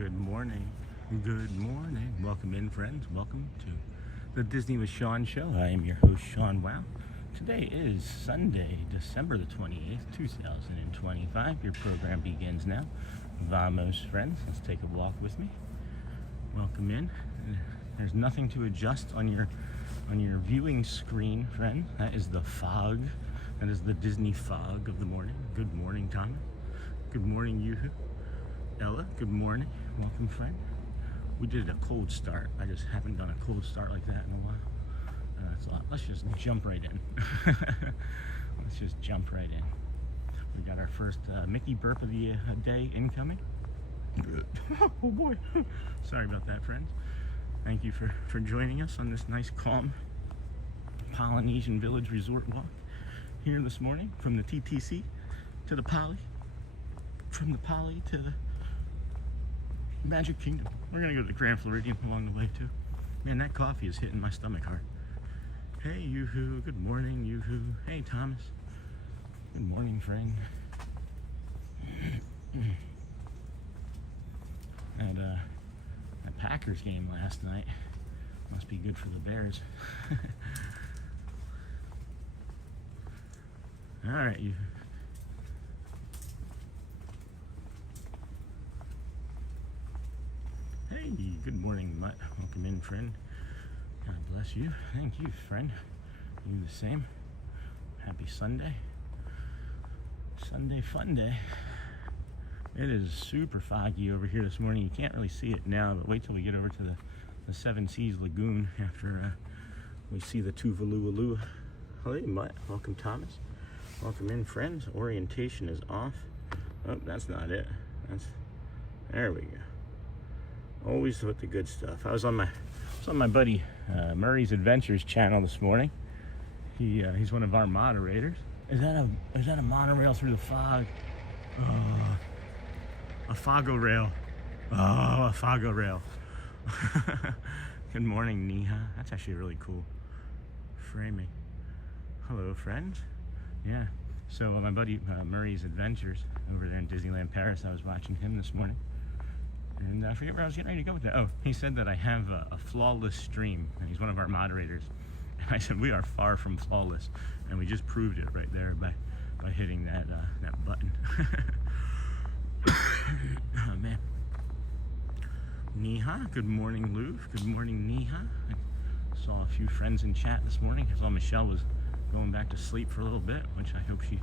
Good morning. Good morning. Welcome in, friends. Welcome to the Disney with Sean show. I am your host, Sean Wow. Today is Sunday, December the 28th, 2025. Your program begins now. Vamos, friends. Let's take a walk with me. Welcome in. There's nothing to adjust on your viewing screen, friend. That is the fog. That is the Disney fog of the morning. Good morning, Thomas. Good morning, Yoo-hoo. Ella, good morning. Welcome, friend. We did a cold start. I just haven't done a cold start like that in a while. That's a lot. Let's just jump right in. Let's just jump right in. We got our first Mickey burp of the day incoming. Oh boy. Sorry about that, friends. Thank you for joining us on this nice, calm Polynesian Village Resort walk here this morning from the TTC to the Poly, from the Poly to the Magic Kingdom. We're gonna go to the Grand Floridian along the way too. Man, that coffee is hitting my stomach hard. Hey, Yoo-hoo. Good morning, Yoo-hoo. Hey, Thomas. Good morning, friend. That Packers game last night must be good for the Bears. All right, you. Hey, good morning, Mutt. Welcome in, friend. God bless you. Thank you, friend. You the same. Happy Sunday. Sunday fun day. It is super foggy over here this morning. You can't really see it now, but wait till we get over to the Seven Seas Lagoon after we see the Tuvalu. Hey, Mutt. Welcome, Thomas. Welcome in, friends. Orientation is off. Oh, that's not it. There we go. Always with the good stuff. I was on my buddy Murray's Adventures channel this morning. He's one of our moderators. Is that a monorail through the fog? Oh, a fogo rail. Oh, a fogo rail. Good morning, Neha. That's actually really cool framing. Hello, friends. Yeah. So my buddy Murray's Adventures over there in Disneyland Paris. I was watching him this morning. And I forget where I was getting ready to go with that. Oh, he said that I have a flawless stream, and he's one of our moderators. And I said, we are far from flawless, and we just proved it right there by hitting that button. Oh, man. Neha, good morning, Louvre. Good morning, Neha. I saw a few friends in chat this morning. I saw Michelle was going back to sleep for a little bit, which I hope she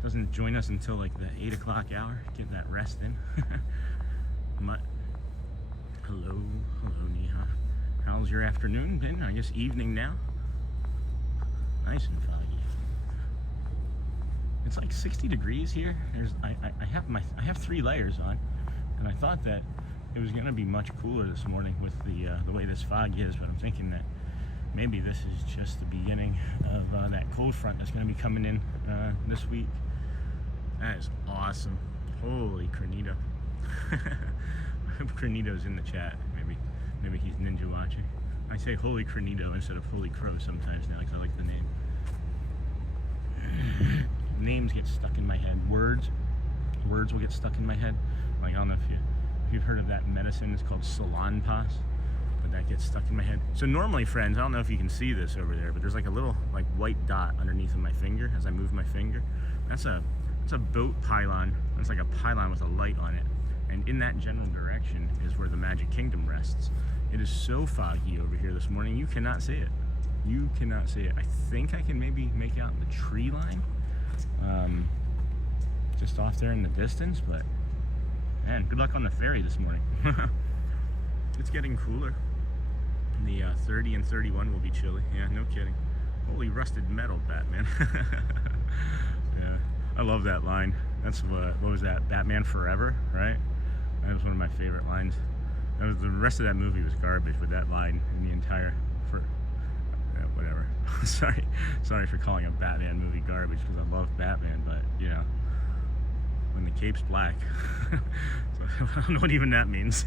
doesn't join us until like the 8 o'clock hour. Get that rest in. Hello, Neha. How's your afternoon been? I guess evening now. Nice and foggy. It's like 60 degrees here. I have 3 layers on, and I thought that it was going to be much cooler this morning with the way this fog is, but I'm thinking that maybe this is just the beginning of that cold front that's going to be coming in this week. That is awesome. Holy Crenito. I hope Crenito's in the chat. Maybe he's ninja watching. I say Holy Crenito instead of Holy Crow sometimes now because I like the name. Names get stuck in my head. Words will get stuck in my head. Like, I don't know if you've heard of that medicine. It's called Salonpas, but that gets stuck in my head. So normally, friends, I don't know if you can see this over there, but there's like a little like white dot underneath of my finger as I move my finger. That's a boat pylon. It's like a pylon with a light on it. And in that general direction is where the Magic Kingdom rests. It is so foggy over here this morning, you cannot see it. You cannot see it. I think I can maybe make out the tree line just off there in the distance, but man, good luck on the ferry this morning. It's getting cooler. The 30 and 31 will be chilly. Yeah, no kidding. Holy rusted metal, Batman. Yeah, I love that line. That's what was that? Batman Forever, right? That was one of my favorite lines. The rest of that movie was garbage, but that line in the entire whatever. sorry for calling a Batman movie garbage because I love Batman, but you know, when the cape's black, so I don't know what even that means.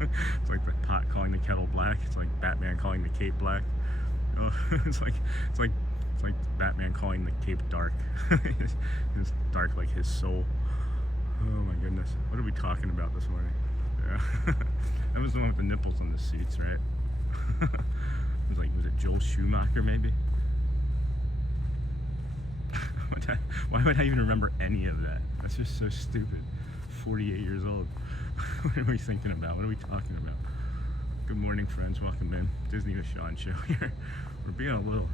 It's like the pot calling the kettle black. It's like Batman calling the cape black. Oh, it's like Batman calling the cape dark. It's dark like his soul. Oh my goodness. What are we talking about this morning? That was the one with the nipples on the suits, right? It was it Joel Schumacher, maybe? Why would I even remember any of that? That's just so stupid. 48 years old. What are we thinking about? What are we talking about? Good morning, friends. Welcome in. Disney with Sean show here. We're being a little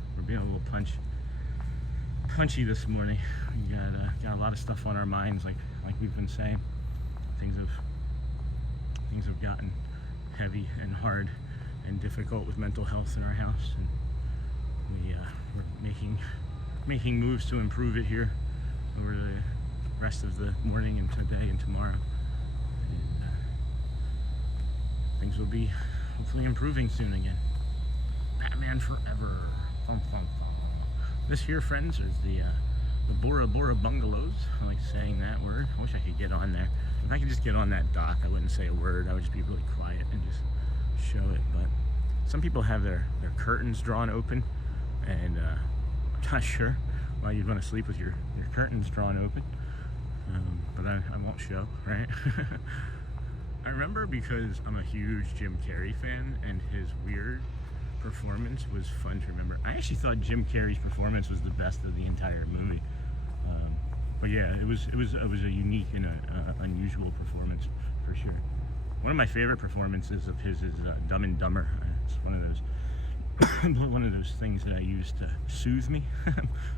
punchy this morning. We got a lot of stuff on our minds, like we've been saying. Things have gotten heavy and hard and difficult with mental health in our house, and we're making moves to improve it here over the rest of the morning and today and tomorrow. And things will be hopefully improving soon again. Batman forever. Thum, thum, thum. This here, friends, is the Bora Bora bungalows. I like saying that word. I wish I could get on there. If I could just get on that dock, I wouldn't say a word. I would just be really quiet and just show it. But some people have their curtains drawn open, and I'm not sure why you'd want to sleep with your curtains drawn open. But I won't show, right? I remember, because I'm a huge Jim Carrey fan, and his weird performance was fun to remember. I actually thought Jim Carrey's performance was the best of the entire movie. But yeah, it was a unique and unusual performance for sure. One of my favorite performances of his is Dumb and Dumber. It's one of those things that I use to soothe me,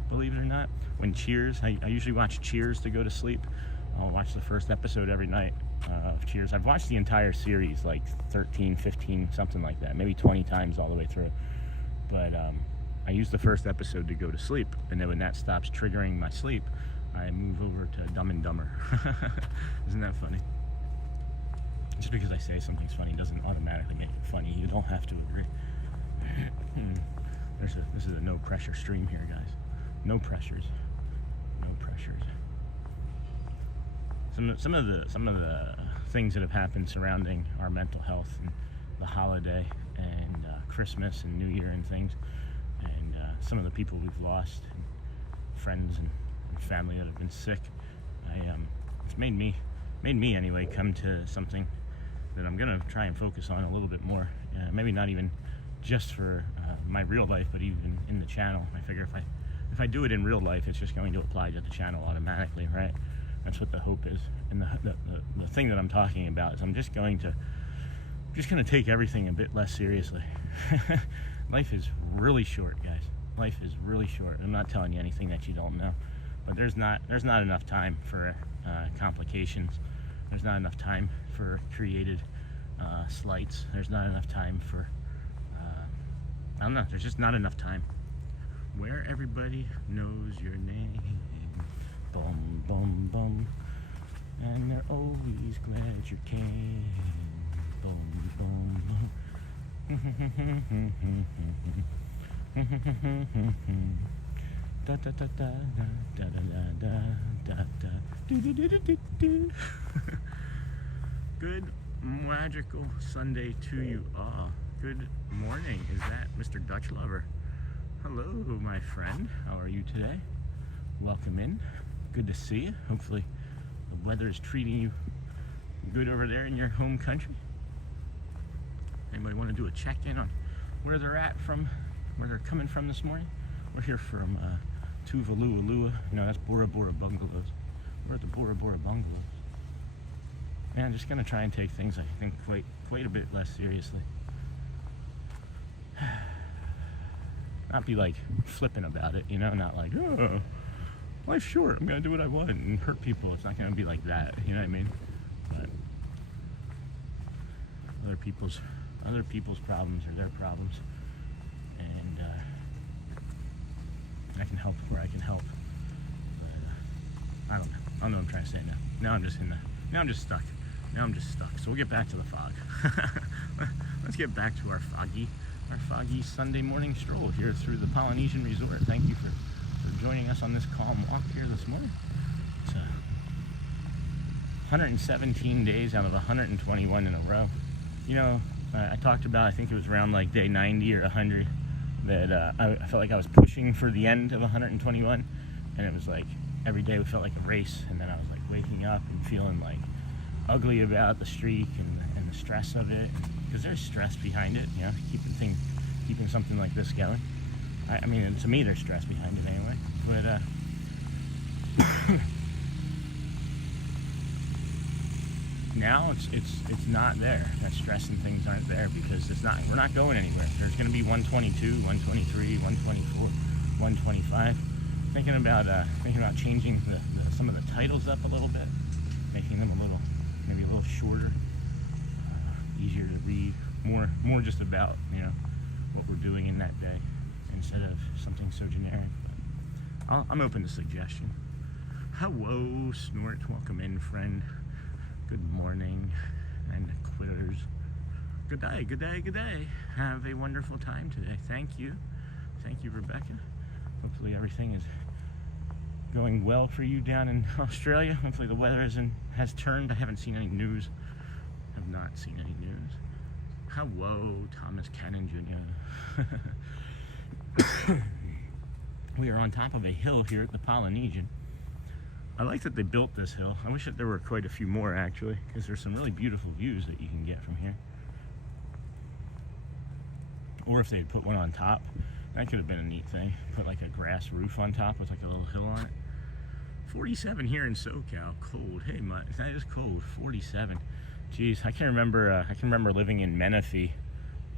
believe it or not. When Cheers, I usually watch Cheers to go to sleep. I'll watch the first episode every night of Cheers. I've watched the entire series like 13, 15, something like that, maybe 20 times all the way through. But I use the first episode to go to sleep, and then when that stops triggering my sleep, I move over to Dumb and Dumber. Isn't that funny? Just because I say something's funny doesn't automatically make it funny. You don't have to agree. This is a no pressure stream here, guys. No pressures. No pressures. Some of the things that have happened surrounding our mental health and the holiday and Christmas and New Year and things, and some of the people we've lost, and friends and family that have been sick. It's made me anyway come to something that I'm gonna try and focus on a little bit more. Maybe not even just for my real life, but even in the channel. I figure if I do it in real life, it's just going to apply to the channel automatically, right? That's what the hope is. And the thing that I'm talking about is I'm just going to take everything a bit less seriously. Life is really short, guys. Life is really short. I'm not telling you anything that you don't know, but there's not enough time for complications. There's not enough time for created slights. There's not enough time for I don't know, there's just not enough time. Where everybody knows your name. Bum, bum, bum. And they're always glad you came. Bum, bum, bum. Da da da da da da da da da do do do do do. Good magical Sunday to you all. Good morning. Is that Mr. Dutch Lover? Hello, my friend. How are you today? Welcome in. Good to see you. Hopefully the weather is treating you good over there in your home country. Anybody want to do a check-in on where they're coming from this morning? We're here from Tuvalu. No, that's Bora Bora bungalows. We're at the Bora Bora bungalows. And I'm just gonna try and take things, I think, quite a bit less seriously. Not be like flippant about it, you know, not like, oh, life's short, I'm gonna do what I want and hurt people. It's not gonna be like that, you know what I mean? But other people's problems are their problems, and I can help where I can help. But I don't know what I'm trying to say now. Now I'm just stuck. So we'll get back to the fog. Let's get back to our foggy Sunday morning stroll here through the Polynesian Resort. Thank you for joining us on this calm walk here this morning. It's 117 days out of 121 in a row. You know, I talked about, I think it was around like day 90 or 100, that I felt like I was pushing for the end of 121, and it was like every day felt like a race, and then I was like waking up and feeling like ugly about the streak, the stress of it, because there's stress behind it, you know, keeping something like this going. I mean, to me, there's stress behind it anyway. But now it's not there. That stress and things aren't there because we're not going anywhere. There's going to be 122, 123, 124, 125. Thinking about changing some of the titles up a little bit, making them maybe a little shorter, easier to read, more just about, you know, what we're doing in that day instead of something so generic. But I'm open to suggestion. Hello, Snort. Welcome in, friend. Good morning, and quitters. Good day, good day, good day. Have a wonderful time today. Thank you, Rebecca. Hopefully everything is going well for you down in Australia. Hopefully the weather has turned. I haven't seen any news. Have not seen any news. Hello, Thomas Cannon Jr. We are on top of a hill here at the Polynesian. I like that they built this hill. I wish that there were quite a few more, actually, because there's some really beautiful views that you can get from here. Or if they'd put one on top, that could have been a neat thing. Put like a grass roof on top with like a little hill on it. 47 here in SoCal. Cold. Hey, that is cold. 47. Jeez, I can remember living in Menifee,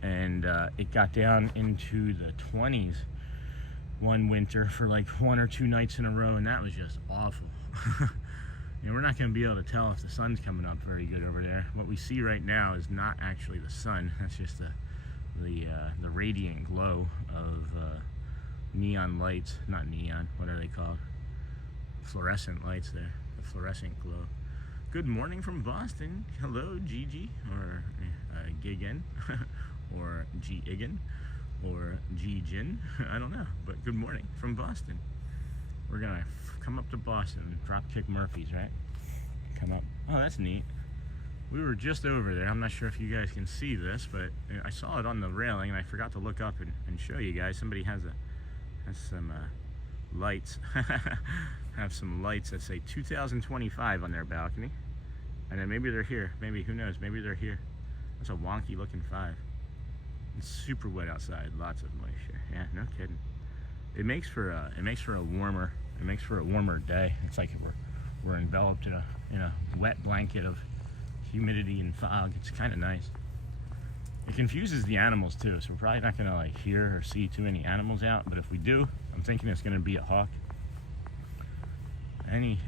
and it got down into the 20s one winter for like 1 or 2 nights in a row, and that was just awful. You know, we're not going to be able to tell if the sun's coming up very good over there. What we see right now is not actually the sun. That's just the radiant glow of neon lights. Not neon. What are they called? Fluorescent lights there. The fluorescent glow. Good morning from Boston. Hello, Gigi, or Gigan, or G-Igan, or G-Jin. I don't know, but good morning from Boston. We're gonna come up to Boston and drop kick Murphy's, right? Come up. Oh, that's neat. We were just over there. I'm not sure if you guys can see this, but I saw it on the railing and I forgot to look up and show you guys. Somebody has some lights. Have some lights that say 2025 on their balcony. And then maybe they're here. Maybe, who knows? Maybe they're here. That's a wonky looking 5. It's super wet outside. Lots of moisture. Yeah, no kidding. It makes for a warmer day. It's like we're enveloped in a wet blanket of humidity and fog. It's kind of nice. It confuses the animals too, so we're probably not gonna like hear or see too many animals out. But if we do, I'm thinking it's gonna be a hawk. Any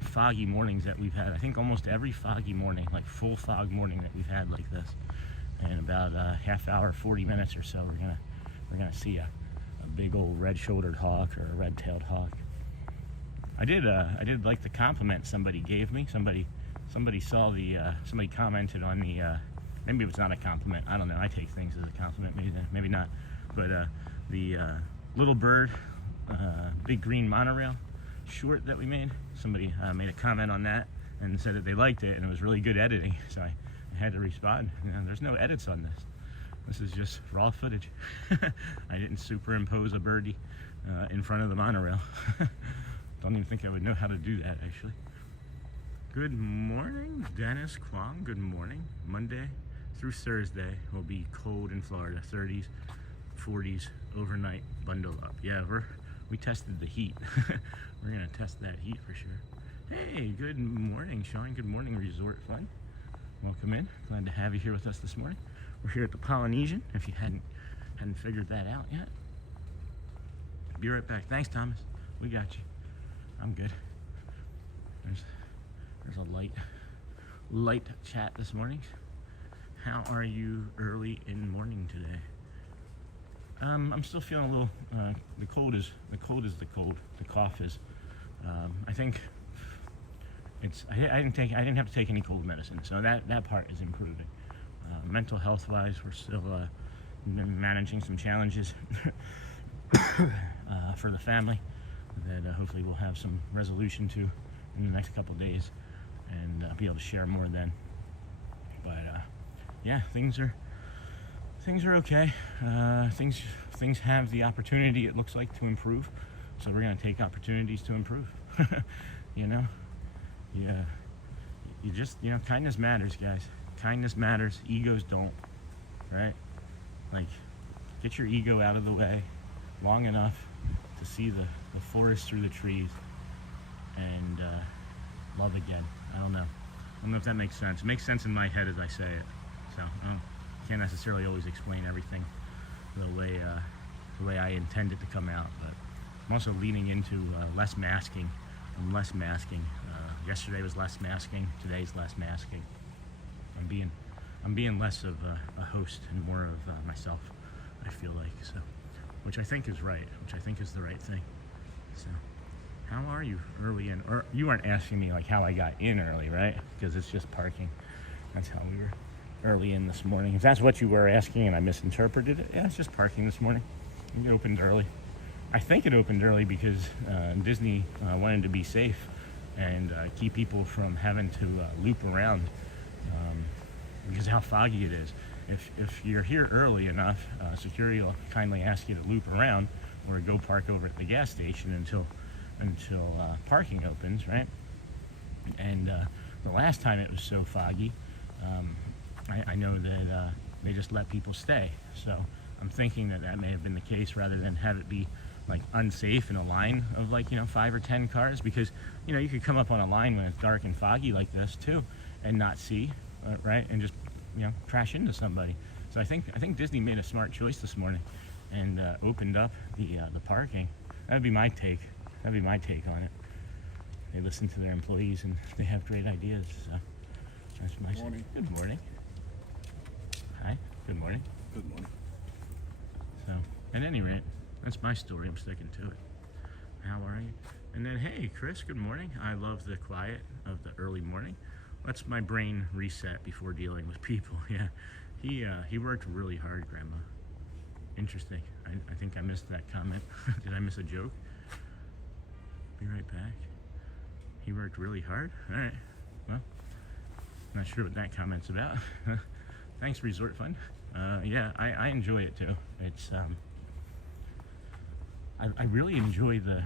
foggy mornings that we've had, I think almost every foggy morning, like full fog morning that we've had like this, in about a half hour, 40 minutes or so, we're gonna see a big old red-shouldered hawk or a red-tailed hawk. I did like the compliment somebody gave me. Somebody saw somebody commented on the maybe it's not a compliment. I don't know. I take things as a compliment, maybe not. But the little bird, big green monorail short that we made. Somebody made a comment on that and said that they liked it and it was really good editing. So I had to respond. You know, there's no edits on this. This is just raw footage. I didn't superimpose a birdie in front of the monorail. Don't even think I would know how to do that, actually. Good morning, Dennis Kwong. Good morning. Monday through Thursday will be cold in Florida. 30s, 40s, overnight, bundle up. Yeah, we tested the heat. We're gonna test that heat for sure. Hey, good morning, Sean. Good morning, Resort Fun. Welcome in. Glad to have you here with us this morning. We're here at the Polynesian, if you hadn't figured that out yet. Be right back. Thanks, Thomas. We got you. I'm good. There's a light chat this morning. How are you early in the morning today? I'm still feeling a little. The cold is the cold. The cough is. I think it's. I didn't have to take any cold medicine, so that part is improving. Mental health wise, we're still managing some challenges for the family that hopefully we'll have some resolution to in the next couple of days, and be able to share more then. But yeah, things are okay. Things have the opportunity, it looks like, to improve. So we're going to take opportunities to improve. You know, yeah. You just, kindness matters, guys. Kindness matters, egos don't, right? Like, get your ego out of the way long enough to see the forest through the trees and love again. I don't know if that makes sense. It makes sense in my head as I say it. So I can't necessarily always explain everything the way I intend it to come out. But I'm also leaning into less masking. Yesterday was less masking. Today's less masking. I'm being less of a host and more of myself, I feel like, so, which I think is right, which I think is the right thing. So, how are you early in? Or you aren't asking me like how I got in early, right? Because it's just parking. That's how we were early in this morning. If that's what you were asking and I misinterpreted it, yeah, it's just parking this morning. It opened early. I think it opened early because Disney wanted to be safe and keep people from having to loop around because of how foggy it is. If you're here early enough, security will kindly ask you to loop around or go park over at the gas station until parking opens, right? And the last time it was so foggy, I know that they just let people stay. So I'm thinking that may have been the case rather than have it be like unsafe in a line of 5 or 10 cars, because you could come up on a line when it's dark and foggy like this too and not see, right, and just crash into somebody. So I think Disney made a smart choice this morning and opened up the parking. That'd be my take on it. They listen to their employees and they have great ideas. So that's my morning. Good morning. Hi. Good morning. Good morning. So at any rate, that's my story. I'm sticking to it. How are you? And then, hey, Chris, good morning. I love the quiet of the early morning. Lets my brain reset before dealing with people. Yeah, he worked really hard, Grandma. Interesting. I think I missed that comment. Did I miss a joke? Be right back. He worked really hard? All right. Well, not sure what that comment's about. Thanks, Resort Fund. Yeah, I enjoy it too. It's I really enjoy the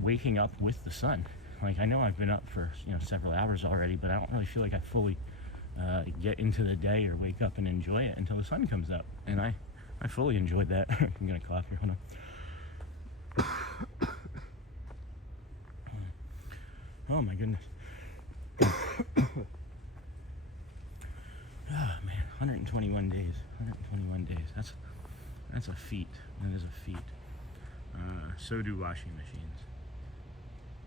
waking up with the sun. Like, I know I've been up for several hours already, but I don't really feel like I fully get into the day or wake up and enjoy it until the sun comes up. And I fully enjoyed that. I'm gonna cough here. Hold on. Oh my goodness. Oh man, 121 days. 121 days. That's a feat. That is a feat. So do washing machines.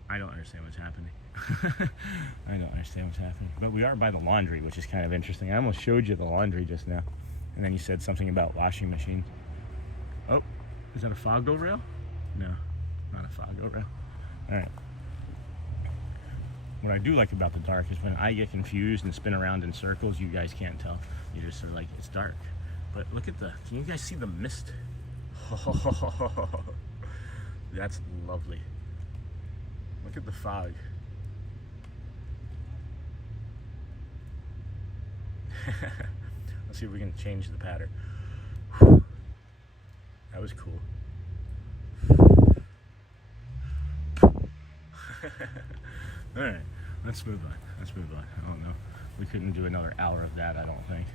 I don't understand what's happening. I don't understand what's happening. But we are by the laundry, which is kind of interesting. I almost showed you the laundry just now. And then you said something about washing machines. Oh, is that a fog rail? No, not a fog rail. All right. What I do like about the dark is when I get confused and spin around in circles, you guys can't tell. You just sort of like, it's dark. But look at can you guys see the mist? That's lovely. Look at the fog. Let's see if we can change the pattern. That was cool. All right, let's move on. I don't know. We couldn't do another hour of that, I don't think.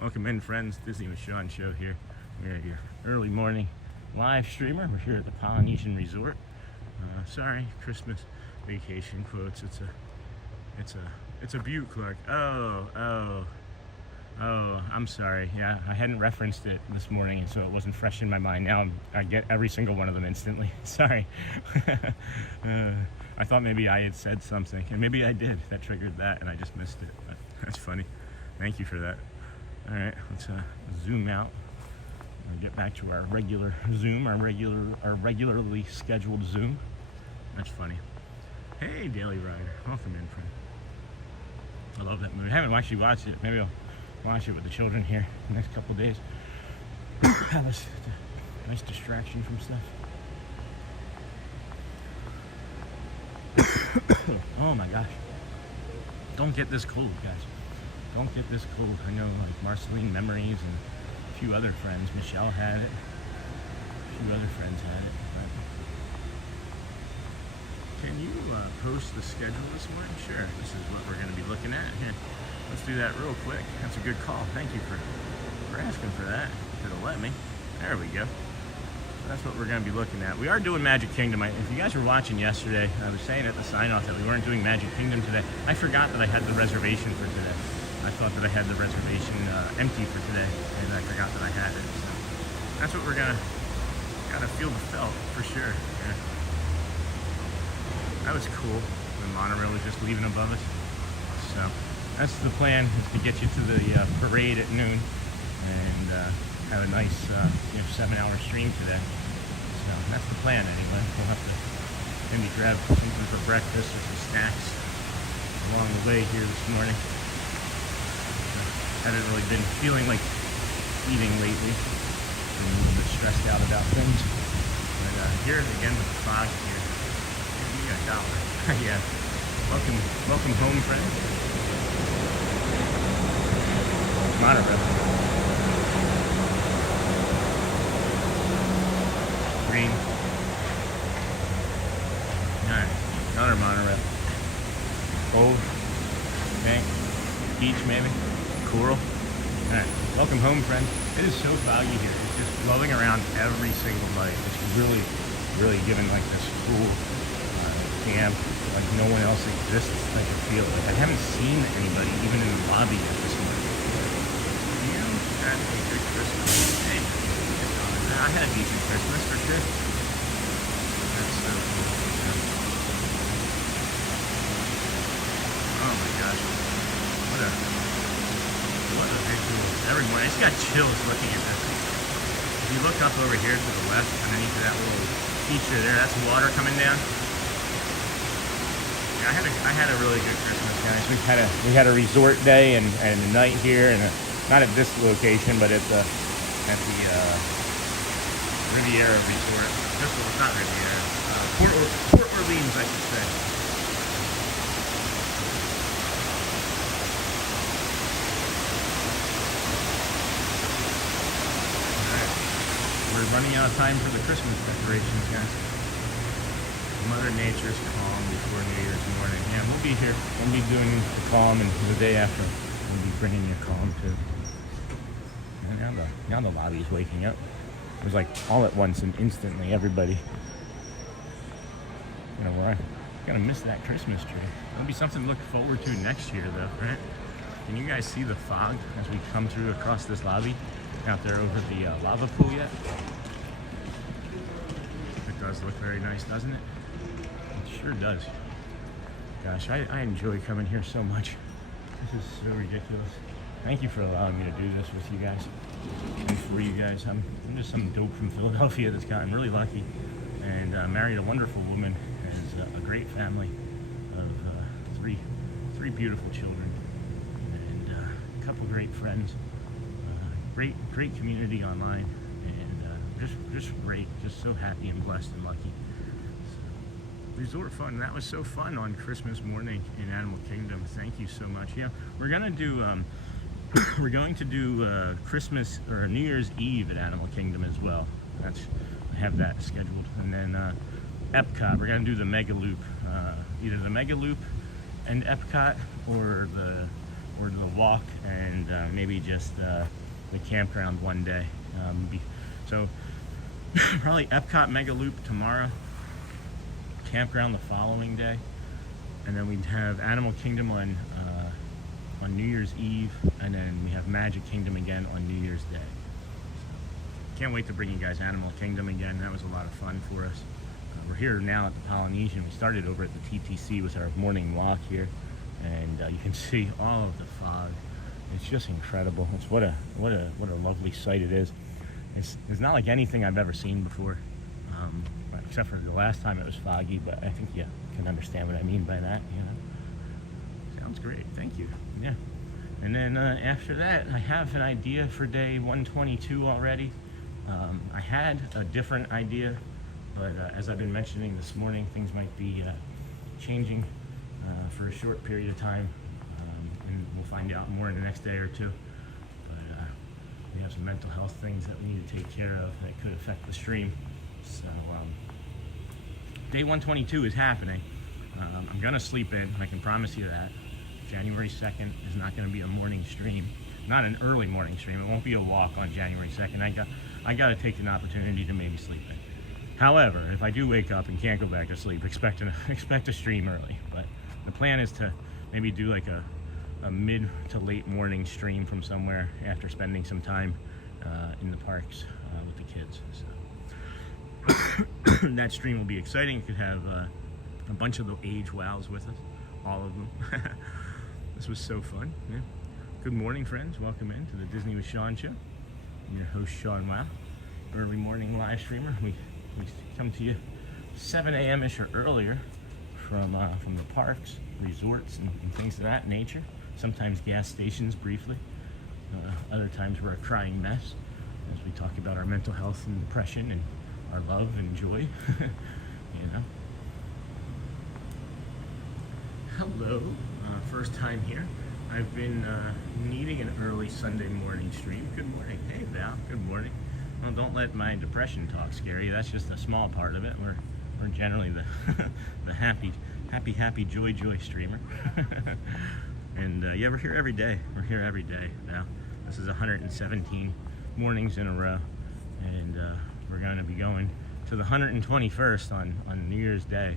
Welcome in, friends. Disney with Sean show here. We're at your early morning live streamer. We're here at the Polynesian Resort. Sorry, Christmas vacation quotes. It's a Butte, Clark. Oh, I'm sorry. Yeah, I hadn't referenced it this morning, and so it wasn't fresh in my mind. Now I get every single one of them instantly. Sorry. I thought maybe I had said something, and maybe I did. That triggered that, and I just missed it. But that's funny. Thank you for that. All right, let's zoom out. We'll get back to our regular Zoom, our regularly scheduled Zoom. That's funny. Hey, Daily Rider. Welcome in, friend. I love that movie. I haven't actually watched it. Maybe I'll watch it with the children here the next couple days. Have a nice distraction from stuff. Oh my gosh. Don't get this cold, guys. Don't get this cold. I know, like, Marceline Memories and a few other friends. Michelle had it. A few other friends had it. But can you post the schedule this morning? Sure. This is what we're going to be looking at here. Let's do that real quick. That's a good call. Thank you for asking for that. Could have let me. There we go. That's what we're going to be looking at. We are doing Magic Kingdom. If you guys were watching yesterday, I was saying at the sign-off that we weren't doing Magic Kingdom today. I forgot that I had the reservation for today. I thought that I had the reservation empty for today, and I forgot that I had it. So that's what we're gotta feel the felt for sure. Yeah. That was cool. The monorail was just leaving above us. So that's the plan, is to get you to the parade at noon and have a nice 7-hour stream today. So that's the plan anyway. We'll have to maybe grab something for breakfast or some snacks along the way here this morning. Haven't really been feeling like eating lately. Been a little bit stressed out about things. But here again with the fog here. Give me $1. Yeah. Welcome home, friends. Monorail. Green. Alright, another monorail. Gold. Pink. Peach maybe. Coral. Alright, welcome home, friends. It is so foggy here. It's just blowing around every single light. It's really giving like this cool camp, like no one else exists type of feel. Like I haven't seen anybody even in the lobby at this point. You had a good Christmas. Hey, I had a decent Christmas for sure. That's so cool. Oh my gosh. What a visual. Every morning. I just got chills looking at this. If you look up over here to the left, underneath that little feature there, that's water coming down. Yeah, I had a really good Christmas, guys. We had a resort day and a night here, and not at this location, but at the Riviera Resort. Not Riviera. Port Orleans, I should say. We're running out of time for the Christmas decorations, guys. Mother Nature's calm before New Year's morning. Yeah, we'll be here. We'll be doing the calm, and the day after, we'll be bringing you calm too. And now the lobby's waking up. It was like all at once and instantly, everybody. We're gonna miss that Christmas tree. It'll be something to look forward to next year, though, right? Can you guys see the fog as we come through across this lobby? Out there over the lava pool yet? It does look very nice, doesn't it? It sure does. Gosh, I enjoy coming here so much. This is so ridiculous. Thank you for allowing me to do this with you guys. And for you guys, I'm just some dope from Philadelphia that's gotten really lucky and married a wonderful woman, has a great family of three beautiful children, and a couple great friends. Great community online, and just great, just so happy and blessed and lucky. So, resort fun. That was so fun on Christmas morning in Animal Kingdom. Thank you so much. Yeah, we're gonna do we're going to do Christmas or New Year's Eve at Animal Kingdom as well. I have that scheduled, and then Epcot. We're gonna do the Mega Loop, either the Mega Loop and Epcot, or the walk, and maybe just the campground one day. So probably Epcot Mega Loop tomorrow, campground the following day, and then we'd have Animal Kingdom on New Year's Eve, and then we have Magic Kingdom again on New Year's Day. So, can't wait to bring you guys Animal Kingdom again. That was a lot of fun for us. We're here now at the Polynesian. We started over at the TTC with our morning walk here, and you can see all of the fog. It's just incredible. It's what a lovely sight it is. It's not like anything I've ever seen before, except for the last time it was foggy. But I think you can understand what I mean by that. Sounds great. Thank you. Yeah. And then after that, I have an idea for day 122 already. I had a different idea, but as I've been mentioning this morning, things might be changing for a short period of time. And we'll find out more in the next day or two. But we have some mental health things that we need to take care of that could affect the stream. So day 122 is happening. I'm gonna sleep in, I can promise you that. January 2nd is not going to be a morning stream, not an early morning stream. It won't be a walk on January 2nd. I got to take an opportunity to maybe sleep in. However, if I do wake up and can't go back to sleep, expect a stream early. But the plan is to maybe do like a mid to late morning stream from somewhere after spending some time in the parks with the kids. So that stream will be exciting. It could have a bunch of the age wows with us, all of them. This was so fun. Yeah. Good morning, friends. Welcome in to the Disney with Sean show. I'm your host, Sean Wow, early morning live streamer. We come to you 7 a.m.-ish or earlier from the parks, resorts, and things of that nature. Sometimes gas stations briefly. Other times we're a crying mess as we talk about our mental health and depression and our love and joy. You know. Hello, first time here. I've been needing an early Sunday morning stream. Good morning. Hey Val, good morning. Well, don't let my depression talk scare you. That's just a small part of it. We're generally the the happy joy streamer. And yeah, we're here every day. We're here every day now. This is 117 mornings in a row, and we're going to be going to the 121st on New Year's Day.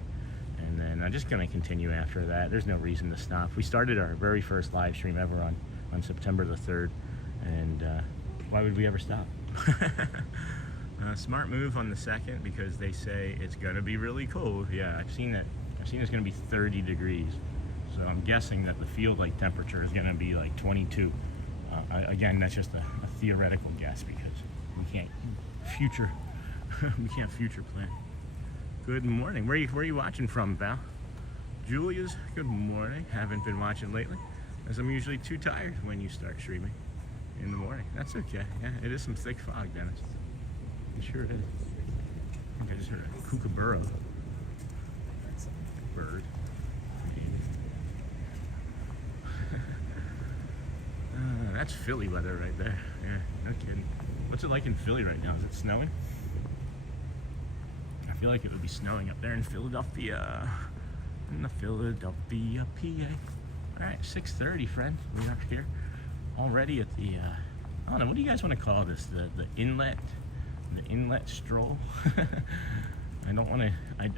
And then I'm just going to continue after that. There's no reason to stop. We started our very first live stream ever on September the 3rd, and why would we ever stop? Smart move on the 2nd, because they say it's going to be really cold. Yeah, I've seen that. I've seen it's going to be 30 degrees. So I'm guessing that the field light temperature is going to be like 22. Again, that's just a theoretical guess, because we can't future plan. Good morning. Where are you watching from, Val? Julia's, good morning. Haven't been watching lately, as I'm usually too tired when you start streaming in the morning. That's okay. Yeah, it is some thick fog, Dennis. It sure is. I think I just heard a kookaburra bird. That's Philly weather right there. Yeah, no kidding. What's it like in Philly right now? Is it snowing? I feel like it would be snowing up there in Philadelphia. In the Philadelphia, PA. Alright, 6:30, friends. We are here already at the, I don't know, what do you guys want to call this? The inlet stroll? I don't want to,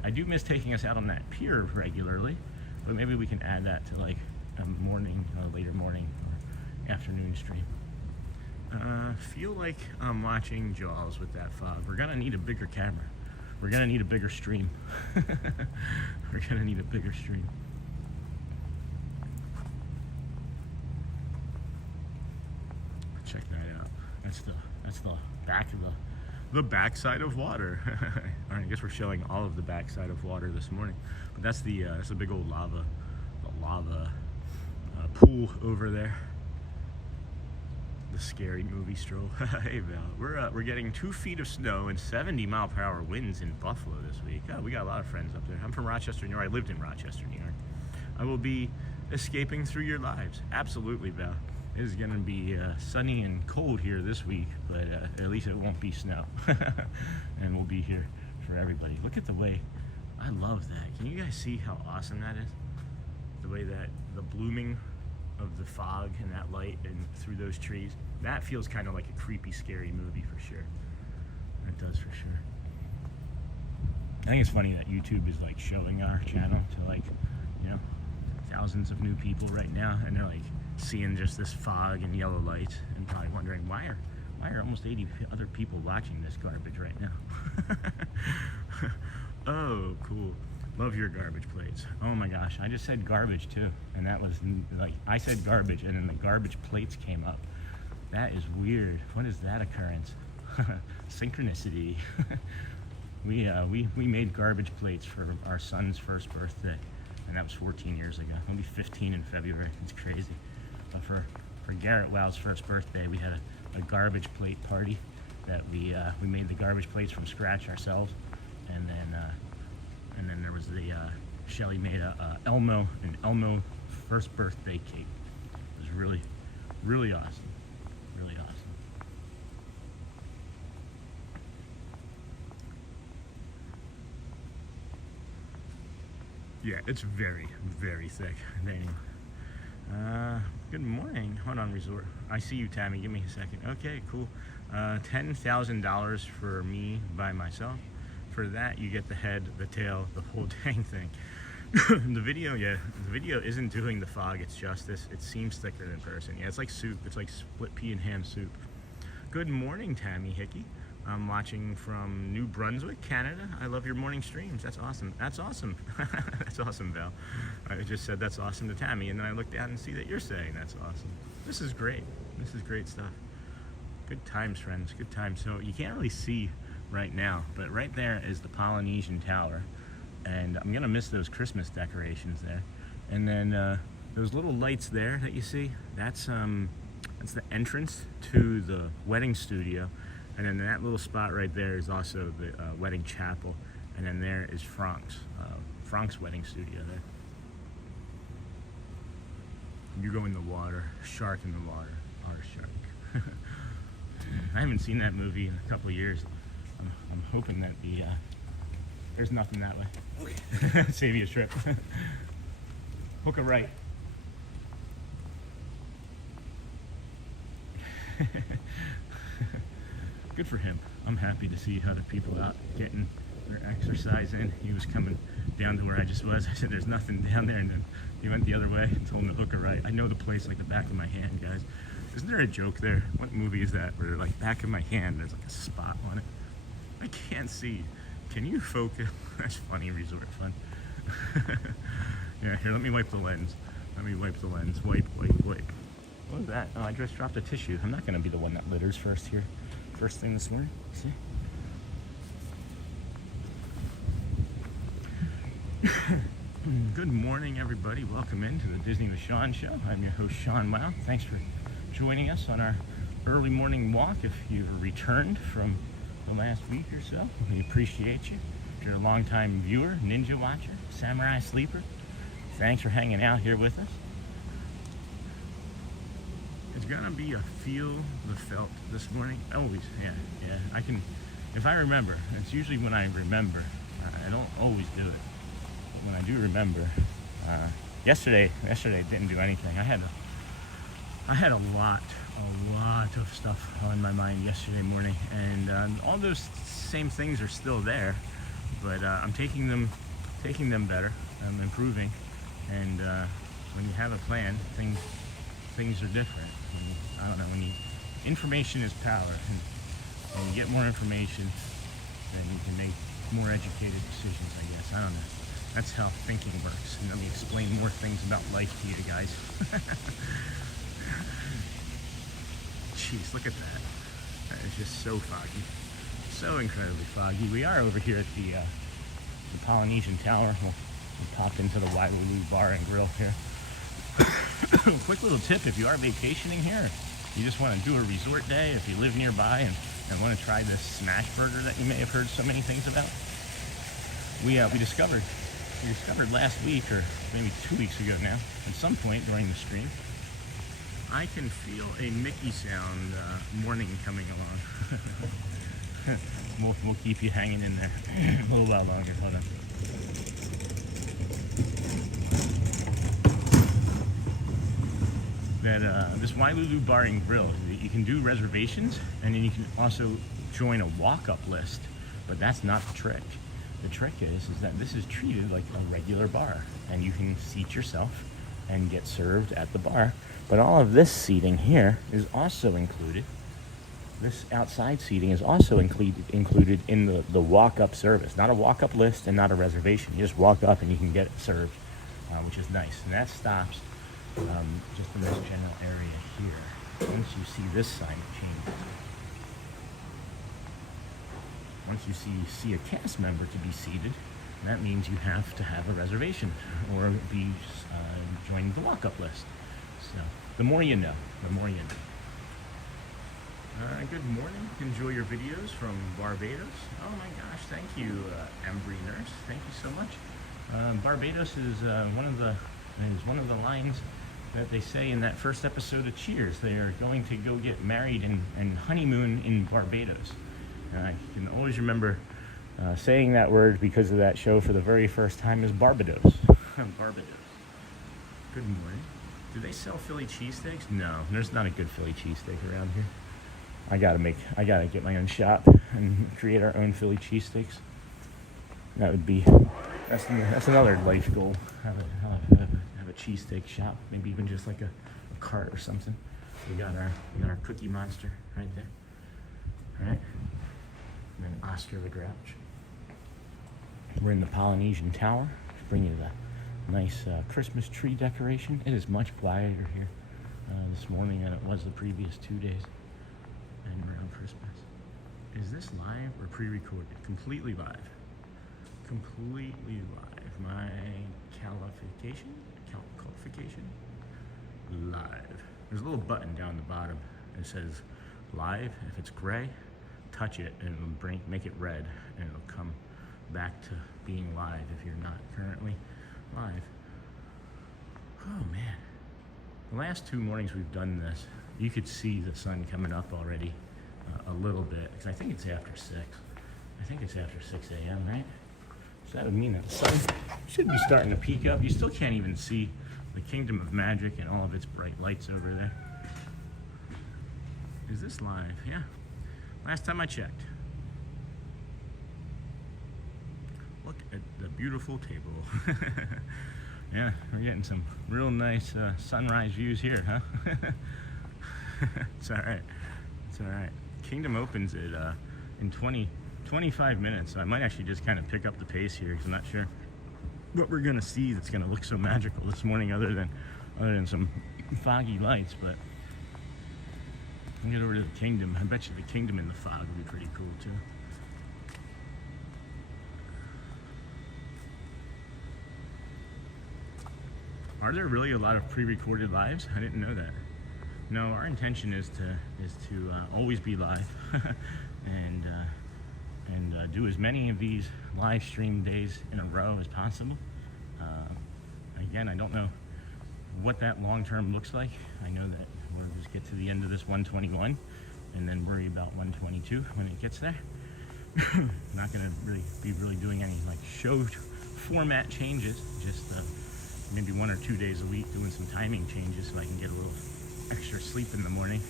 I do miss taking us out on that pier regularly, but maybe we can add that to like a morning, later morning or afternoon stream. Feel like I'm watching Jaws with that fog. We're gonna need a bigger camera. We're gonna need a bigger stream. We're gonna need a bigger stream. Check that out. That's the back of the backside of water. All right, I guess we're showing all of the backside of water this morning. But that's a big old lava pool over there. The scary movie stroll. Hey Val, we're getting 2 feet of snow and 70-mile-per-hour winds in Buffalo this week. Oh, we got a lot of friends up there. I'm from Rochester, New York. I lived in Rochester, New York. I will be escaping through your lives. Absolutely, Val. It is going to be sunny and cold here this week, but at least it won't be snow. And we'll be here for everybody. Look at the way, I love that. Can you guys see how awesome that is? The way that the blooming of the fog and that light and through those trees, that feels kind of like a creepy, scary movie for sure. It does for sure. I think it's funny that YouTube is like showing our channel to like, you know, thousands of new people right now, and they're like seeing just this fog and yellow lights and probably wondering why are almost 80 other people watching this garbage right now. Oh, cool. Love your garbage plates. Oh my gosh, I just said garbage too, and that was like, I said garbage and then the garbage plates came up. That is weird. What is that occurrence? Synchronicity. We made garbage plates for our son's first birthday, and that was 14 years ago. He'll be 15 in February. It's crazy. But for Garrett Wow's first birthday, we had a garbage plate party that we made the garbage plates from scratch ourselves, and then there was the Shelly made an Elmo first birthday cake. It was really, really awesome. Really awesome. Yeah, it's very, very thick. Anyway, Good morning. Hold on, resort. I see you, Tammy. Give me a second. Okay, cool. $10,000 for me by myself. For that, you get the head, the tail, the whole dang thing. The video isn't doing the fog its justice. It seems thicker than person. Yeah, it's like soup. It's like split pea and ham soup. Good morning, Tammy Hickey. I'm watching from New Brunswick, Canada. I love your morning streams. That's awesome. That's awesome. That's awesome, Val. I just said that's awesome to Tammy, and then I look down and see that you're saying that's awesome. This is great. This is great stuff. Good times, friends. Good times. So you can't really see right now, but right there is the Polynesian Tower, and I'm gonna miss those Christmas decorations there. And then those little lights there that you see, that's the entrance to the wedding studio. And then that little spot right there is also the wedding chapel. And then there is Frank's wedding studio there. You go in the water, shark in the water, our shark. I haven't seen that movie in a couple of years. I'm hoping that there's nothing that way. Save you a trip. Hook a right. Good for him. I'm happy to see other people out getting their exercise in. He was coming down to where I just was. I said, there's nothing down there, and then he went the other way and told him to hook a right. I know the place like the back of my hand, guys. Isn't there a joke there? What movie is that where like back of my hand there's like a spot on it? I can't see. Can you focus? That's funny, resort fun. Yeah, here, let me wipe the lens. Let me wipe the lens. Wipe. What was that? Oh, I just dropped a tissue. I'm not going to be the one that litters first here. First thing this morning. See? Good morning, everybody. Welcome into the Disney with Sean show. I'm your host, Sean Wow. Thanks for joining us on our early morning walk. If you've returned from the last week or so, we appreciate you. If you're a longtime viewer, ninja watcher, samurai sleeper, thanks for hanging out here with us. It's gonna be a feel the felt this morning. Always, yeah. I can, if I remember. It's usually when I remember. I don't always do it. But when I do remember, yesterday didn't do anything. I had a lot of stuff on my mind yesterday morning, and all those same things are still there, but I'm taking them better. I'm improving, and when you have a plan, things are different. I don't know, information is power, and when you get more information, then you can make more educated decisions, I guess. I don't know. That's how thinking works. And let me explain more things about life to you guys. Jeez, look at that. That is just so foggy. So incredibly foggy. We are over here at the Polynesian Tower. We'll pop into the Wailulu Bar and Grill here. Quick little tip, if you are vacationing here, you just want to do a resort day, if you live nearby and want to try this smash burger that you may have heard so many things about. We discovered last week, or maybe 2 weeks ago now, at some point during the stream, I can feel a Mickey sound morning coming along. We'll keep you hanging in there a little while longer. Hold on. That this Wailulu Bar and Grill, you can do reservations, and then you can also join a walk-up list, but that's not the trick. The trick is that this is treated like a regular bar, and you can seat yourself and get served at the bar, but all of this seating here is also included. This outside seating is also included in the walk-up service. Not a walk-up list and not a reservation. You just walk up and you can get it served, which is nice. And that stops just in this general area here. Once you see this sign, it changes. Once you see a cast member to be seated, that means you have to have a reservation or be joining the walk-up list. So the more you know, the more you know. Good morning. Enjoy your videos from Barbados. Oh my gosh, thank you, Embry Nurse. Thank you so much. Barbados is one of the lines that they say in that first episode of Cheers. They are going to go get married and honeymoon in Barbados. I can always remember saying that word because of that show for the very first time is Barbados. Barbados. Good morning. Do they sell Philly cheesesteaks? No, there's not a good Philly cheesesteak around here. I gotta get my own shop and create our own Philly cheesesteaks. That's another life goal. Have a cheesesteak shop, maybe even just like a cart or something. We got our Cookie Monster right there, right? And then Oscar the Grouch. We're in the Polynesian Tower. Bring you the nice Christmas tree decoration. It is much quieter here this morning than it was the previous 2 days and around Christmas. Is this live or pre-recorded? Completely live. Completely live. My qualification? Live. There's a little button down the bottom. It says live. If it's gray, touch it and it'll make it red, and it'll come back to being live if you're not currently live. Oh man. The last 2 mornings we've done this, you could see the sun coming up already a little bit, because I think it's after 6. I think it's after 6 a.m., right? So that would mean that the sun should be starting to peak up. You still can't even see the Kingdom of Magic and all of its bright lights over there. Is this live? Yeah. Last time I checked. Look at the beautiful table. Yeah, we're getting some real nice sunrise views here, huh? It's all right. It's all right. Kingdom opens it in 25 minutes, so I might actually just kind of pick up the pace here, because I'm not sure what we're gonna see that's gonna look so magical this morning, other than some foggy lights. But I'll get over to the Kingdom. I bet you the Kingdom in the fog would be pretty cool too. Are there really a lot of pre-recorded lives? I didn't know that. No, our intention is to always be live and do as many of these live stream days in a row as possible. Again, I don't know what that long term looks like. I know that we'll just get to the end of this 121 and then worry about 122 when it gets there. Not going to be doing any like show format changes, just maybe 1 or 2 days a week doing some timing changes so I can get a little extra sleep in the morning.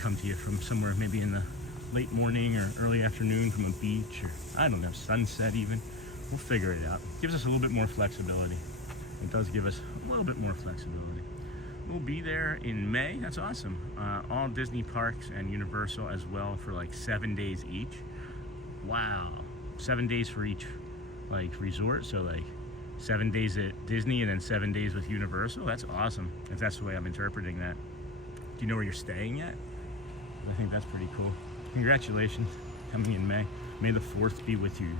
Come to you from somewhere maybe in the late morning or early afternoon from a beach, or I don't know, sunset even. We'll figure it out. It gives us a little bit more flexibility. It does give us a little bit more flexibility. We'll be there in May. That's awesome. All Disney parks and Universal as well for like 7 days each. Wow. 7 days for each like resort. So like 7 days at Disney and then 7 days with Universal. That's awesome, if that's the way I'm interpreting that. Do you know where you're staying yet? I think that's pretty cool. Congratulations, coming in May. May the 4th be with you.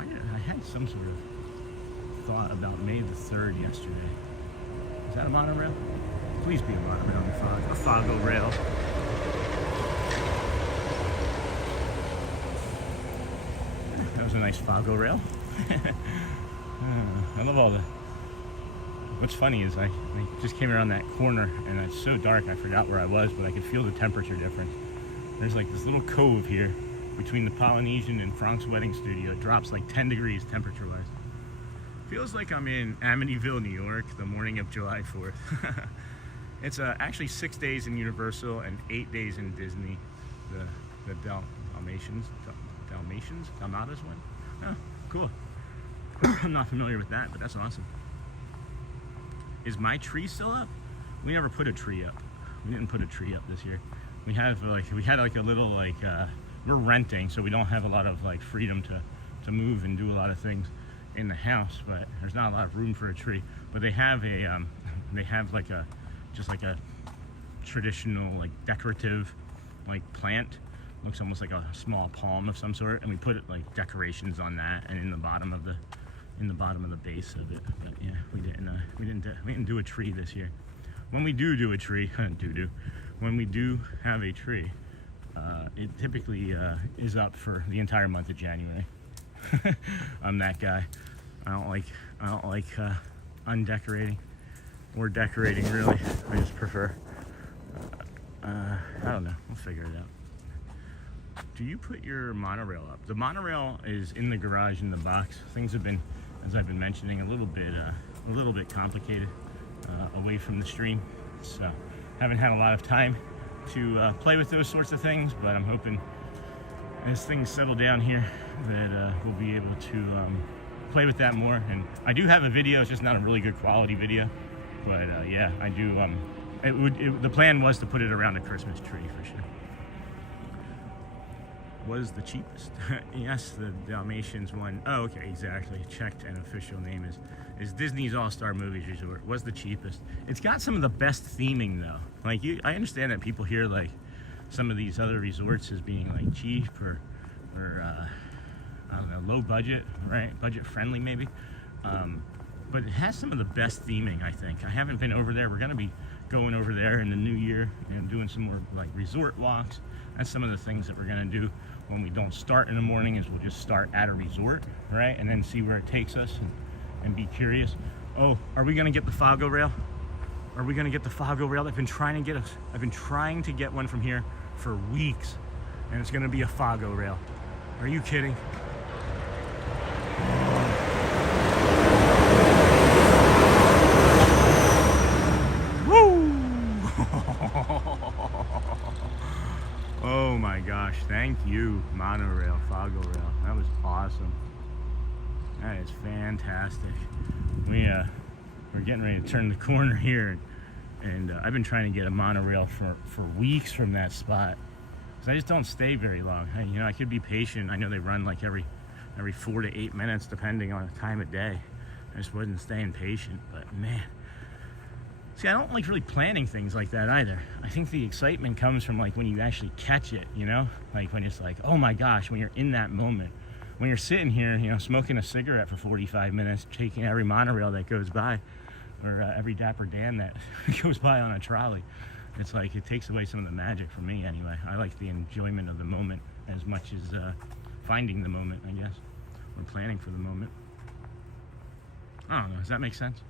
I had some sort of thought about May the 3rd yesterday. Is that a monorail? Please be a monorail in fog. A Fago rail. That was a nice Fago rail. I love all the... What's funny is I just came around that corner and it's so dark I forgot where I was, but I could feel the temperature difference. There's like this little cove here between the Polynesian and Frank's wedding studio. It drops like 10 degrees temperature-wise. Feels like I'm in Amityville, New York, the morning of July 4th. It's actually 6 days in Universal and 8 days in Disney. The Dalmatians one. Oh, cool. I'm not familiar with that, but that's awesome. Is my tree still up? We never put a tree up. We didn't put a tree up this year. We had like a little like we're renting, so we don't have a lot of like freedom to move and do a lot of things in the house. But there's not a lot of room for a tree. But they have just like a traditional like decorative like plant. Looks almost like a small palm of some sort, and we put like decorations on that and in the bottom of the base of it. But yeah, we didn't do a tree this year. When we do a tree, when we do have a tree, it typically is up for the entire month of January. I'm that guy. I don't like undecorating or decorating really. I just prefer. I don't know. We'll figure it out. do you put your monorail up? The monorail is in the garage in the box. Things have been, as I've been mentioning, a little bit complicated away from the stream. So haven't had a lot of time to play with those sorts of things, but I'm hoping as things settle down here that we'll be able to play with that more. And I do have a video, it's just not a really good quality video, but yeah, I do. The plan was to put it around a Christmas tree for sure. Was the cheapest? Yes, the Dalmatians one. Oh, okay, exactly. Checked, and official name is Disney's All-Star Movies Resort. Was the cheapest. It's got some of the best theming though. Like I understand that people hear like some of these other resorts as being like cheap or I don't know, low budget, right? Budget friendly maybe. But it has some of the best theming, I think. I haven't been over there. We're gonna be going over there in the new year and doing some more like resort walks. That's some of the things that we're gonna do when we don't start in the morning, is we'll just start at a resort, right? And then see where it takes us and be curious. Oh, are we gonna get the Fago rail? Are we gonna get the Fago rail? I've been trying to get one from here for weeks, and it's gonna be a Fago rail. Are you kidding? Oh my gosh, thank you, monorail, Fago rail. That was awesome. That is fantastic. We're getting ready to turn the corner here, and I've been trying to get a monorail for weeks from that spot. So I just don't stay very long. I could be patient. I know they run like every 4 to 8 minutes depending on the time of day. I just wasn't staying patient, but man. See, I don't like really planning things like that either. I think the excitement comes from like when you actually catch it, like when it's like, oh my gosh, when you're in that moment. When you're sitting here, smoking a cigarette for 45 minutes, taking every monorail that goes by, or every Dapper Dan that goes by on a trolley. It's like, it takes away some of the magic for me anyway. I like the enjoyment of the moment as much as finding the moment, I guess, or planning for the moment. I don't know, does that make sense?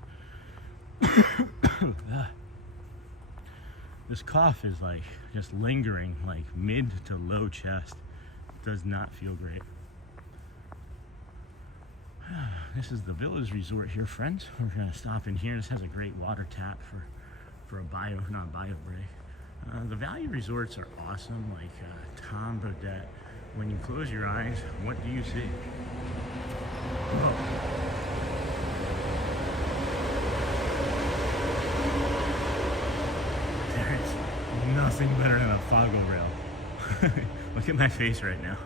This cough is like just lingering, like mid to low chest. It does not feel great. This is the Villas Resort here, friends. We're gonna stop in here. This has a great water tap for a bio break. The value resorts are awesome, like Tom Baudet. When you close your eyes, what do you see? Oh. Nothing better than a Fago rail. Look at my face right now.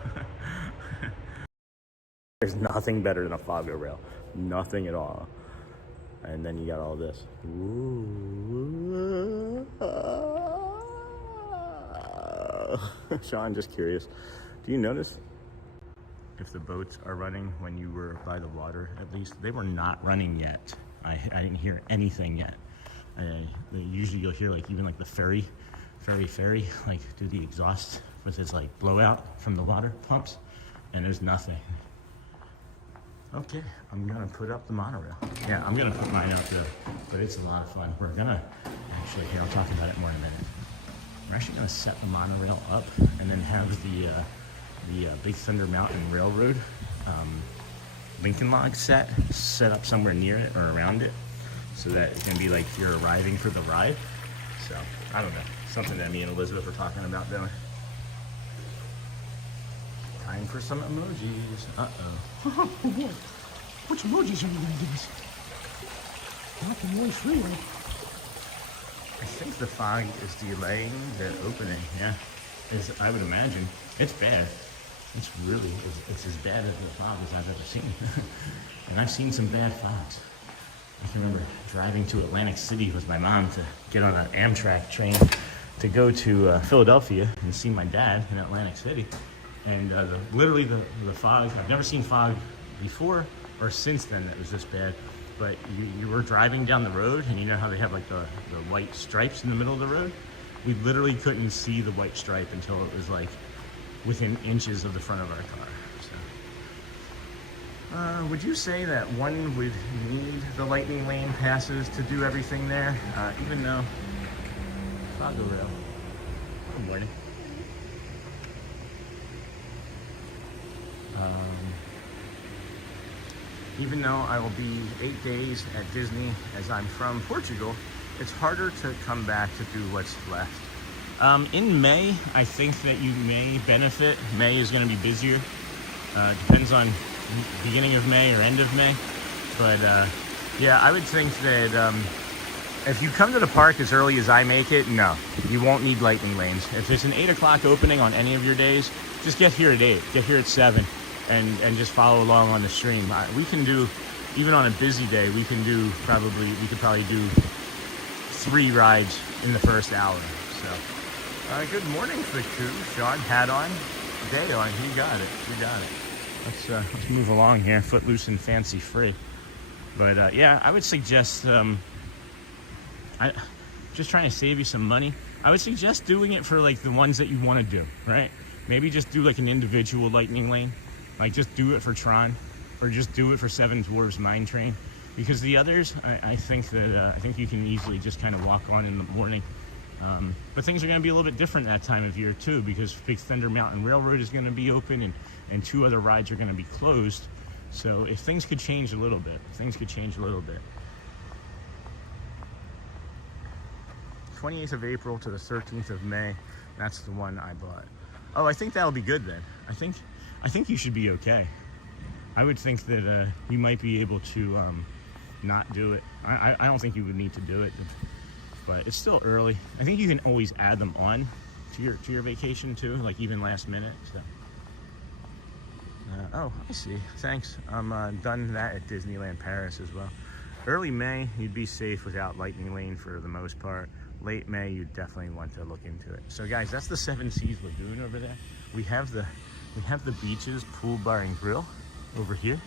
There's nothing better than a Fago rail. Nothing at all. And then you got all this. Sean, just curious. Do you notice if the boats are running when you were by the water? At least they were not running yet. I didn't hear anything yet. Usually you'll hear like even like the ferry, like do the exhaust with its like blowout from the water pumps, and there's nothing. Okay, I'm gonna put up the monorail. Yeah, I'm gonna put mine up too, but it's a lot of fun. We're gonna, actually, here, I'll talk about it more in a minute. We're actually gonna set the monorail up and then have the Big Thunder Mountain Railroad Lincoln log set up somewhere near it or around it, so that it can be like you're arriving for the ride. So, I don't know, something that me and Elizabeth were talking about doing. Time for some emojis. Uh-oh. Which emojis are you gonna give us? Not the one freeway. I think the fog is delaying the opening, yeah. I would imagine. It's bad. It's as bad as the fog as I've ever seen. And I've seen some bad fogs. I can remember driving to Atlantic City with my mom to get on an Amtrak train to go to Philadelphia and see my dad in Atlantic City. And literally the fog, I've never seen fog before or since then that was this bad. But you were driving down the road, and you know how they have like the white stripes in the middle of the road? We literally couldn't see the white stripe until it was like within inches of the front of our car. So, would you say that one would need the lightning lane passes to do everything there? Even though, Fago rail. Good morning. Even though I will be 8 days at Disney as I'm from Portugal, it's harder to come back to do what's left. In May, I think that you may benefit. May is going to be busier. Depends on beginning of May or end of May. But yeah, I would think that if you come to the park as early as I make it, no, you won't need lightning lanes. If it's an 8 o'clock opening on any of your days, just get here at 8, get here at 7, and just follow along on the stream. We can do, even on a busy day, we could probably do 3 rides in the first hour. So, good morning, Faku. Sean, hat on, day on. You got it. You got it. Let's move along here. Footloose and fancy free. But yeah, I would suggest. Just trying to save you some money. I would suggest doing it for like the ones that you want to do, right? Maybe just do like an individual lightning lane. Like just do it for Tron, or just do it for Seven Dwarfs Mine Train. Because the others, I think you can easily just kind of walk on in the morning. But things are going to be a little bit different that time of year too, because Big Thunder Mountain Railroad is going to be open, and 2 other rides are going to be closed. So if things could change a little bit, 28th of April to the 13th of May, that's the one I bought. Oh, I think that'll be good then. I think you should be okay. I would think that you might be able to not do it. I don't think you would need to do it, but it's still early. I think you can always add them on to your vacation too, like even last minute. So. Oh, I see. Thanks. I'm done that at Disneyland Paris as well. Early May, you'd be safe without Lightning Lane for the most part. Late May, you definitely want to look into it. So guys, that's the Seven Seas Lagoon over there. We have the beaches, pool, bar, and grill over here,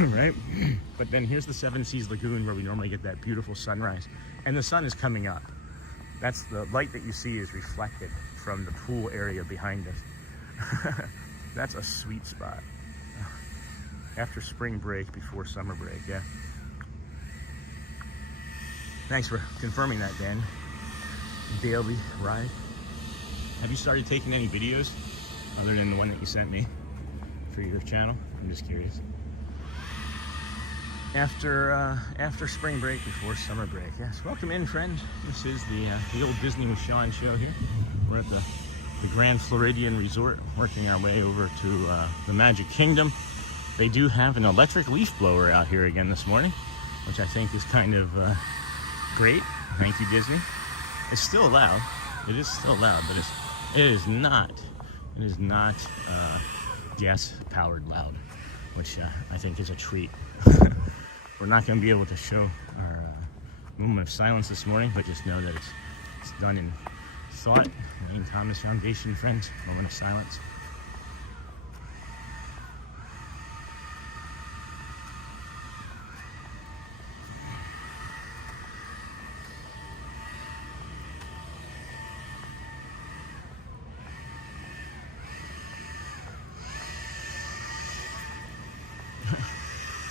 right? But then here's the Seven Seas Lagoon where we normally get that beautiful sunrise, and the sun is coming up. That's the light that you see is reflected from the pool area behind us. That's a sweet spot. After spring break, before summer break, yeah. Thanks for confirming that, Dan. Daily ride. Have you started taking any videos other than the one that you sent me for your channel? I'm just curious. After spring break, before summer break. Yes, welcome in, friends. This is the old Disney with Sean show here. We're at the Grand Floridian Resort, working our way over to the Magic Kingdom. They do have an electric leaf blower out here again this morning, which I think is kind of great. Thank you, Disney. It's still loud. It is still loud, but it is not gas-powered loud, which I think is a treat. We're not going to be able to show our moment of silence this morning, but just know that it's done in thought. Wayne Thomas Foundation, friends. Moment of silence.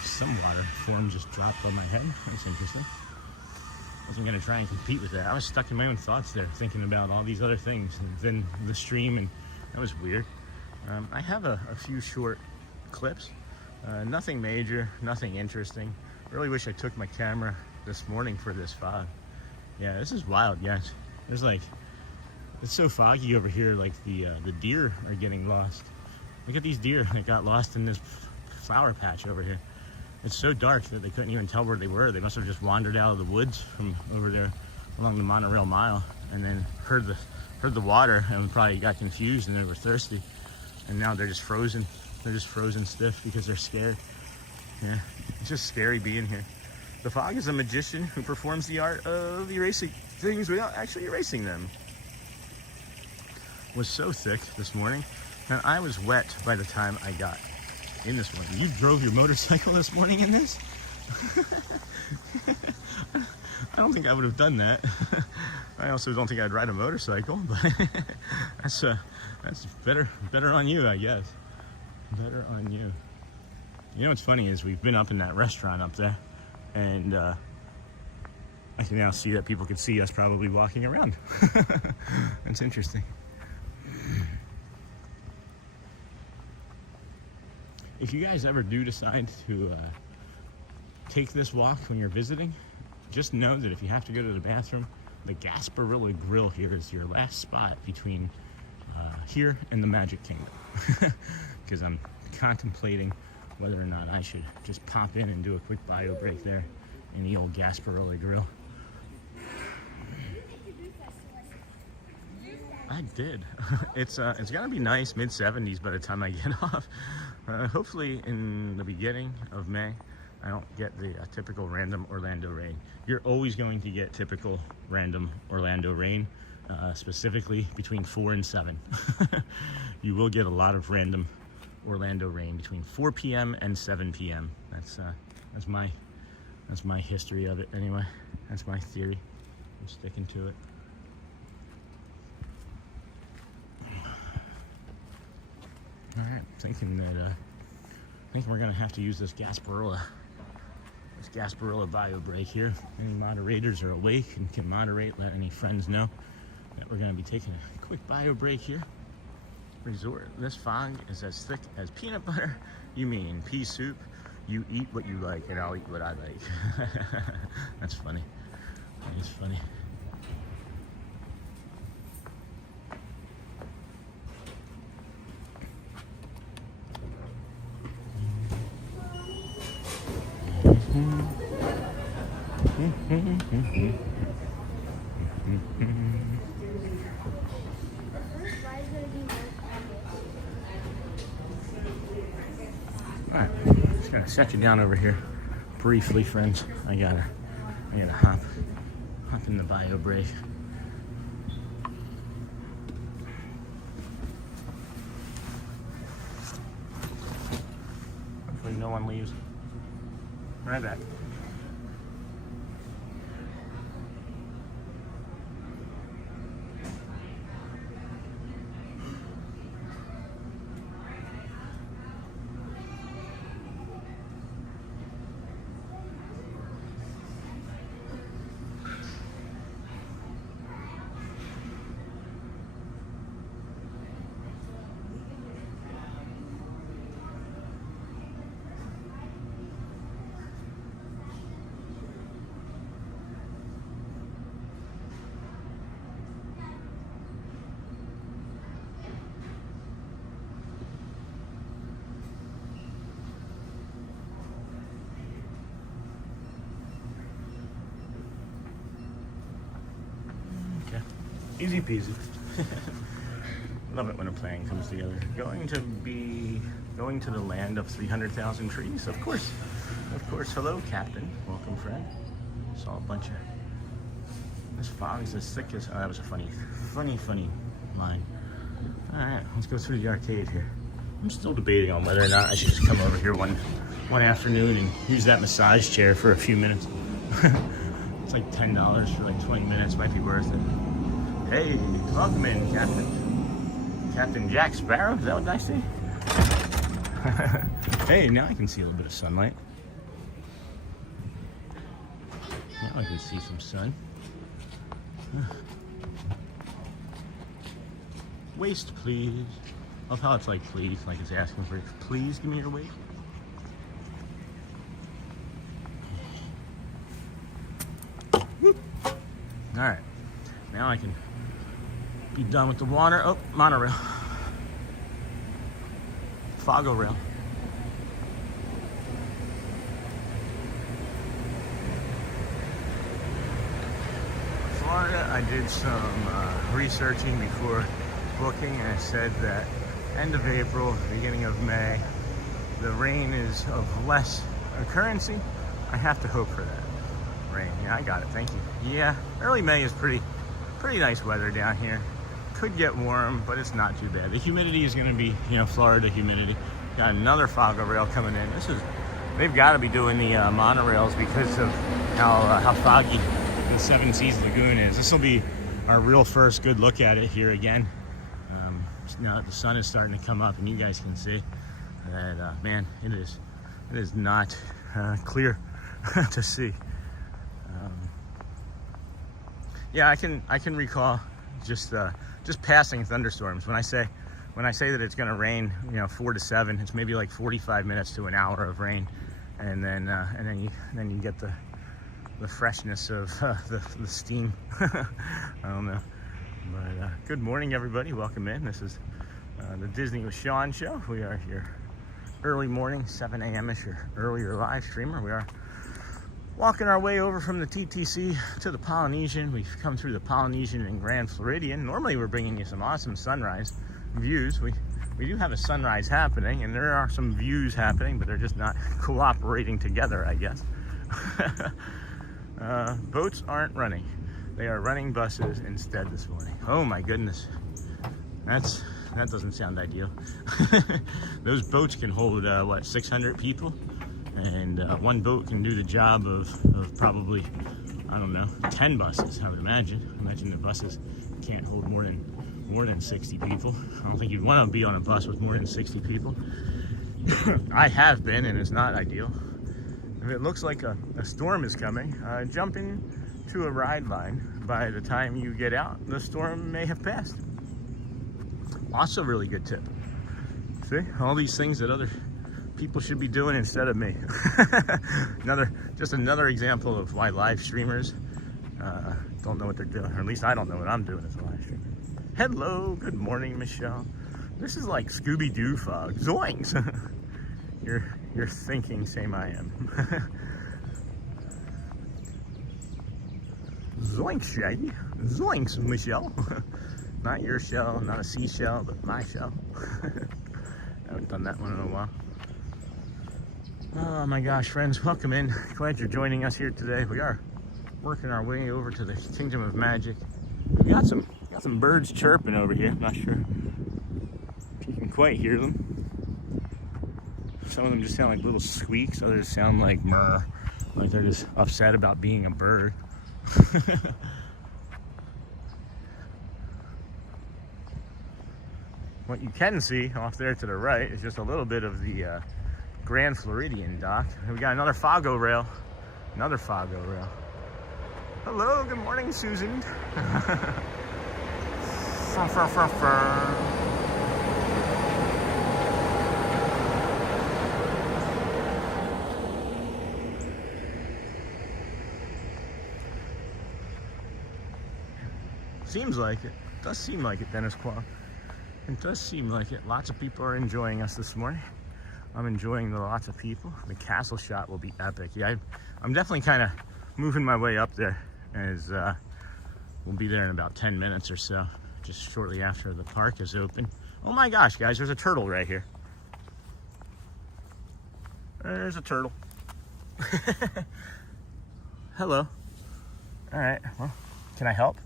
Some water form just dropped on my head. That's interesting. I wasn't going to try and compete with that. I was stuck in my own thoughts there, thinking about all these other things, and then the stream, and that was weird. I have a few short clips. Nothing major, nothing interesting. Really wish I took my camera this morning for this fog. Yeah, this is wild, guys. There's like, it's so foggy over here, like the deer are getting lost. Look at these deer that got lost in this flower patch over here. It's so dark that they couldn't even tell where they were. They must have just wandered out of the woods from over there along the monorail mile, and then heard the water and probably got confused and they were thirsty. And now they're just frozen. They're just frozen stiff because they're scared. Yeah, it's just scary being here. The fog is a magician who performs the art of erasing things without actually erasing them. It was so thick this morning, and I was wet by the time I got in this one. You drove your motorcycle this morning in this? I don't think I would have done that. I also don't think I'd ride a motorcycle, but that's better on you, I guess. Better on you. You know what's funny is we've been up in that restaurant up there, and I can now see that people can see us probably walking around. That's interesting. if you guys ever do decide to take this walk when you're visiting, just know that if you have to go to the bathroom, the Gasparilla Grill here is your last spot between here and the Magic Kingdom. Because I'm contemplating whether or not I should just pop in and do a quick bio break there in the old Gasparilla Grill. I did. It's gonna be nice, mid-70s by the time I get off. Hopefully in the beginning of May, I don't get the typical random Orlando rain. You're always going to get typical random Orlando rain, specifically between 4 and 7. You will get a lot of random Orlando rain between 4 p.m. and 7 p.m. That's my history of it anyway. That's my theory. I'm sticking to it. All right, thinking that I think we're gonna have to use this Gasparilla bio break here. Any moderators are awake and can moderate, let any friends know that we're gonna be taking a quick bio break here. Resort, this fog is as thick as peanut butter. You mean pea soup? You eat what you like and I'll eat what I like. That's funny. That is funny. Alright, just gonna set you down over here briefly, friends. I gotta hop in the bio break. Hopefully no one leaves. Right back. Easy peasy. Love it when a plan comes together. Going to the land of 300,000 trees, of course. Hello, Captain. Welcome, friend. Saw a bunch of. This fog's as thick as. Oh, that was a funny line. All right, let's go through the arcade here. I'm still debating on whether or not I should just come over here one afternoon and use that massage chair for a few minutes. It's like $10 for like 20 minutes. Might be worth it. Hey, welcome in, Captain Jack Sparrow. Is that what I see? Hey, now I can see a little bit of sunlight. Now I can see some sun. Waist, please. I love how it's like please, like it's asking for it. Please give me your waist. All right, now I can be done with the water. Oh, monorail. Fogo rail. Florida, I did some researching before booking, and it said that end of April, beginning of May, the rain is of less occurrency. I have to hope for that rain. Yeah, I got it. Thank you. Yeah, early May is pretty nice weather down here. Could get warm, but it's not too bad. The humidity is going to be, Florida humidity. Got another Fogo rail coming in. They've got to be doing the monorails because of how foggy the Seven Seas Lagoon is. This will be our real first good look at it here again. Now that the sun is starting to come up, and you guys can see that, man, it is not clear to see. Yeah, I can recall just passing thunderstorms. When I say when I say that it's going to rain, 4 to 7, it's maybe like 45 minutes to an hour of rain, and then you get the freshness of the steam. I don't know. But good morning, everybody. Welcome in. This is the Disney with Sean show. We are your early morning, 7 a.m.-ish or earlier live streamer. We are walking our way over from the TTC to the Polynesian. We've come through the Polynesian and Grand Floridian. Normally we're bringing you some awesome sunrise views. We do have a sunrise happening, and there are some views happening, but they're just not cooperating together, I guess. Boats aren't running. They are running buses instead this morning. Oh my goodness. That doesn't sound ideal. Those boats can hold, 600 people? And one boat can do the job of probably, I don't know, 10 buses, I would imagine. Imagine the buses can't hold more than 60 people. I don't think you'd want to be on a bus with more than 60 people. I have been, and it's not ideal. If it looks like a storm is coming, jump into a ride line. By the time you get out, the storm may have passed. Also, really good tip. See, all these things that other people should be doing instead of me. Just another example of why live streamers don't know what they're doing, or at least I don't know what I'm doing as a live streamer. Hello, good morning, Michelle. This is like Scooby-Doo fog. Zoinks! You're thinking, same I am. Zoinks, Shaggy. Zoinks, Michelle. Not your shell, not a seashell, but my shell. Haven't done that one in a while. Oh my gosh, friends, welcome in. Glad you're joining us here today. We are working our way over to the Kingdom of Magic. We got some birds chirping over here. I'm not sure if you can quite hear them. Some of them just sound like little squeaks. Others sound like murr, like they're just upset about being a bird. What you can see off there to the right is just a little bit of the Grand Floridian dock. We got another Fago rail. Another Fago rail. Hello, good morning, Susan. Seems like it. Does seem like it, Dennis Quaw. It does seem like it. Lots of people are enjoying us this morning. I'm enjoying the lots of people. The castle shot will be epic. Yeah, I'm definitely kind of moving my way up there, as we'll be there in about 10 minutes or so, just shortly after the park is open. Oh my gosh, guys, there's a turtle right here. There's a turtle. Hello. All right, well, can I help?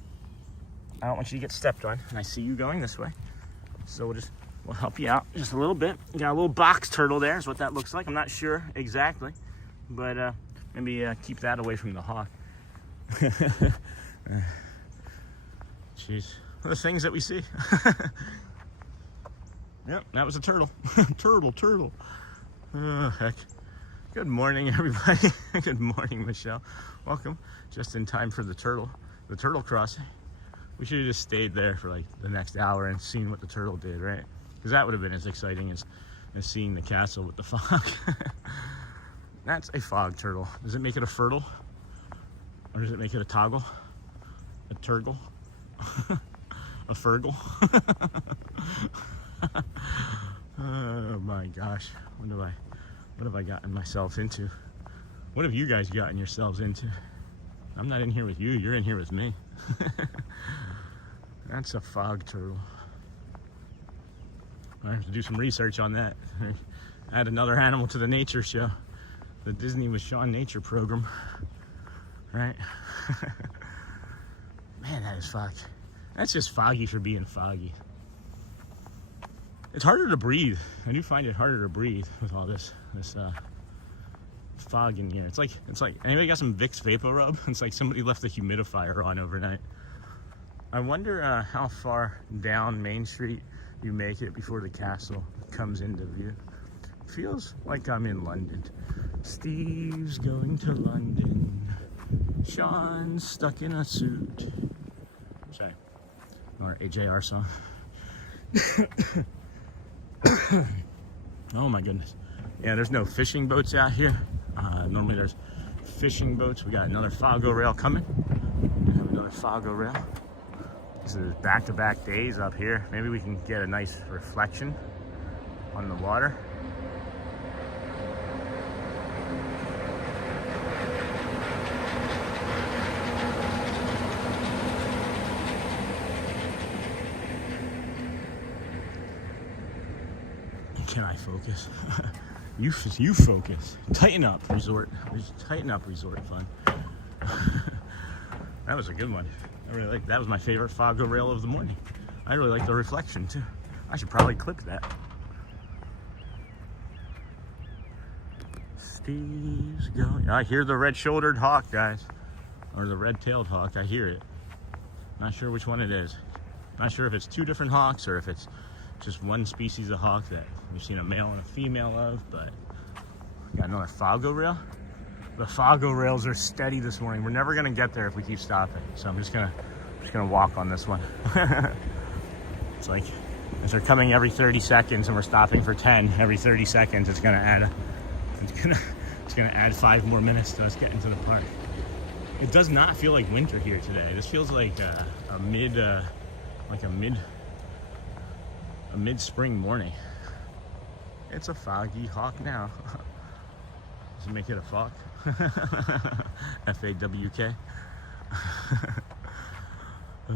I don't want you to get stepped on, and I see you going this way. So we'll help you out just a little bit. You got a little box turtle there is what that looks like. I'm not sure exactly, but maybe keep that away from the hawk. Jeez, what are the things that we see? Yep, that was a turtle. Turtle. Oh, heck. Good morning, everybody. Good morning, Michelle. Welcome. Just in time for the turtle crossing. We should have just stayed there for like the next hour and seen what the turtle did, right? Because that would have been as exciting as seeing the castle with the fog. That's a fog turtle. Does it make it a fertile? Or does it make it a toggle? A turgle? A fergle? Oh my gosh. What have I gotten myself into? What have you guys gotten yourselves into? I'm not in here with you, you're in here with me. That's a fog turtle. I have to do some research on that. Add another animal to the nature show. The Disney with Sean nature program. Right? Man, that is fog. That's just foggy for being foggy. It's harder to breathe. I do find it harder to breathe with all this fog in here. It's like anybody got some Vicks Vapor Rub? It's like somebody left the humidifier on overnight. I wonder how far down Main Street you make it before the castle comes into view. Feels like I'm in London. Steve's going to London. Sean's stuck in a suit. Sorry. Or AJR song. Oh my goodness. Yeah, there's no fishing boats out here. Normally there's fishing boats. We got another Fago rail coming. We have another Fago rail. These are back-to-back days up here. Maybe we can get a nice reflection on the water. Can I focus? You focus. Tighten up, resort. Tighten up, resort fun. That was a good one. I really like that. Was my favorite Fago rail of the morning. I really like the reflection too. I should probably clip that. Steve's going. I hear the red-shouldered hawk, guys, or the red-tailed hawk. I hear it. Not sure which one it is. Not sure if it's two different hawks or if it's just one species of hawk that we've seen a male and a female of, but we got another Fago rail. The Fago rails are steady this morning. We're never gonna get there if we keep stopping. So I'm just gonna walk on this one. It's like, as they're coming every 30 seconds and we're stopping for 10 every 30 seconds, it's gonna add 5 more minutes to us getting to the park. It does not feel like winter here today. This feels like a mid-spring morning. It's a foggy hawk now. Does it make it a fawk? F-A-W-K. I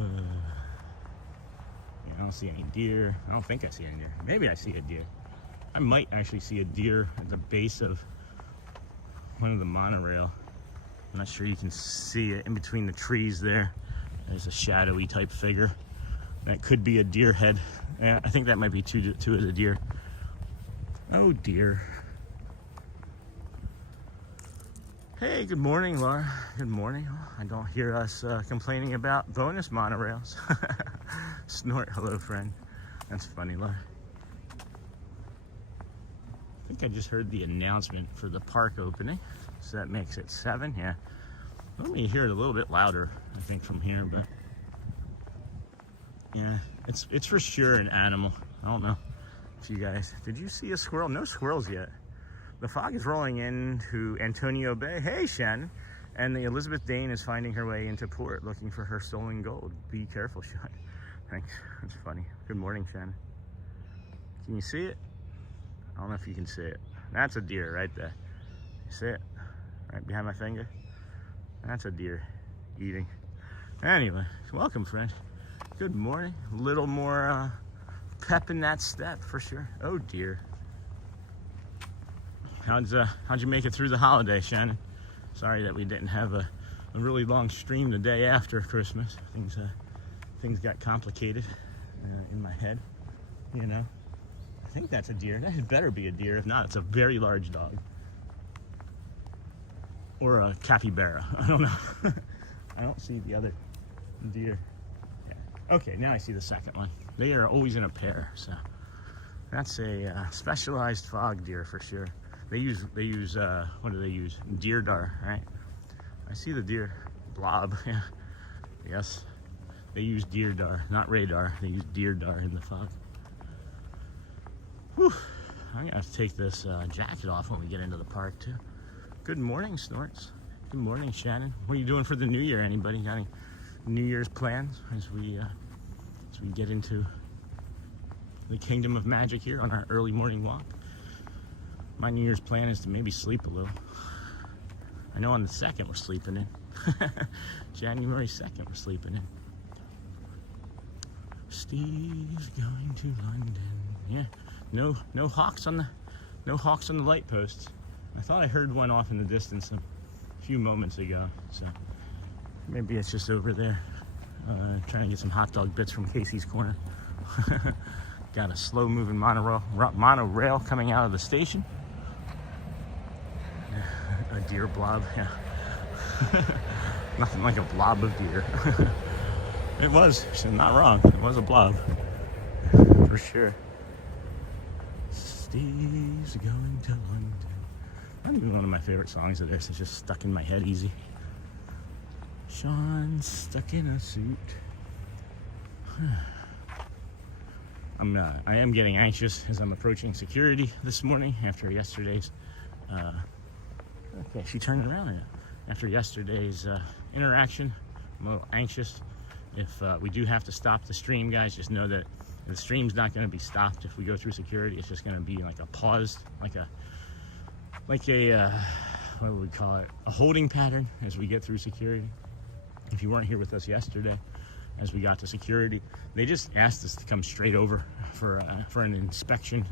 don't see any deer. I don't think I see any deer. Maybe I see a deer. I might actually see a deer at the base of one of the monorail. I'm not sure you can see it in between the trees there. There's a shadowy type figure. That could be a deer head. Yeah, I think that might be two of the deer. Oh dear. Hey, good morning, Laura. Good morning. I don't hear us complaining about bonus monorails. Snort, hello, friend. That's funny, Laura. I think I just heard the announcement for the park opening, so that makes it 7. Yeah. Let me hear it a little bit louder, I think, from here, but yeah, it's for sure an animal. I don't know if you guys, did you see a squirrel? No squirrels yet. The fog is rolling into Antonio Bay. Hey, Shannon. And the Elizabeth Dane is finding her way into port looking for her stolen gold. Be careful, Shannon. Thanks. That's funny. Good morning, Shannon. Can you see it? I don't know if you can see it. That's a deer right there. You see it? Right behind my finger? That's a deer eating. Anyway, welcome, friend. Good morning. A little more pep in that step for sure. Oh dear. How'd you make it through the holiday, Shannon? Sorry that we didn't have a really long stream the day after Christmas. Things got complicated in my head, you know. I think that's a deer. That had better be a deer. If not, it's a very large dog. Or a capybara. I don't know. I don't see the other deer. Yeah. Okay, now I see the second one. They are always in a pair, so that's a specialized fog deer for sure. They use what do they use? Deer dar, right? I see the deer blob. Yeah. Yes. They use deer dar, not radar. They use deer dar in the fog. Whew. I'm gonna have to take this jacket off when we get into the park too. Good morning, Snorts. Good morning, Shannon. What are you doing for the new year? Anybody got any New Year's plans as we get into the kingdom of magic here on our early morning walk? My New Year's plan is to maybe sleep a little. I know on the 2nd we're sleeping in. January 2nd we're sleeping in. Steve's going to London. Yeah, no hawks on the light posts. I thought I heard one off in the distance a few moments ago, so maybe it's just over there. Trying to get some hot dog bits from Casey's Corner. Got a slow-moving monorail coming out of the station. A deer blob, yeah. Nothing like a blob of deer. It was, she's not wrong. It was a blob, for sure. Steve's going to London. Not even one of my favorite songs of this. It's just stuck in my head easy. Sean's stuck in a suit. I am getting anxious as I'm approaching security this morning after yesterday's. Okay, she turned around now. After yesterday's interaction, I'm a little anxious. If we do have to stop the stream, guys, just know that the stream's not going to be stopped if we go through security. It's just going to be like a pause, like a what would we call it? A holding pattern as we get through security. If you weren't here with us yesterday, as we got to security, they just asked us to come straight over for an inspection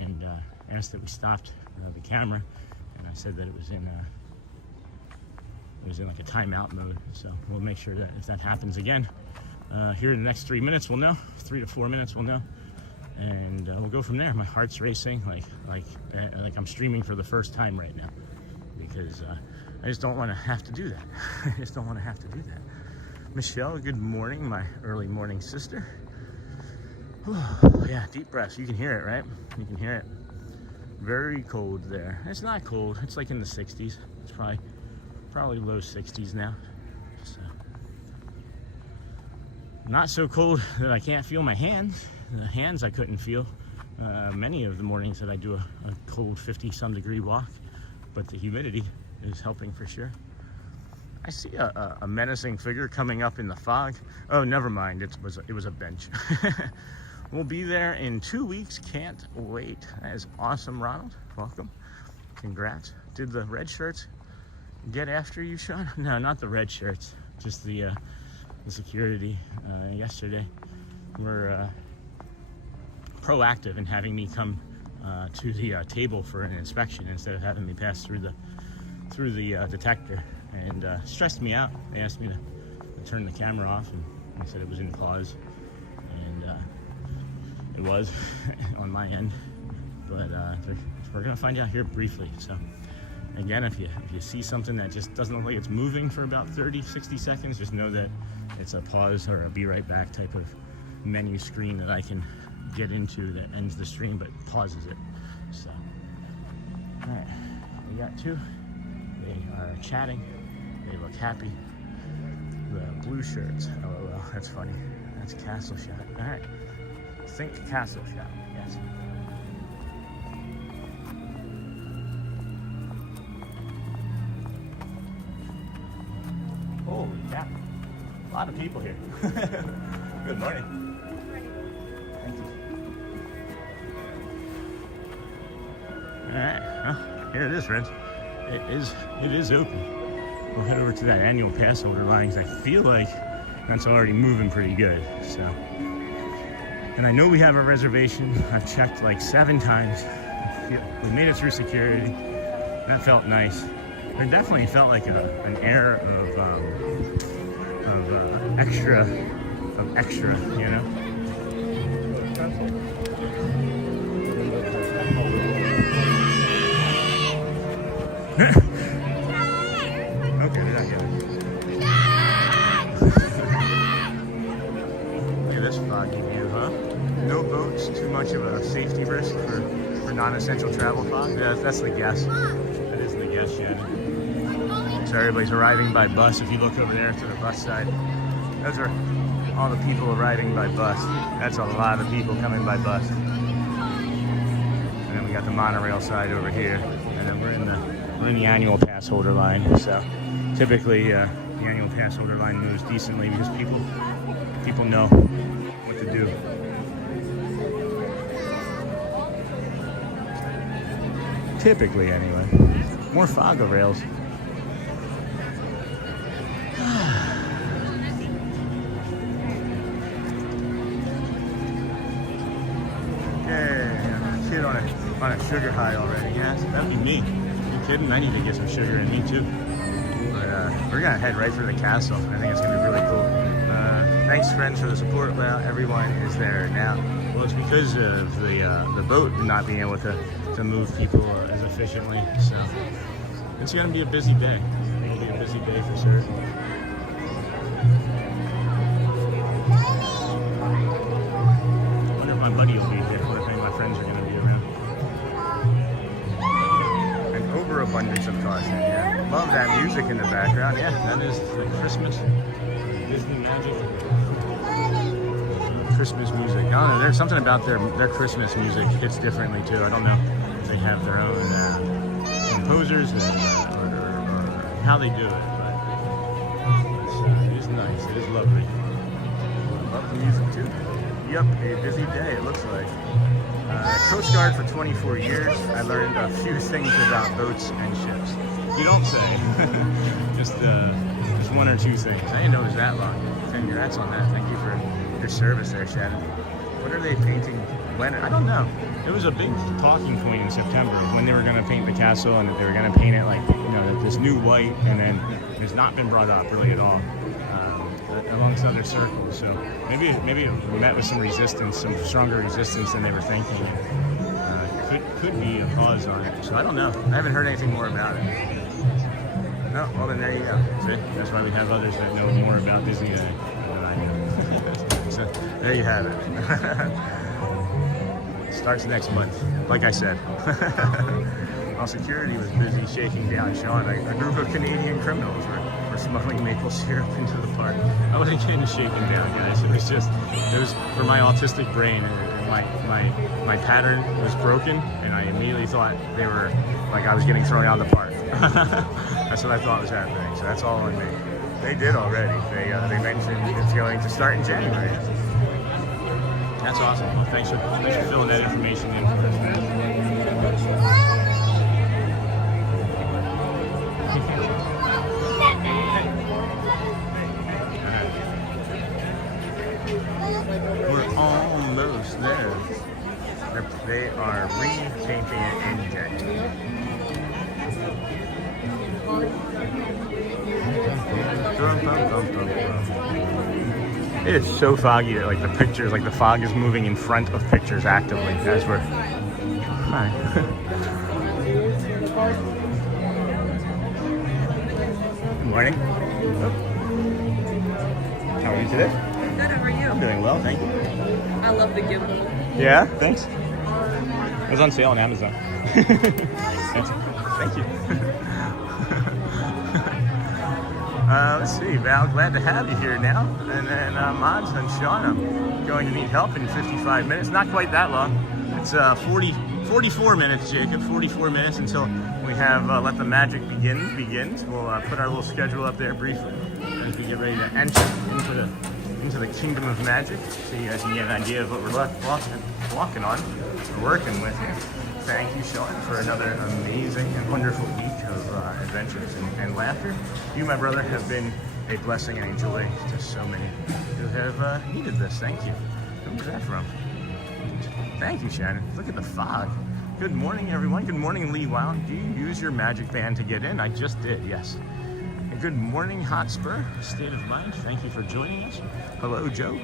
and asked that we stopped the camera, and I said that it was in like a timeout mode. So we'll make sure that if that happens again, here in the next 3 minutes, we'll know. 3 to 4 minutes, we'll know, and we'll go from there. My heart's racing, like I'm streaming for the first time right now, because I just don't want to have to do that. I just don't want to have to do that. Michelle, good morning, my early morning sister. Yeah, deep breaths. You can hear it, right? You can hear it. Very cold there. It's not cold. It's like in the 60s. It's probably low 60s now. So, not so cold that I can't feel my hands. The hands I couldn't feel many of the mornings that I do a cold 50-some degree walk, but the humidity is helping for sure. I see a menacing figure coming up in the fog. Oh, never mind. It was a bench. We'll be there in 2 weeks. Can't wait. That is awesome, Ronald. Welcome. Congrats. Did the red shirts get after you, Sean? No, not the red shirts. Just the security yesterday. Were proactive in having me come to the table for an inspection instead of having me pass through the detector, and stressed me out. They asked me to turn the camera off, and I said it was in pause, and it was on my end, but we're gonna find out here briefly. So again, if you see something that just doesn't look like it's moving for about 30-60 seconds, just know that it's a pause or a be right back type of menu screen that I can get into that ends the stream but pauses it. So all right, we got two. They are chatting. They look happy. The blue shirts. LOL. That's funny. That's Castle Shot. All right. Think Castle Shot. Yes. Holy cow. A lot of people here. Good morning. Thank you. All right. Well, here it is, friends. It is open. We'll head over to that annual pass holder line because I feel like that's already moving pretty good. So, and I know we have a reservation. I've checked like 7 times. We made it through security. That felt nice. There definitely felt like an air of extra, you know. Okay, they're not getting it. Look at this foggy view, huh? No boats, too much of a safety risk for non-essential travel fog. Yeah, that's the guess. That is the guess, yeah. So everybody's arriving by bus. If you look over there to the bus side, those are all the people arriving by bus. That's a lot of people coming by bus. And then we got the monorail side over here, and then we're in the annual pass holder line. So typically the annual pass holder line moves decently because people know what to do. Typically, anyway. More fog rails. Kid on a sugar high already. Yes, that'd be me. You kidding? I need to get some sugar in me too. But we're gonna head right for the castle. I think it's gonna be really cool. Thanks, friends, for the support. Well, everyone is there now. Well, it's because of the boat not being able to move people as efficiently. So it's gonna be a busy day. It's gonna be a busy day for certain. I wonder if my buddy will be here. What if any of my friends are gonna be around? An overabundance of caution, yeah. Love that music in the background. Yeah, that is the Christmas Disney magic. Christmas music. I don't know, there's something about their Christmas music hits differently too. I don't know if they have their own composers or how they do it, but it is nice, it is lovely. I love the music too. Yep, a busy day it looks like. Coast Guard for 24 years. I learned a few things about boats and ships. You don't say. just one or two things. I didn't know it was that long. Congrats on that. Thank you for your service there, Shannon. What are they painting? When? I don't know. It was a big talking point in September when they were going to paint the castle and that they were going to paint it like, you know, this new white, and then it's not been brought up really at all amongst other circles. So maybe it met with some resistance, some stronger resistance than they were thinking. Could be a pause on it. So I don't know. I haven't heard anything more about it. No, well then there you go. See? That's why we have others that know more about Disney than I do. So there you have it. Starts next month, like I said. While security was busy shaking down Sean, a group of Canadian criminals were smuggling maple syrup into the park. I wasn't getting shaken down, guys. It was for my autistic brain. My pattern was broken, and I immediately thought they were like I was getting thrown out of the park. That's what I thought was happening. So that's all on me. They did already. They mentioned it's going to start in January. That's awesome. Well, thanks for filling that information in for us, man. We're almost there. They are repainting it in January. It is so foggy that like the pictures, like the fog is moving in front of pictures actively as we're. Hi. Good morning. How are you today? Good, how are you? I'm doing well, thank you. I love the gimbal. Yeah, thanks. It was on sale on Amazon. Thank you. Let's see, Val, glad to have you here now. And then Mons and Sean, I'm going to need help in 55 minutes. Not quite that long. It's 44 minutes, Jacob. 44 minutes until we have Let the Magic begins. We'll put our little schedule up there briefly as we get ready to enter into the kingdom of magic, so you guys can get an idea of what we're walking on, we're working with here. Thank you, Sean, for another amazing and wonderful week of adventures and laughter. You, my brother, have been a blessing and a joy to so many who have needed this. Thank you. Who was that from? Thank you, Shannon. Look at the fog. Good morning, everyone. Good morning, Lee Wow. Do you use your magic band to get in? I just did, yes. And good morning, Hotspur. State of Mind. Thank you for joining us. Hello, Joe.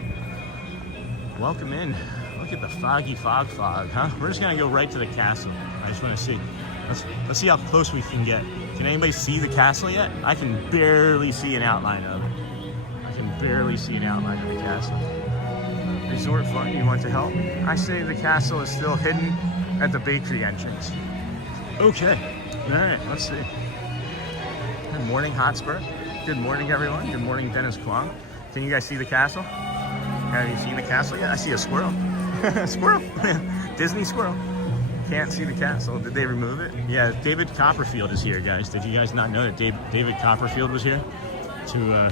Welcome in. Look at the foggy fog, huh? We're just gonna go right to the castle. I just want to see. Let's see how close we can get. Can anybody see the castle yet? I can barely see an outline of it. I can barely see an outline of the castle. Resort fun, you want to help? I say the castle is still hidden at the bakery entrance. Okay, all right, let's see. Good morning, Hotspur. Good morning, everyone. Good morning, Dennis Kwong. Can you guys see the castle? Have you seen the castle yet? I see a squirrel. Squirrel. Disney squirrel. Can't see the castle. Did they remove it? Yeah, David Copperfield is here, guys. Did you guys not know that David Copperfield was here to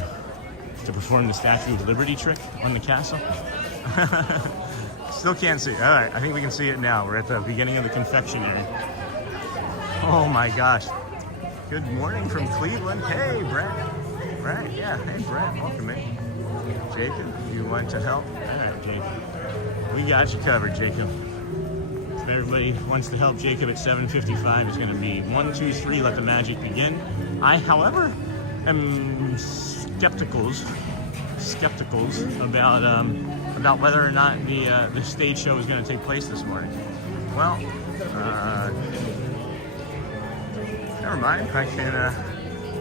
perform the Statue of Liberty trick on the castle? Still can't see. All right, I think we can see it now. We're at the beginning of the confectionery. Oh my gosh. Good morning from Cleveland. Hey, Brett. Right, yeah. Hey, Brett. Welcome in. Jacob, you want to help? All right, Jacob. We got you covered, Jacob. If everybody wants to help Jacob at 7:55, it's going to be 1, 2, 3, let the magic begin. I, however, am skepticals about whether or not the stage show is going to take place this morning. Well, never mind.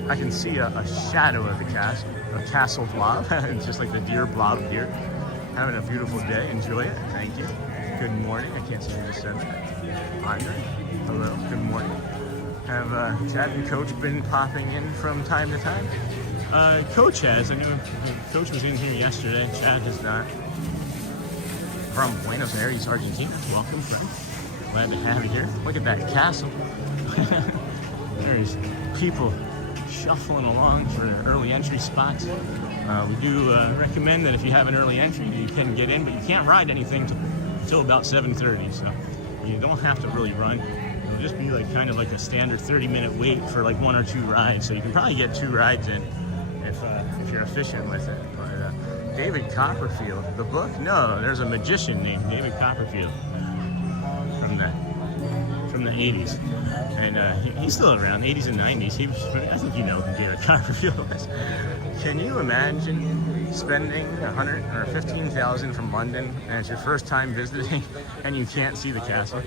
I can see a shadow of the castle, a castle blob. It's just like the deer blob here. Having a beautiful day. Enjoy it. Thank you. Good morning. I can't see who just said that. Andre. Hello. Good morning. Have Chad and Coach been popping in from time to time? Coach has. I know Coach was in here yesterday. Chad has not. from Buenos Aires, Argentina. Welcome, friend. Glad to have you here. Look at that castle. There's people shuffling along for early entry spots. We do recommend that if you have an early entry, you can get in, but you can't ride anything until about 7:30. So you don't have to really run. It'll just be like kind of like a standard 30-minute wait for like 1 or 2 rides. So you can probably get 2 rides in if you're efficient with it. But David Copperfield, the book? No, there's a magician named David Copperfield from the 80s, and he's still around, 80s and 90s. I think you know who David Copperfield is. Can you imagine spending 100 or 15,000 from London, and it's your first time visiting, and you can't see the castle?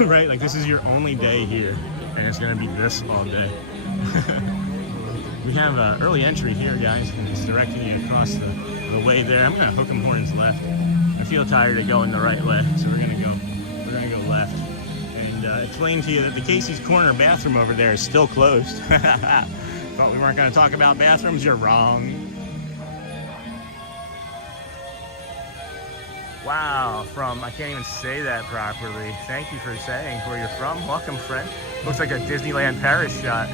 Right? Like, this is your only day here, and it's going to be this all day. We have early entry here, guys, and it's directing you across the way there. I'm going to hook 'em horns left. I feel tired of going the right way, so we're going to go left. And explain to you that the Casey's Corner bathroom over there is still closed. Thought we weren't going to talk about bathrooms? You're wrong. Wow, I can't even say that properly. Thank you for saying where you're from. Welcome, friend. Looks like a Disneyland Paris shot.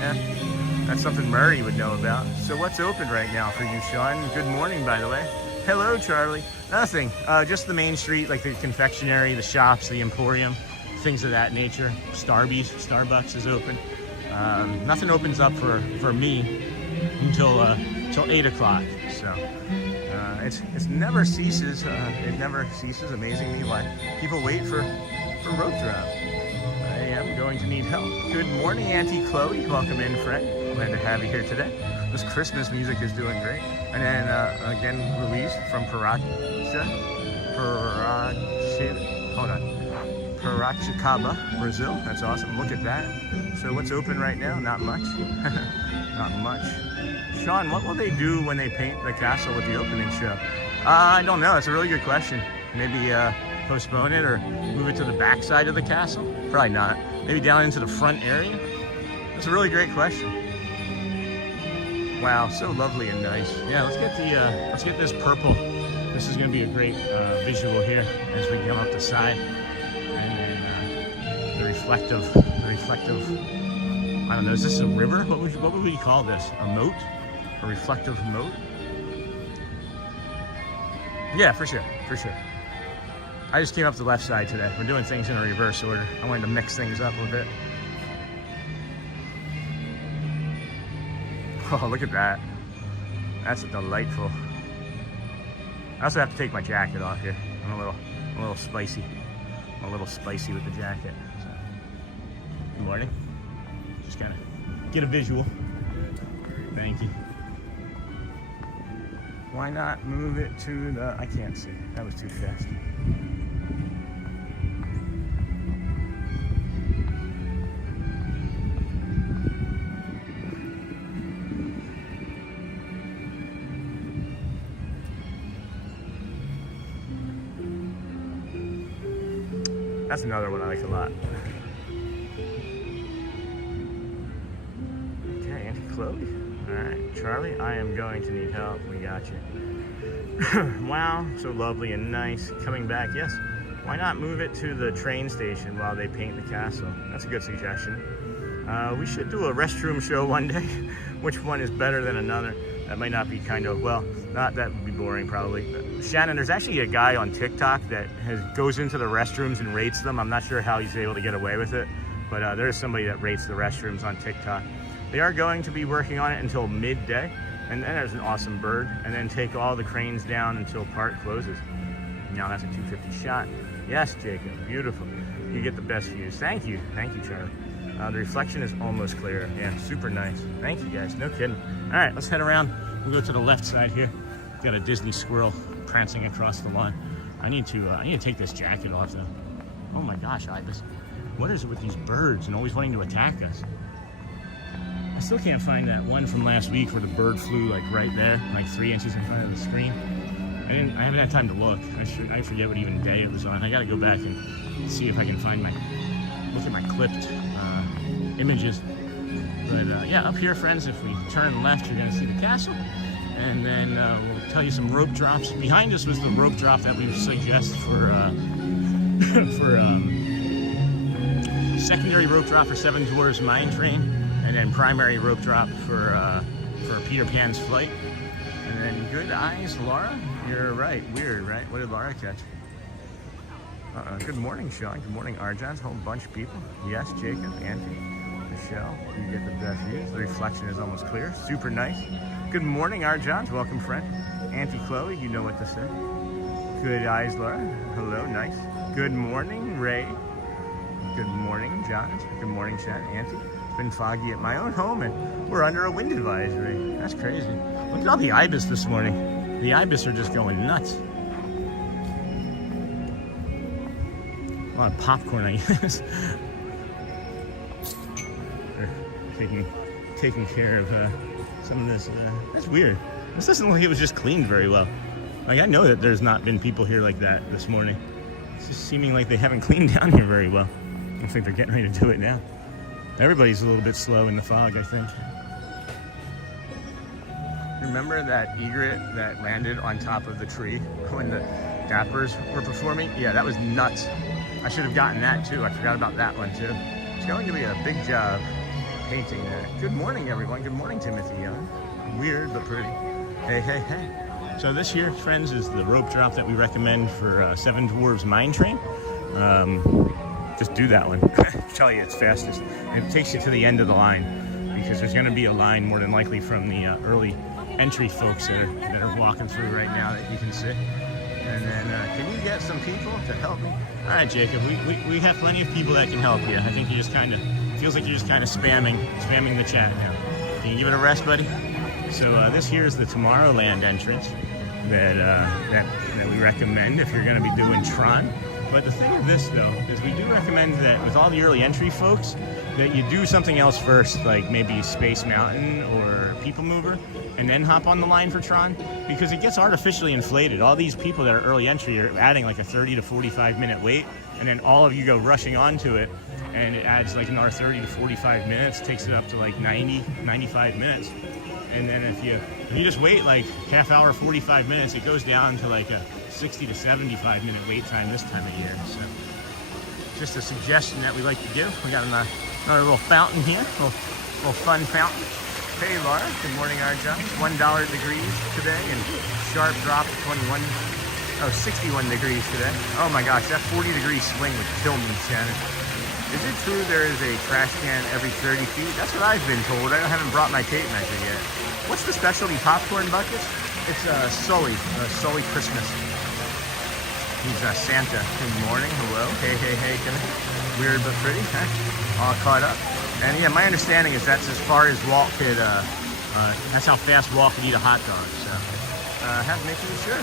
That's something Murray would know about. So what's open right now for you, Sean? Good morning, by the way. Hello, Charlie. Nothing. Just the main street, like the confectionery, the shops, the emporium, things of that nature. Starbucks is open. Nothing opens up for me until 8 o'clock. So it never ceases. It never ceases amazing me why people wait for road trip. I am going to need help. Good morning, Auntie Chloe. Welcome in, friend. Glad to have you here today. This Christmas music is doing great. And then again, Louise from Piracicaba, Brazil. That's awesome. Look at that. So what's open right now? Not much. Not much. Sean, what will they do when they paint the castle with the opening show? I don't know. It's a really good question. Maybe postpone it or move it to the back side of the castle? Probably not. Maybe down into the front area? That's a really great question. Wow, so lovely and nice. Yeah, let's get this purple. This is going to be a great visual here as we come up the side, and then the reflective. I don't know. Is this a river? What would we call this? A moat? A reflective moat? Yeah, for sure. I just came up the left side today. We're doing things in a reverse order. I wanted to mix things up a bit. Oh, look at that. That's delightful. I also have to take my jacket off here. I'm a little spicy. I'm a little spicy with the jacket. So. Good morning. Just kind of get a visual. Thank you. Why not move it to the... I can't see. That was too fast. That's another one I like a lot. Okay, Auntie Chloe. Alright, Charlie, I am going to need help. We got you. Wow, so lovely and nice. Coming back, yes. Why not move it to the train station while they paint the castle? That's a good suggestion. We should do a restroom show one day. Which one is better than another? That might not be that would be boring probably. Shannon, there's actually a guy on TikTok that goes into the restrooms and rates them. I'm not sure how he's able to get away with it, but there's somebody that rates the restrooms on TikTok. They are going to be working on it until midday, and then there's an awesome bird, and then take all the cranes down until park closes. Now that's a 250 shot. Yes, Jacob, beautiful. You get the best views. Thank you, Charlie. The reflection is almost clear. Yeah, super nice. Thank you guys, no kidding. All right, let's head around. We'll go to the left side here. Got a Disney squirrel prancing across the lawn. I need to take this jacket off though. Oh my gosh, Ibis. What is it with these birds and always wanting to attack us? I still can't find that one from last week where the bird flew like right there, like 3 inches in front of the screen. I haven't had time to look. I forget what even day it was on. I gotta go back and see if I can find look at my clipped images. But yeah, up here, friends, if we turn left, you're gonna see the castle. and then we'll tell you some rope drops. Behind us was the rope drop that we suggest for secondary rope drop for Seven Dwarfs Mine Train, and then primary rope drop for Peter Pan's Flight. And then good eyes, Laura. You're right. Weird, right? What did Laura catch? Good morning, Sean. Good morning, Arjan. A whole bunch of people. Yes, Jacob, Auntie, Michelle. You get the best views. The reflection is almost clear. Super nice. Good morning, Arjan. Welcome, friend. Auntie Chloe, you know what to say. Good eyes, Laura. Hello, nice. Good morning, Ray. Good morning, John. Good morning, Shannon. Auntie. It's been foggy at my own home, and we're under a wind advisory. That's crazy. Look at all the ibis this morning. The ibis are just going nuts. A lot of popcorn, I guess. They're taking care of some of this. That's weird. This doesn't look like it was just cleaned very well. Like, I know that there's not been people here like that this morning. It's just seeming like they haven't cleaned down here very well. I think they're getting ready to do it now. Everybody's a little bit slow in the fog, I think. Remember that egret that landed on top of the tree when the Dappers were performing? Yeah, that was nuts. I should have gotten that too. I forgot about that one too. It's going to be a big job painting that. Good morning, everyone. Good morning, Timothy Young. Weird, but pretty. Hey, hey, hey. So this here, friends, is the rope drop that we recommend for Seven Dwarfs Mine Train. Just do that one. I'll tell you, it's fastest. And it takes you to the end of the line because there's going to be a line more than likely from the early entry folks that are walking through right now that you can see. And then, can you get some people to help me? All right, Jacob, we have plenty of people that can help you. I think you just kind of, feels like you're just kind of spamming the chat now. Can you give it a rest, buddy? So this here is the Tomorrowland entrance that we recommend if you're going to be doing Tron. But the thing with this, though, is we do recommend that with all the early entry folks, that you do something else first, like maybe Space Mountain or People Mover, and then hop on the line for Tron, because it gets artificially inflated. All these people that are early entry are adding like a 30 to 45 minute wait, and then all of you go rushing onto it, and it adds like another 30 to 45 minutes, takes it up to like 90, 95 minutes. And then if you just wait like half hour, 45 minutes, it goes down to like a 60 to 75 minute wait time this time of year. So just a suggestion that we like to give. We got another little fountain here, little fun fountain. Hey Laura, good morning, Arjan. $1 degrees today and sharp drop to 61 degrees today. Oh my gosh, that 40 degree swing would kill me, Shannon. Is it true there is a trash can every 30 feet? That's what I've been told. I haven't brought my tape measure yet. What's the specialty popcorn buckets? It's Sully Christmas. He's Santa. Good morning, hello. Hey, hey, hey, weird but pretty, huh? All caught up. And yeah, my understanding is that's as far as Walt could, that's how fast Walt could eat a hot dog. So, have making sure.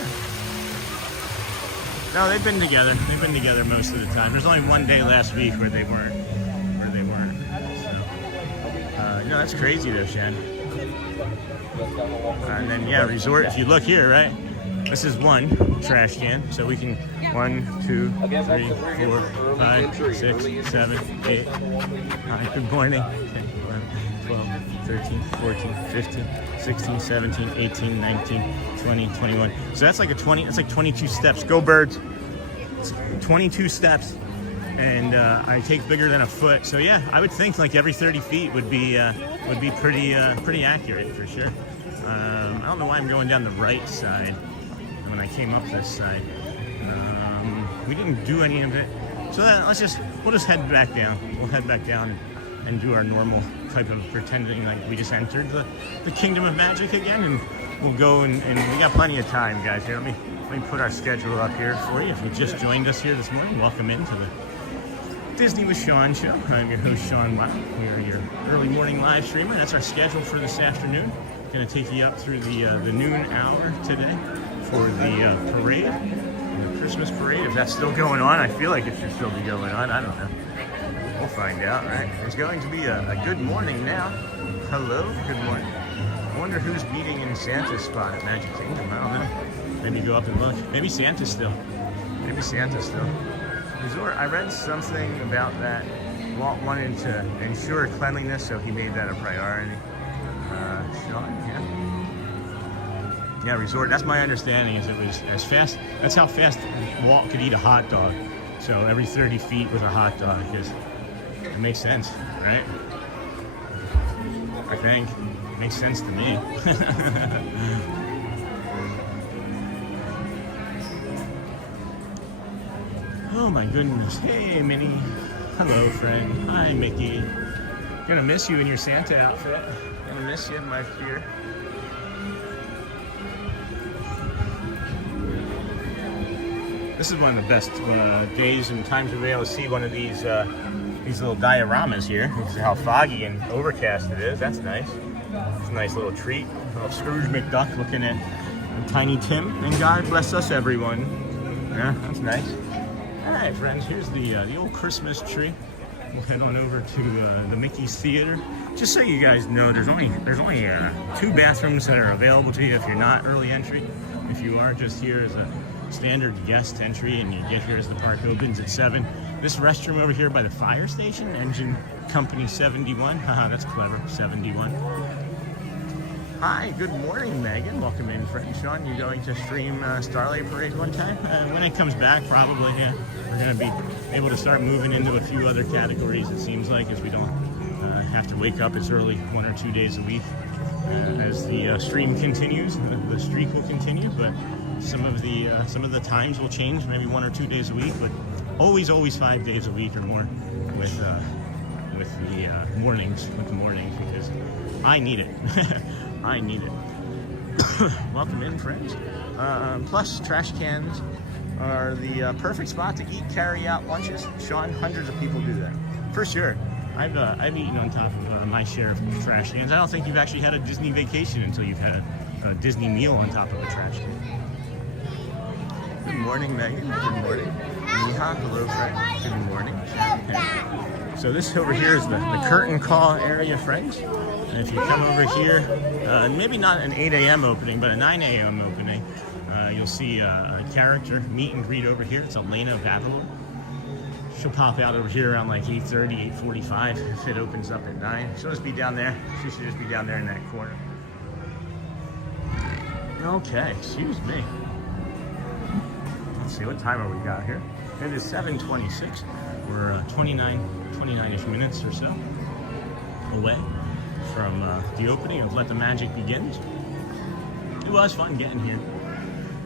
No, they've been together. They've been together most of the time. There's only one day last week where they weren't. So, no, that's crazy though, Shan. And then yeah, resort. If you look here, right? This is one trash can, so we can 1, 2, 3, 4, 5, 6, 7, 8. Good morning. 10, 11, 12, 13, 14, 15, 16, 17, 18, 19, 20, 21. So that's like that's like 22 steps. Go Birds. It's 22 steps, and I take bigger than a foot. So yeah, I would think like every 30 feet would be pretty accurate for sure. I don't know why I'm going down the right side when I came up this side. We didn't do any of it. So then we'll just head back down. We'll head back down and do our normal type of pretending like we just entered the Kingdom of Magic again, and we'll go and we got plenty of time, guys. Here, let me put our schedule up here for you. If you just joined us here this morning, welcome into the Disney with Sean show. I'm your host, Sean Walt. We are your early morning live streamer. That's our schedule for this afternoon. Going to take you up through the noon hour today for the parade, the Christmas parade. If that's still going on, I feel like it should still be going on. I don't know. We'll find out, right? It's going to be a good morning now. Hello, good morning. I wonder who's meeting in Santa's spot at Magic Kingdom. I don't know. Maybe go up and look. Maybe Santa's still. Resort. I read something about that. Walt wanted to ensure cleanliness, so he made that a priority. Sean, yeah. Yeah, resort. That's my understanding. Is it was as fast. That's how fast Walt could eat a hot dog. So every 30 feet was a hot dog. Because it makes sense, right? I think it makes sense to me. Oh my goodness. Hey, Minnie. Hello, friend. Hi, Mickey. Gonna miss you in your Santa outfit. Gonna miss you, my dear. This is one of the best days and times to be able to see one of these little dioramas here. This is how foggy and overcast it is. That's nice. It's a nice little treat. A little Scrooge McDuck looking at Tiny Tim. And God bless us, everyone. Yeah, that's nice. All right, friends. Here's the old Christmas tree. We'll head on over to the Mickey's Theater. Just so you guys know, there's only 2 bathrooms that are available to you if you're not early entry. If you are just here as a standard guest entry and you get here as the park opens at 7. This restroom over here by the fire station, engine company 71. Haha, that's clever, 71. Hi, good morning, Megan. Welcome in, friend. Sean, you going to stream Starlight Parade one time? When it comes back, probably, yeah. We're going to be able to start moving into a few other categories, it seems like, as we don't have to wake up as early 1 or 2 days a week. As the stream continues, the streak will continue, but some of the times will change, maybe 1 or 2 days a week, but always 5 days a week or more with the mornings, because I need it. I need it. Welcome in, friends. Plus, trash cans are the perfect spot to eat carry-out lunches. Sean, hundreds of people do that. For sure. I've eaten on top of my share of trash cans. I don't think you've actually had a Disney vacation until you've had a Disney meal on top of a trash can. Good morning, Megan. Good morning. Neha, hello, friend. Good morning. So this over here is the curtain call area, friends. And if you come over here, maybe not an 8 a.m. opening, but a 9 a.m. opening, you'll see a character meet and greet over here. It's Elena Babylon. She'll pop out over here around like 8:30, 8:45 if it opens up at 9. She'll just be down there. She should just be down there in that corner. Okay, excuse me. Let's see, what time have we got here? It is 7:26. We're 29-ish minutes or so away from the opening of Let the Magic Begins. It was fun getting here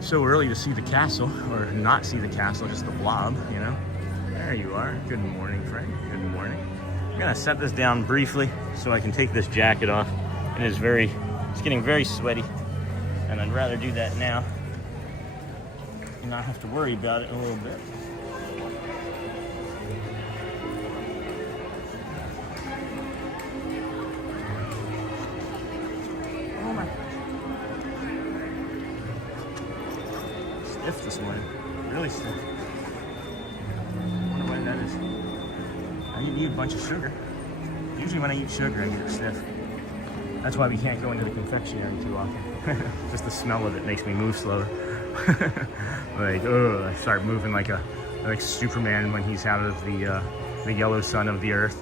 so early to see the castle, or not see the castle, just the blob, you know. There you are. Good morning, friend. Good morning. I'm gonna set this down briefly so I can take this jacket off. It's getting very sweaty, and I'd rather do that now and not have to worry about it a little bit. Oh my! Stiff this morning. Really stiff. That is. I eat a bunch of sugar. Usually when I eat sugar, I get stiff. That's why we can't go into the confectionery too often. Just the smell of it makes me move slower. Like, I start moving like Superman when he's out of the yellow sun of the earth.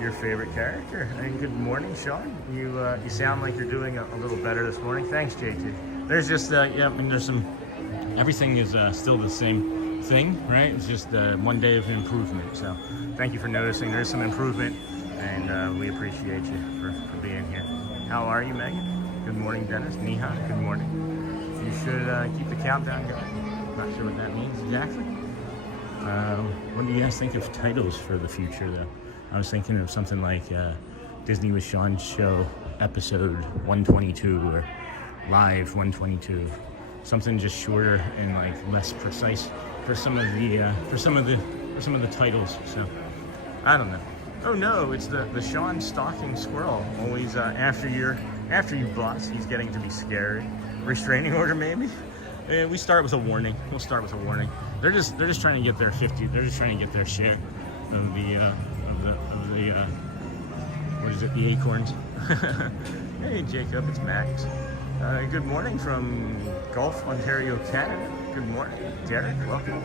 Your favorite character. And good morning, Sean. You sound like you're doing a little better this morning. Thanks, JT. There's just there's some. Everything is still the same thing, right? It's just 1 day of improvement. So thank you for noticing. There's some improvement, and we appreciate you for being here. How are you, Megan? Good morning, Dennis. Neha, good morning. You should keep the countdown going. Not sure what that means exactly. What do you guys think of titles for the future, though? I was thinking of something like Disney with Sean Show episode 122 or Live 122. Something just shorter and like less precise for some of the titles. So I don't know. Oh no, it's the Sean stalking squirrel. Always after you bust, he's getting to be scary. Restraining order maybe. We start with a warning. We'll start with a warning. They're just trying to get their 50. They're just trying to get their share of the what is it? The acorns. Hey Jacob, it's Max. Good morning from Gulf, Ontario, Canada. Good morning, Derek. Welcome.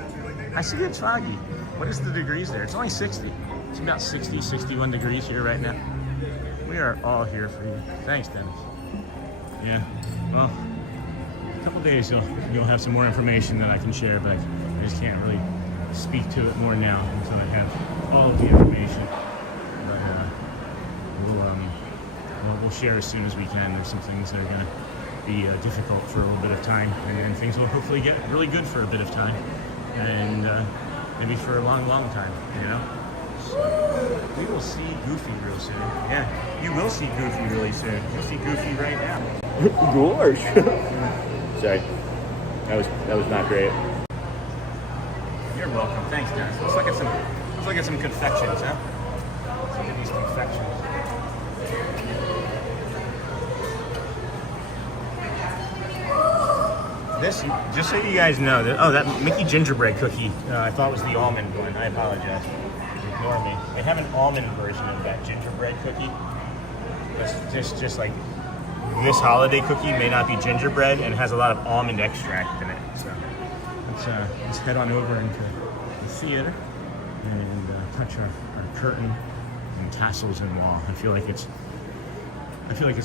I see it's foggy. What is the degrees there? It's only 60. It's about 60, 61 degrees here right now. We are all here for you. Thanks, Dennis. Yeah. Well, a couple days you'll have some more information that I can share, but I just can't really speak to it more now until I have all of the information. But we'll share as soon as we can. There's some things that are going to be difficult for a little bit of time, and then things will hopefully get really good for a bit of time, and maybe for a long, long time, you know? So we will see Goofy real soon. Yeah, you will see Goofy really soon. You'll see Goofy right now. Gosh. Sorry, that was not great. You're welcome. Thanks, Dennis. Let's look at some confections, huh? Let's look at these confections. This, just so you guys know, that Mickey gingerbread cookie, I thought was the almond one. I apologize. Ignore me. They have an almond version of that gingerbread cookie. It's just like this holiday cookie may not be gingerbread and has a lot of almond extract in it. So let's head on over into the theater and touch our curtain and tassels and wall. I feel like it's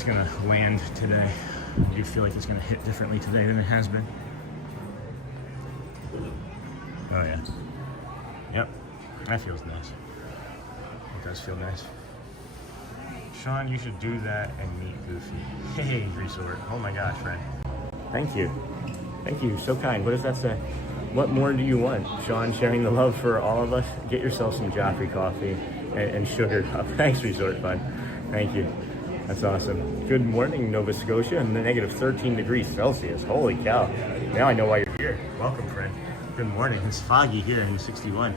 gonna land today. I do feel like it's going to hit differently today than it has been. Oh yeah. Yep. That feels nice. It does feel nice. Sean, you should do that and meet Goofy. Hey, resort. Oh my gosh, friend. Thank you. Thank you. So kind. What does that say? What more do you want? Sean sharing the love for all of us? Get yourself some Joffrey coffee and sugar cup. Thanks, Resort Fun. Thank you. That's awesome. Good morning, Nova Scotia, and the negative 13 degrees Celsius. Holy cow. Now I know why you're here. Welcome, friend. Good morning. It's foggy here in 61.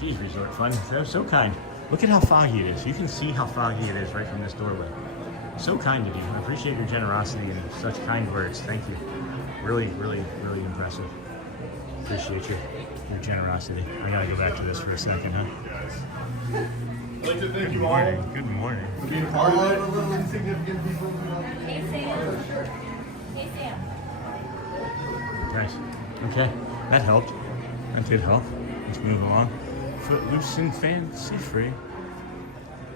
Geez, Resort Fun. They're so kind. Look at how foggy it is. You can see how foggy it is right from this doorway. So kind of you. I appreciate your generosity and such kind words. Thank you. Really, really, really impressive. Appreciate your generosity. I gotta go back to this for a second, huh? I'd like to thank Good you morning. all Good morning. for being a part of it. Little insignificant people. Hey Sam. Hey Sam. Nice. Okay, that helped. That did help. Let's move along. Footloose and fancy free.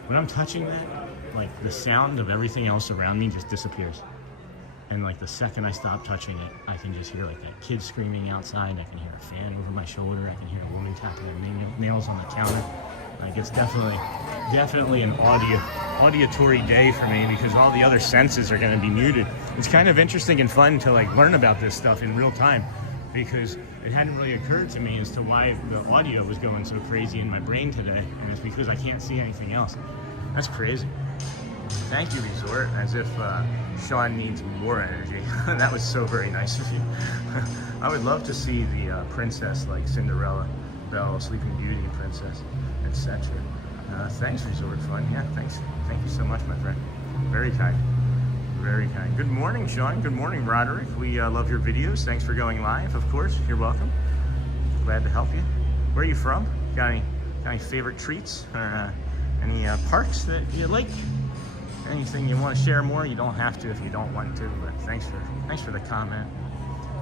When I'm touching that, like the sound of everything else around me just disappears. And like the second I stop touching it, I can just hear like that kid screaming outside. I can hear a fan over my shoulder. I can hear a woman tapping her nails on the counter. Like it's definitely an auditory day for me because all the other senses are going to be muted. It's kind of interesting and fun to like learn about this stuff in real time because it hadn't really occurred to me as to why the audio was going so crazy in my brain today, and it's because I can't see anything else. That's crazy. Thank you, Resort, as if Sean needs more energy. That was so very nice of you. I would love to see the princess like Cinderella, Belle, Sleeping Beauty princess, etc. Thanks, Resort Fun. Yeah, thanks. Thank you so much, my friend. Very kind. Very kind. Good morning, Sean. Good morning, Roderick. We love your videos. Thanks for going live, of course. You're welcome. Glad to help you. Where are you from? Got any favorite treats or any parks that you like? Anything you want to share more? You don't have to if you don't want to, but thanks for the comment.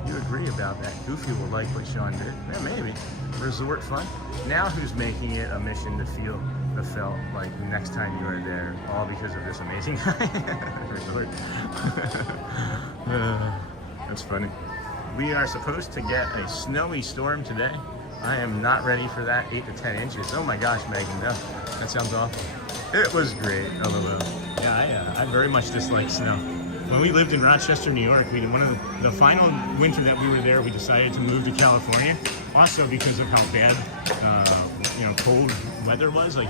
You agree about that? Goofy will like what Sean did. Yeah, maybe. Resort Fun. Now who's making it a mission to feel the felt like next time you are there, all because of this amazing guy? Resort. That's funny. We are supposed to get a snowy storm today. I am not ready for that. 8 to 10 inches. Oh my gosh, Megan, no. That sounds awful. It was great, LOL. Yeah, I very much dislike snow. When we lived in Rochester, New York, one of the final winter that we were there, we decided to move to California. Also because of how bad, cold weather was. Like,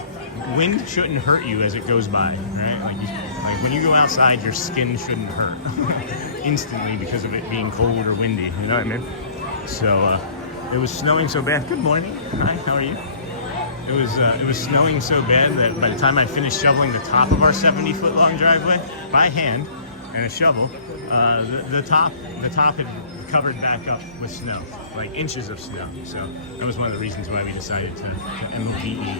wind shouldn't hurt you as it goes by, right? Like when you go outside, your skin shouldn't hurt instantly because of it being cold or windy. You know what I mean? So it was snowing so bad. Good morning. Hi, how are you? It was snowing so bad that by the time I finished shoveling the top of our 70-foot long driveway by hand and a shovel, the top had covered back up with snow, like inches of snow. So that was one of the reasons why we decided to MOVE,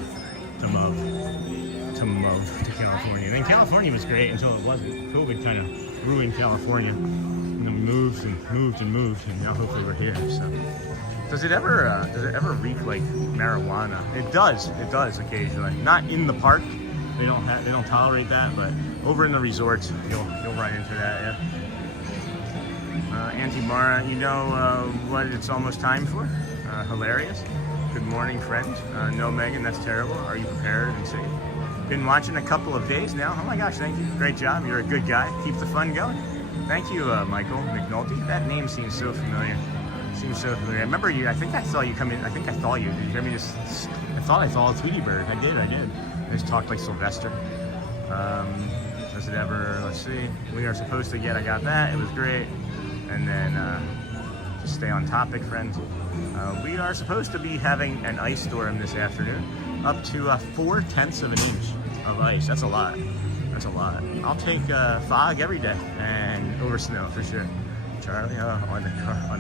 to move to California. And then California was great until it wasn't. COVID kind of ruined California. And then we moved and moved, and now hopefully we're here. So. Does it ever reek like marijuana? It does occasionally. Not in the park. They don't tolerate that, but over in the resorts, you'll run into that. Yeah. Auntie Mara, you know what it's almost time for? Hilarious. Good morning, friend. No, Megan, that's terrible. Are you prepared and safe? Been watching a couple of days now. Oh my gosh, thank you. Great job. You're a good guy. Keep the fun going. Thank you, Michael McNulty. That name seems so familiar. I remember you. I think I saw you come in. I think I saw you. Did you hear me just? I thought I saw a Tweety Bird. I did. I just talked like Sylvester. Does it ever? Let's see. We are supposed to get. I got that. It was great. And then just stay on topic, friends. We are supposed to be having an ice storm this afternoon, up to 4/10 of an inch of ice. That's a lot. That's a lot. I'll take fog every day and over snow for sure. Charlie, on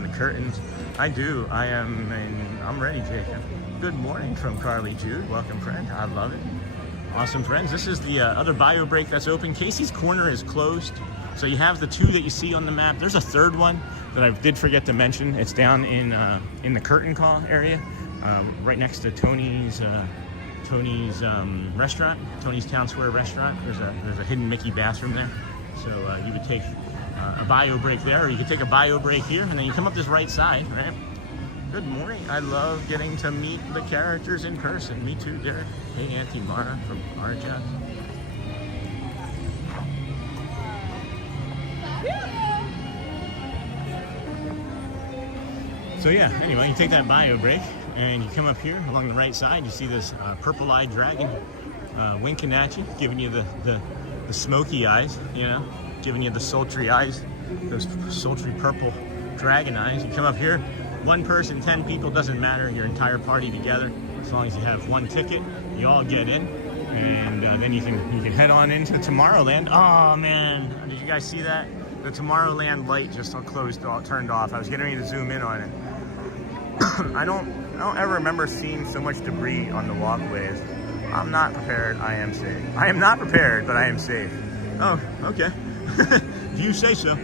the curtains. I do. I'm ready, Jacob. Good morning from Carly Jude. Welcome, friend. I love it. Awesome, friends. This is the other bio break that's open. Casey's Corner is closed. So you have the two that you see on the map. There's a third one that I did forget to mention. It's down in the curtain call area, right next to Tony's restaurant, Tony's Town Square restaurant. There's a hidden Mickey bathroom there. So you would take a bio break there, or you could take a bio break here, and then you come up this right side, right? Good morning. I love getting to meet the characters in person. Me too, Derek. Hey, Auntie Mara from Arja. So yeah, anyway, you take that bio break and you come up here along the right side. You see this purple-eyed dragon winking at you, giving you the smoky eyes, you know, giving you the sultry eyes, those sultry purple dragon eyes. You come up here, one person, 10 people, doesn't matter, your entire party together. As long as you have one ticket, you all get in, and then you can head on into Tomorrowland. Oh man, did you guys see that? The Tomorrowland light just turned off. I was getting ready to zoom in on it. I don't ever remember seeing so much debris on the walkways. I'm not prepared. I am safe. I am not prepared, but I am safe. Oh, okay. If you say so.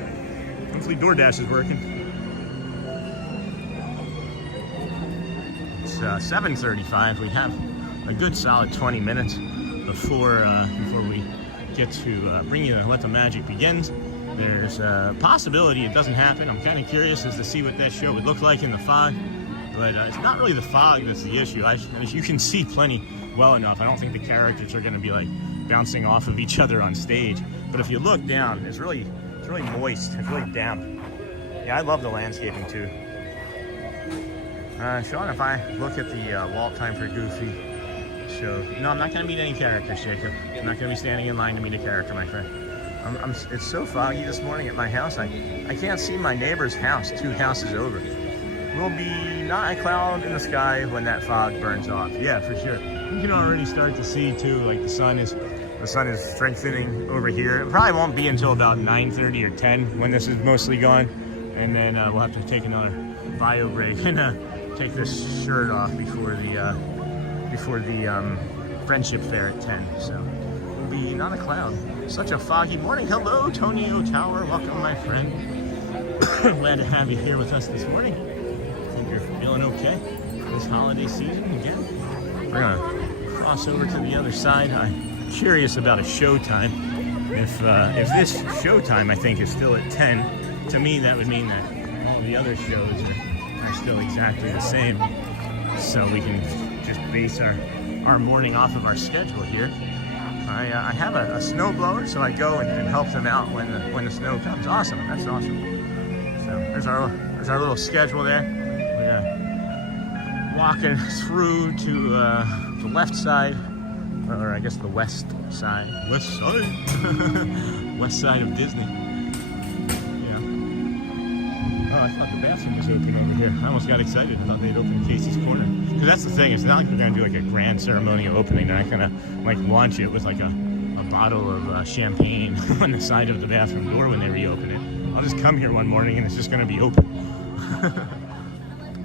Hopefully DoorDash is working. It's 7:35. We have a good solid 20 minutes before we get to let the magic begins. There's a possibility it doesn't happen. I'm kind of curious as to see what that show would look like in the fog. But it's not really the fog that's the issue. As you can see plenty well enough, I don't think the characters are going to be like bouncing off of each other on stage. But if you look down, it's really moist. It's really damp. Yeah, I love the landscaping too. Sean, if I look at the Walt Time for Goofy show, no, I'm not going to meet any characters, Jacob. I'm not going to be standing in line to meet a character, my friend. It's so foggy this morning at my house. I can't see my neighbor's house 2 houses over. Will be not a cloud in the sky when that fog burns off. Yeah, for sure. You can already start to see too, like the sun is strengthening over here. It probably won't be until about 9:30 or 10 when this is mostly gone, and then we'll have to take another bio break and take this shirt off before the friendship fair at 10. So it'll be not a cloud. Such a foggy morning. Hello, Tony O'Tower. Welcome, my friend. Glad to have you here with us this morning. You're feeling okay this holiday season again. We're gonna cross over to the other side. I'm curious about a showtime. If this showtime I think is still at 10, to me that would mean that all the other shows are still exactly the same. So we can just base our morning off of our schedule here. I have a snow blower, so I go and help them out when the snow comes. Awesome, that's awesome. So there's our little schedule there. Walking through to the left side, or I guess the west side. West side of Disney. Yeah. Oh, I thought the bathroom was open over here. I almost got excited. I thought they'd open Casey's Corner. Because that's the thing. It's not like we're going to do like a grand ceremonial opening. They're not going to like launch it with like a bottle of champagne on the side of the bathroom door when they reopen it. I'll just come here one morning and it's just going to be open.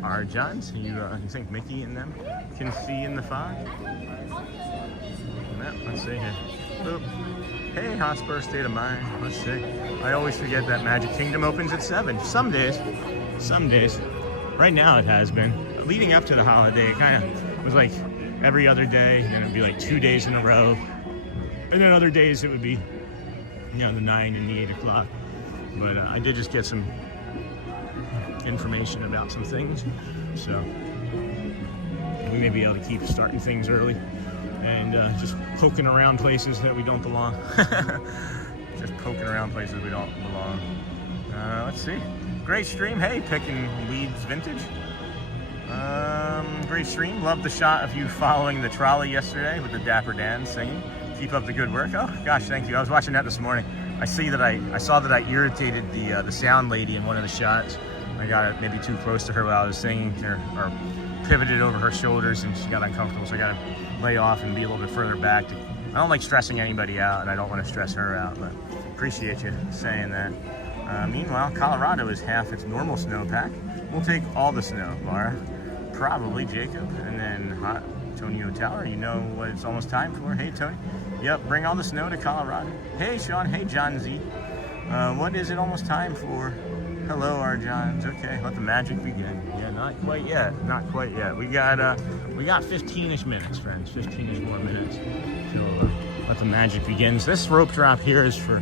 Our Johns, you think Mickey and them can see in the fog? No, let's see here. Boop. Hey, Hotspur State of Mind. Let's see. I always forget that Magic Kingdom opens at 7. Some days. Right now it has been. Leading up to the holiday, it kind of was like every other day, and it'd be like 2 days in a row. And then other days it would be, the 9 and the 8 o'clock. But I did just get some information about some things. So we may be able to keep starting things early and just poking around places that we don't belong. Just poking around places we don't belong. Let's see. Great stream. Hey, picking weeds vintage. Great stream. Love the shot of you following the trolley yesterday with the Dapper Dan singing. Keep up the good work. Oh gosh, thank you. I was watching that this morning. I saw that I irritated the sound lady in one of the shots. I got it maybe too close to her while I was singing, or pivoted over her shoulders, and she got uncomfortable. So I got to lay off and be a little bit further back. I don't like stressing anybody out, and I don't want to stress her out. But appreciate you saying that. Meanwhile, Colorado is half its normal snowpack. We'll take all the snow, Laura. Probably Jacob, and then Hot Tonio Tower. You know what it's almost time for. Hey, Tony. Yep, bring all the snow to Colorado. Hey, Sean. Hey, John Z. What is it almost time for? Hello, our Johns. Okay, let the magic begin. Yeah, not quite yet. Not quite yet. We got 15-ish minutes, friends. 15-ish more minutes till let the magic begins. This rope drop here is for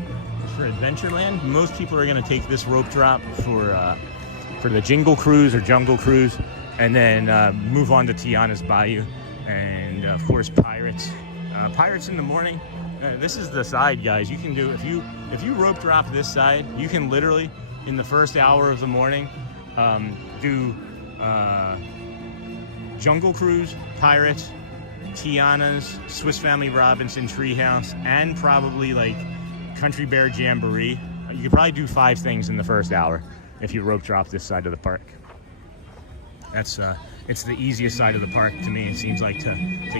Adventureland. Most people are going to take this rope drop for the Jingle Cruise or Jungle Cruise, and then move on to Tiana's Bayou, and of course Pirates. Pirates in the morning. This is the side, guys. You can do if you rope drop this side, you can literally in the first hour of the morning do Jungle Cruise, Pirates, Tiana's, Swiss Family Robinson Treehouse, and probably like Country Bear Jamboree. You could probably do 5 things in the first hour if you rope drop this side of the park. That's it's the easiest side of the park to me. It seems like to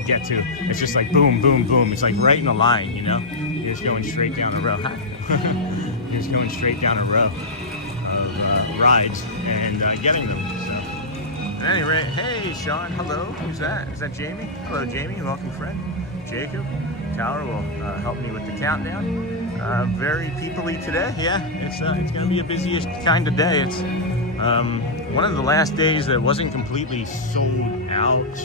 get to. It's just like boom, boom, boom. It's like right in a line, you know. You're just going straight down a row. You're just going straight down a row of rides and getting them. So, at any rate, hey Sean, hello. Who's that? Is that Jamie? Hello, Jamie. Welcome, friend. Jacob Tower will help me with the countdown. Very peoply today. Yeah, it's gonna be a busy kind of day. It's one of the last days that wasn't completely sold out.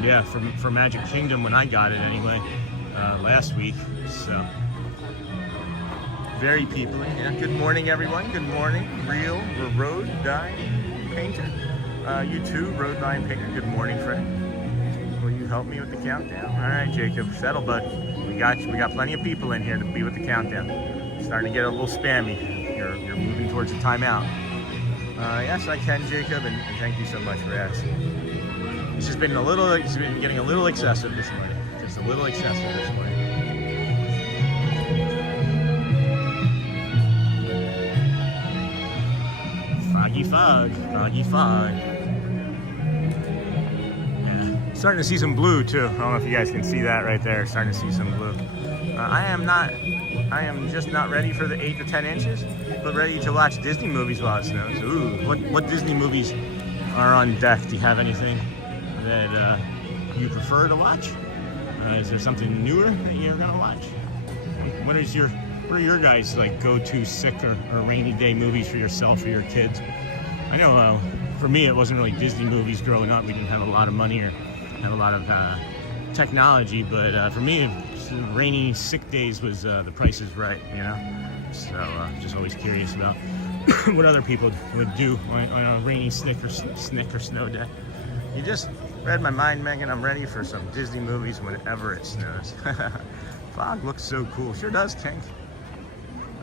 Yeah, for Magic Kingdom when I got it anyway, last week. So very peoply. Yeah. Good morning, everyone. Good morning, Real Road Dine Painter. You too, Road Dine Painter. Good morning, friend. Will you help me with the countdown? All right, Jacob, settle, bud. We got plenty of people in here to be with the countdown. Starting to get a little spammy. You're moving towards a timeout. Yes, I can, Jacob, and thank you so much for asking. It's been getting a little excessive this morning. Just a little excessive this morning. Foggy fog. Yeah. Starting to see some blue too. I don't know if you guys can see that right there. Starting to see some blue. I am just not ready for the 8 to 10 inches, but ready to watch Disney movies while it snows. Ooh, what Disney movies are on deck? Do you have anything that you prefer to watch? Is there something newer that you're gonna watch? What are your guys' like go-to sick or rainy day movies for yourself or your kids? I know for me it wasn't really Disney movies growing up. We didn't have a lot of money or have a lot of technology, but for me, rainy sick days was The Price is Right, you know. So just always curious about what other people would do on a rainy snick or snow day. You just read my mind, Megan. I'm ready for some Disney movies whenever it snows. Fog looks so cool. Sure does, Tank.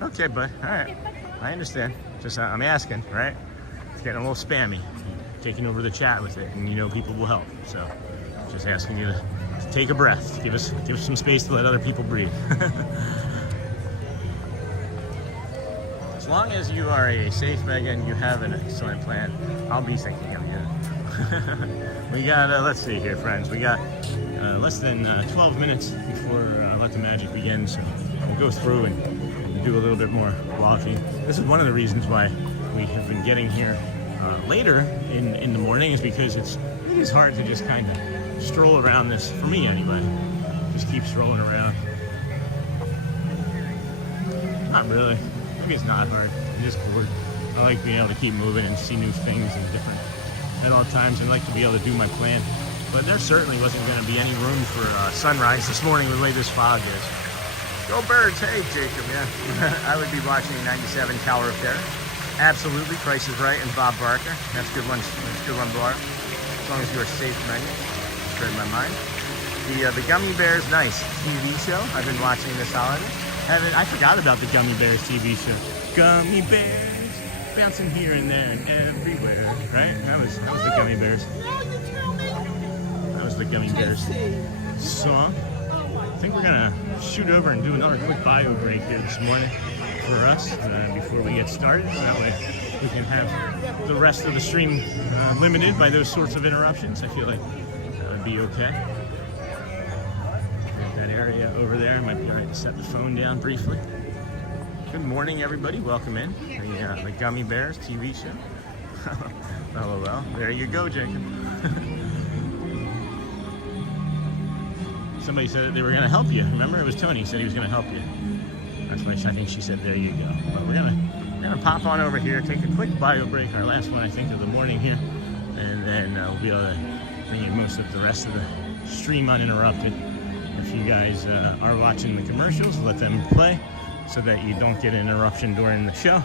Okay, bud. All right. I understand. Just I'm asking, right? It's getting a little spammy. Taking over the chat with it, and you know people will help. So just asking you to take a breath. Give us some space to let other people breathe. As long as you are a safe Megan, you have an excellent plan. I'll be thinking of you. We got, let's see here, friends. We got less than 12 minutes before Let the Magic begin. So we'll go through and do a little bit more walking. This is one of the reasons why we have been getting here later in the morning, is because it is hard to just kind of stroll around this, for me anyway. Just keep strolling around. Not really. Maybe it's not hard. It's just bored. I like being able to keep moving and see new things and different at all times, and like to be able to do my plan. But there certainly wasn't going to be any room for sunrise this morning with the way this fog is. Go Birds! Hey, Jacob, yeah. I would be watching 97 Tower of Faire. Absolutely, Price is Right and Bob Barker. That's good one. That's good one, Bar. As long as you are safe, Megan. Just read my mind. The Gummy Bears, nice TV show. I've been watching this holiday. I forgot about the Gummy Bears TV show. Gummy Bears bouncing here and there and everywhere, right? That was the Gummy Bears. That was the Gummy Bears song. I think we're gonna shoot over and do another quick bio break here this morning for us before we get started. So that way we can have the rest of the stream limited by those sorts of interruptions. I feel like that would be okay. That area over there might be all right to set the phone down briefly. Good morning, everybody. Welcome in the Gummy Bears TV show. LOL. There you go, Jacob. Somebody said that they were going to help you. Remember, it was Tony said he was going to help you. That's why I think she said, "There you go." But we're gonna pop on over here, take a quick bio break, our last one I think of the morning here, and then we'll be able to bring you most of the rest of the stream uninterrupted. If you guys are watching the commercials, let them play so that you don't get an interruption during the show.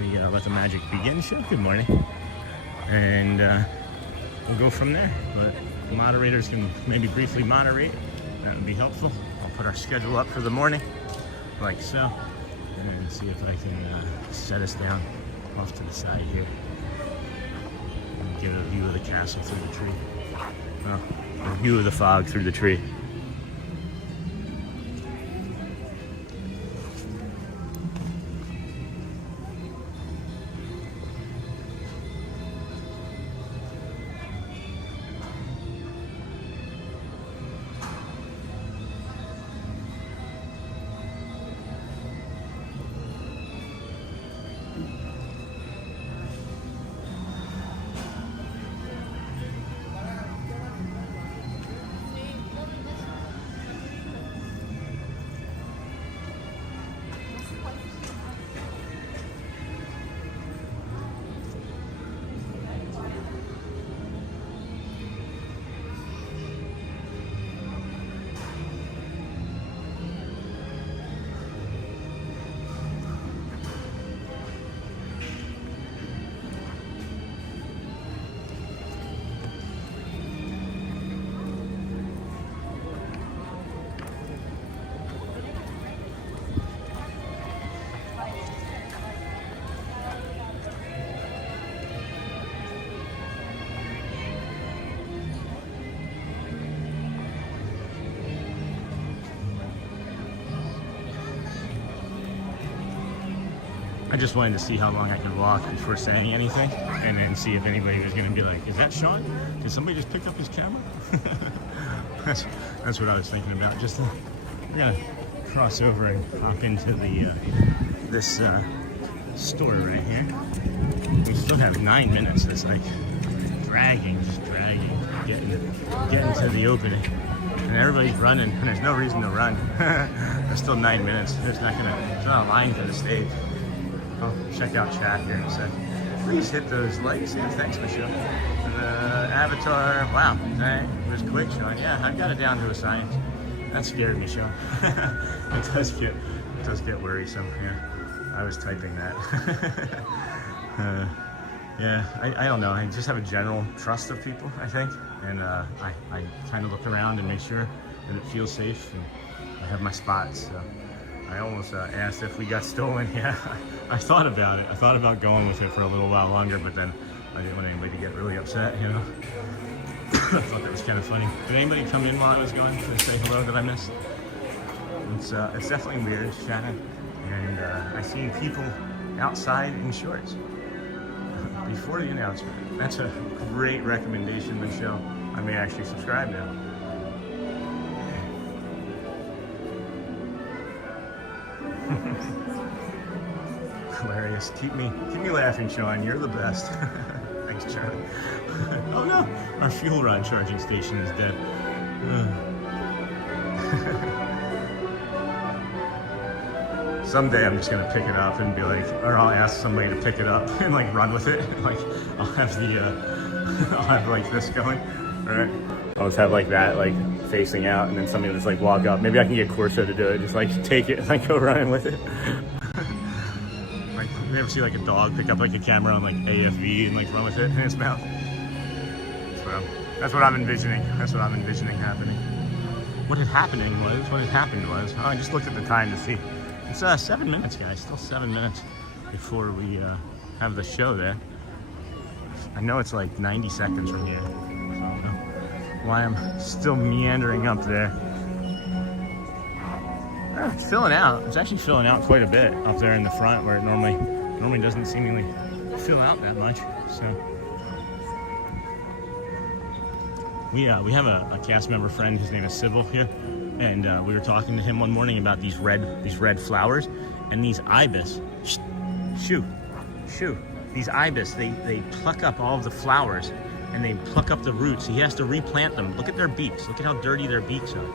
We let the magic begin show. Good morning. And we'll go from there. But the moderators can maybe briefly moderate. That would be helpful. I'll put our schedule up for the morning, like so. And see if I can set us down off to the side here. And get a view of the castle through the tree. Well, a view of the fog through the tree. I just wanted to see how long I could walk before saying anything, and then see if anybody was going to be like, "Is that Sean? Did somebody just pick up his camera?" that's what I was thinking about. We're gonna cross over and hop into the this store right here. We still have 9 minutes. It's like dragging, getting to the opening, and everybody's running, and there's no reason to run. There's still 9 minutes. There's not a line to the stage. I'll check out chat here in a sec. Please hit those likes. Yeah, thanks, Michelle. The avatar, wow, that was quick, Sean. Yeah, I've got it down to a science. That scared me, Sean. It does get worrisome. Yeah, I was typing that. Yeah, I don't know. I just have a general trust of people, I think, and I kind of look around and make sure that it feels safe, and I have my spots. So. I almost asked if we got stolen. Yeah, I thought about it. I thought about going with it for a little while longer, but then I didn't want anybody to get really upset, you know. I thought that was kind of funny. Did anybody come in while I was going to say hello that I missed? It's definitely weird, Shannon. And I seen people outside in shorts before the announcement. That's a great recommendation, Michelle. I may actually subscribe now. Hilarious. Keep me laughing, Sean. You're the best. Thanks, Charlie. Oh no, our fuel rod charging station is dead. Someday I'm just gonna pick it up and be like, or I'll ask somebody to pick it up and like run with it. Like I'll have like this going. All right. I'll just have like that, like facing out, and then somebody will just like walk up. Maybe I can get Corso to do it. Just like take it and like go running with it. You ever see like a dog pick up like a camera on like AFV and like run with it in its mouth? So that's what I'm envisioning. That's what I'm envisioning happening. What had happened was, oh, I just looked at the time to see. It's 7 minutes, guys. Still 7 minutes before we have the show there. I know it's like 90 seconds from here. So I don't know why I'm still meandering up there. It's filling out. It's actually filling out quite a bit up there in the front where it normally doesn't seemingly fill out that much. So we have a cast member friend. His name is Sybil here, and we were talking to him one morning about these red flowers and these ibis. Shoo. These ibis, they pluck up all of the flowers and they pluck up the roots. He has to replant them. Look at their beaks. Look at how dirty their beaks are.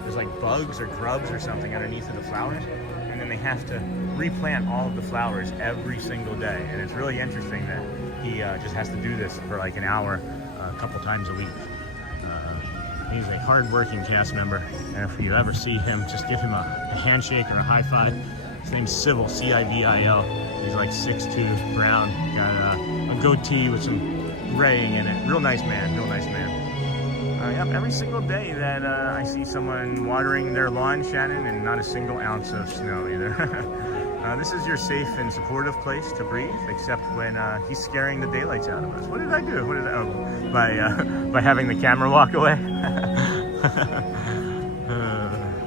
There's like bugs or grubs or something underneath of the flowers, and then they have to replant all of the flowers every single day. And it's really interesting that he just has to do this for like an hour a couple times a week. He's a hard-working cast member, and if you ever see him, just give him a handshake or a high five. His name's Civil, C-I-V-I-L. He's like 6'2", brown, got a goatee with some graying in it. Real nice man. Yep, every single day that I see someone watering their lawn, Shannon, and not a single ounce of snow either. This is your safe and supportive place to breathe, except when he's scaring the daylights out of us. What did I do? By having the camera walk away.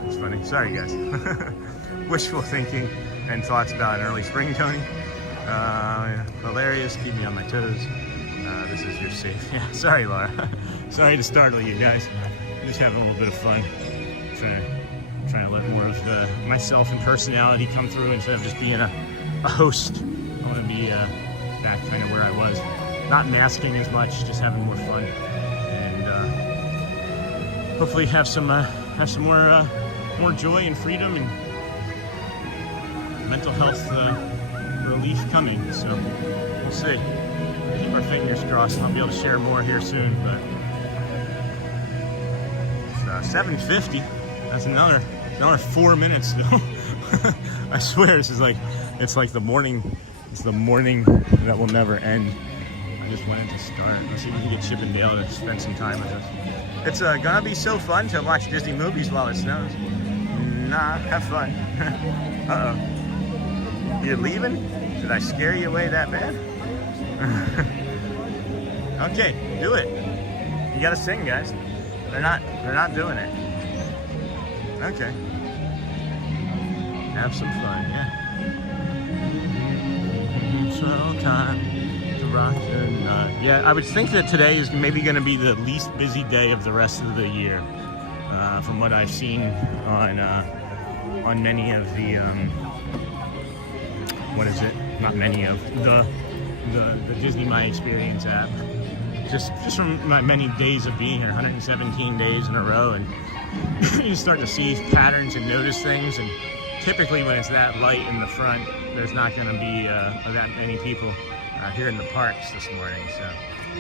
It's funny. Sorry, guys. Wishful thinking and thoughts about an early spring, Tony. Hilarious. Keep me on my toes. This is your safe. Yeah, sorry, Laura. Sorry to startle you guys. I'm just having a little bit of fun. Trying to let more of myself and personality come through instead of just being a host. I want to be back kind of where I was. Not masking as much, just having more fun. And hopefully have some more joy and freedom and mental health relief coming. So we'll see. Keep our fingers crossed. I'll be able to share more here soon, but it's 7:50. That's another 4 minutes though. I swear it's like the morning. It's the morning that will never end. I just wanted to start. Let's see if we can get Chip and Dale to spend some time with us. It's gonna be so fun to watch Disney movies while it snows. Nah, have fun. Uh-oh. You're leaving? Did I scare you away that bad? Okay, do it. You gotta sing, guys. They're not doing it. Okay. Have some fun, yeah. So time to rock the night. Yeah, I would think that today is maybe going to be the least busy day of the rest of the year, from what I've seen on many of the what is it? Not many of the Disney My Experience app. Just from my many days of being here, 117 days in a row, and you start to see patterns and notice things. And typically when it's that light in the front, there's not going to be that many people here in the parks this morning. So,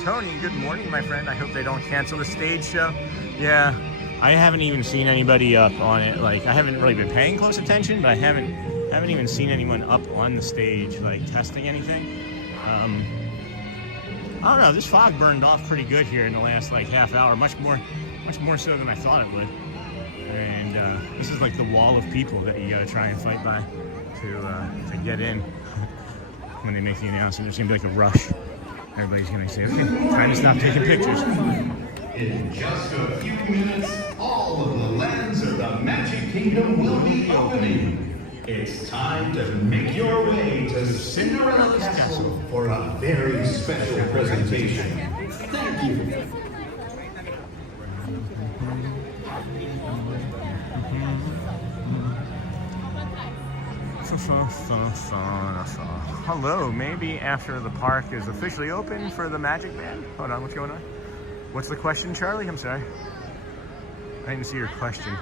Tony, good morning, my friend. I hope they don't cancel the stage show. Yeah, I haven't even seen anybody up on it. Like, I haven't really been paying close attention, but I haven't even seen anyone up on the stage, like testing anything. I don't know. This fog burned off pretty good here in the last like half hour, much more so than I thought it would. And this is like the wall of people that you gotta try and fight by to get in. When they make the announcement, there's gonna be like a rush. Everybody's gonna say, "Okay, time to stop taking pictures." In just a few minutes, all of the lands of the Magic Kingdom will be opening. It's time to make your way to Cinderella Castle for a very special presentation. Thank you. Hello, maybe after the park is officially open for the Magic Band? Hold on, what's going on? What's the question, Charlie? I'm sorry. I didn't see your question.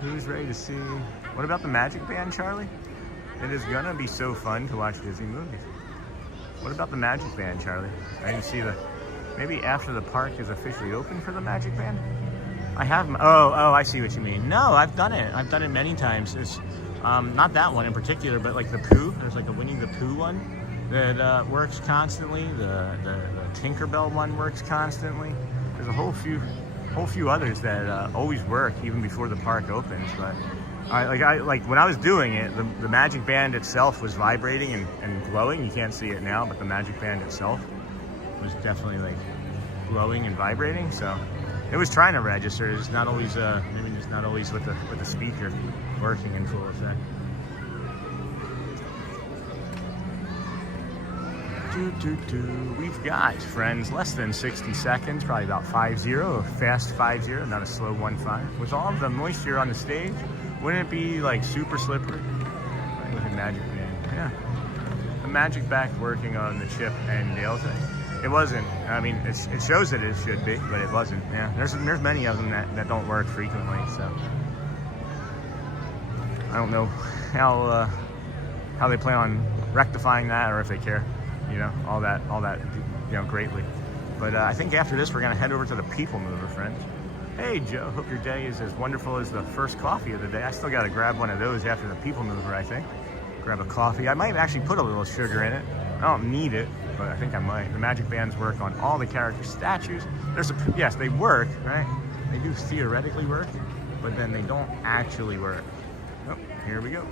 Who's ready to see? What about the Magic Band, Charlie? It is gonna be so fun to watch Disney movies. What about the Magic Band, Charlie? I didn't see the... Maybe after the park is officially open for the Magic Band? I have... Oh, I see what you mean. No, I've done it. I've done it many times. Not that one in particular, but like the Pooh. There's like a Winnie the Pooh one that works constantly. The Tinkerbell one works constantly. There's a whole few others that always work even before the park opens. But I when I was doing it, the Magic Band itself was vibrating and glowing. You can't see it now, but the Magic Band itself was definitely like glowing and vibrating. So it was trying to register. It's not always maybe just not always with the speaker working in full effect. We've got, friends, less than 60 seconds, probably about 5-0, a fast 5-0, not a slow 1-5. With all of the moisture on the stage, wouldn't it be like super slippery? Right, with a Magic Band, yeah. The Magic back working on the chip and nail thing. It wasn't. I mean, it shows that it should be, but it wasn't. Yeah, there's many of them that don't work frequently, so I don't know how they plan on rectifying that, or if they care. You know, all that, you know, greatly. But I think after this, we're gonna head over to the People Mover, friends. Hey, Joe, hope your day is as wonderful as the first coffee of the day. I still gotta grab one of those after the People Mover, I think. Grab a coffee. I might actually put a little sugar in it. I don't need it, but I think I might. The Magic Bands work on all the character statues. Yes, they work, right? They do theoretically work, but then they don't actually work. Oh, here we go.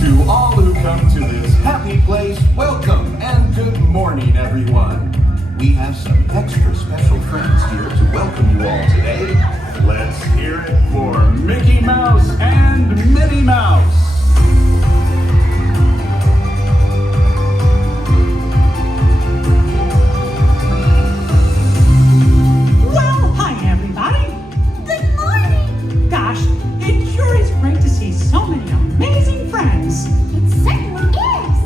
To all who come to this happy place, welcome and good morning, everyone. We have some extra special friends here to welcome you all today. Let's hear it for Mickey Mouse and Minnie Mouse. Well, hi everybody. Good morning. Gosh, it sure is great to see so many amazing friends. It certainly is.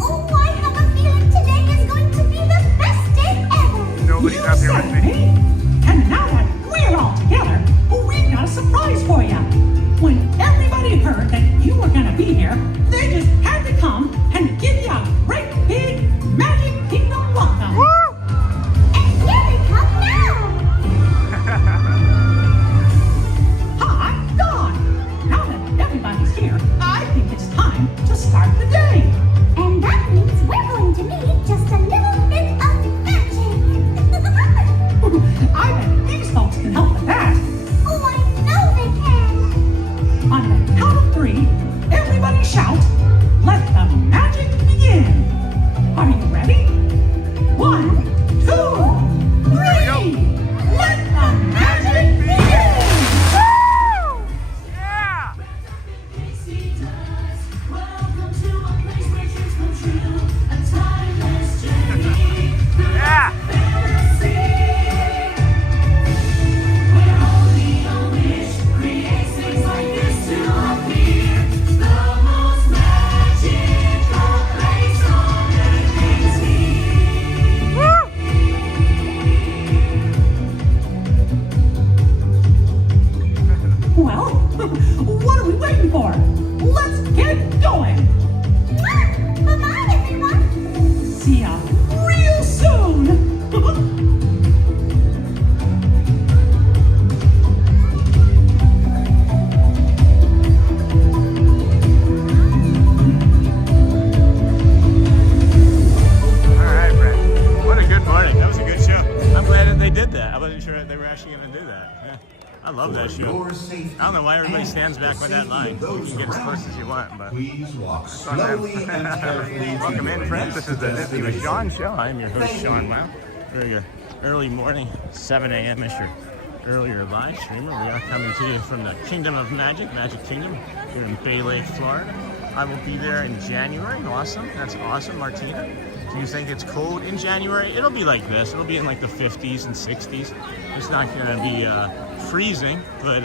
Oh, I have a feeling today is going to be the best day ever. Nobody's up here with said me. And now that we're all together, we've got a surprise for you. When everybody heard that you were going to be here, they just had to come and give you a great big Magic Kingdom welcome. And here they come now. Hot dog! Now that everybody's here, I think it's time to start the day. And that means we're going to need just a little bit of magic. I bet these folks can help with that. Oh, I know they can. On the count of 3, everybody shout, "Let the magic begin." Are you ready? 1, 2, 3. Let the magic begin. Yeah! Yeah! Well, what are we waiting for? Let's get going. Bye-bye, everyone. See ya real soon. Alright, Brett. What a good morning. That was a good show. I'm glad that they did that. I wasn't sure that they were actually going to do that. Yeah. I love that show. Your safety I don't know why everybody and stands back by that the line. safety of You those can get as around close as you want, but Please walk it's on them. slowly and carefully to Welcome your in, friends. next This is the Disney with Sean show. I'm your host, Thank Sean you. Wow. Very good. Early morning, 7 a.m. is your earlier live streamer. We are coming to you from the Kingdom of Magic, Magic Kingdom, here in Bay Lake, Florida. I will be there in January. Awesome. That's awesome, Martina. Do you think it's cold in January? It'll be like this. It'll be in like the 50s and 60s. It's not going to be freezing, but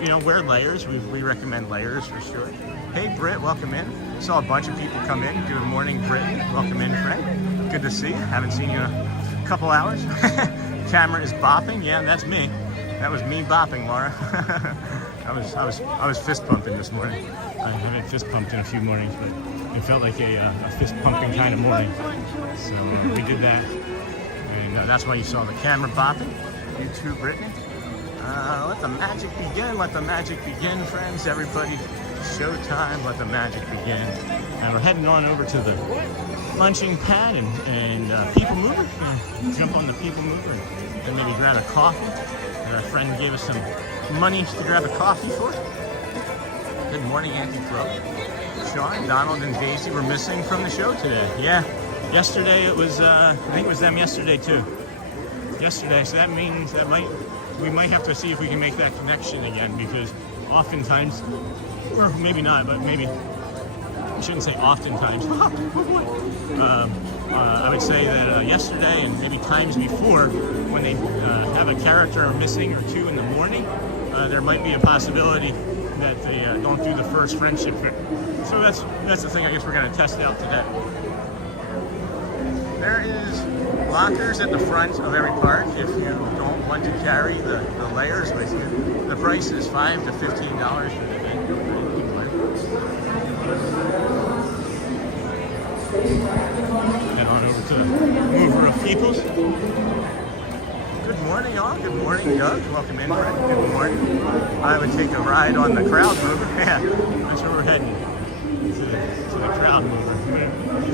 you know, wear layers. We recommend layers for sure. Hey, Britt, welcome in. Saw a bunch of people come in. Good morning, Brittany. Welcome in, friend. Good to see you. Haven't seen you in a couple hours. Camera is bopping. Yeah, that's me. That was me bopping, Laura. I was fist pumping this morning. I haven't fist pumped in a few mornings, but it felt like a fist pumping kind of morning. So we did that, and that's why you saw the camera bopping. YouTube Brittany. Let the magic begin. Let the magic begin, friends. Everybody, showtime. Let the magic begin. And we're heading on over to the lunching pad and people mover. Jump on the people mover and maybe grab a coffee. Our friend gave us some money to grab a coffee for. Good morning, Auntie Flo. Sean, Donald, and Daisy were missing from the show today. Yeah, yesterday it was. I think it was them yesterday too. Yesterday, so that means that we might have to see if we can make that connection again, because oftentimes, or maybe not, but maybe I shouldn't say oftentimes. I would say that yesterday and maybe times before, when they have a character missing or two in the morning, there might be a possibility that they don't do the first friendship trip. So that's the thing I guess we're going to test out today. There is lockers at the front of every park if you don't want to carry the layers with you. The price is $5 to $15 for the event. Head on over to the mover of peoples. Good morning, all. Good morning, Doug. Welcome in, Fred. Good morning. I would take a ride on the crowd mover. Yeah, that's where we're heading. To the crowd mover.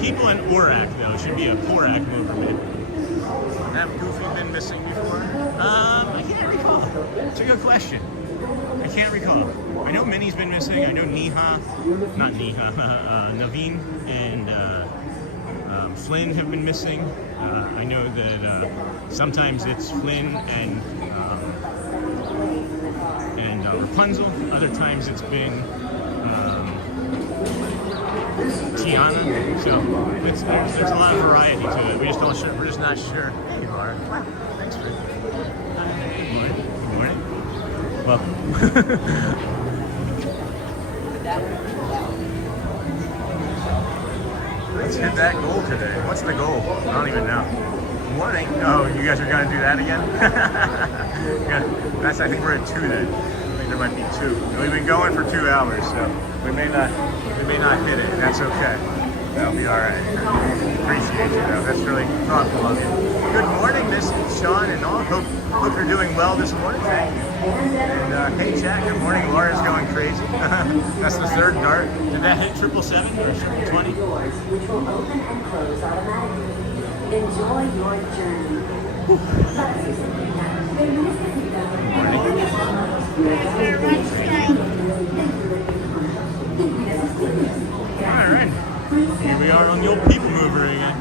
People in Orac, though. It should be a Porac mover, man. Have Goofy been missing before? I can't recall. It's a good question. I can't recall. I know Minnie's been missing. I know Naveen and Flynn have been missing. I know that sometimes it's Flynn and Rapunzel. Other times it's been Tiana. So there's a lot of variety to it. We're just not sure. Hey, you are. Thanks for it. Good morning. Good morning. Welcome. Let's hit that goal today. What's the goal? I don't even know. Good morning. Oh, you guys are going to do that again? I think we're at 2 then. I think there might be 2. And we've been going for 2 hours, so we may not hit it. That's okay. That'll be all right. Appreciate you, though. That's really thoughtful of you. Good morning, Miss Sean and all. Hope you're doing well this morning. Thank you. And hey, Jack. Good morning. Laura's going crazy. That's the third dart. Did that hit 777 or 720? Doors, which will open and close automatically. Enjoy your journey. All right. Here we are on the old people mover again.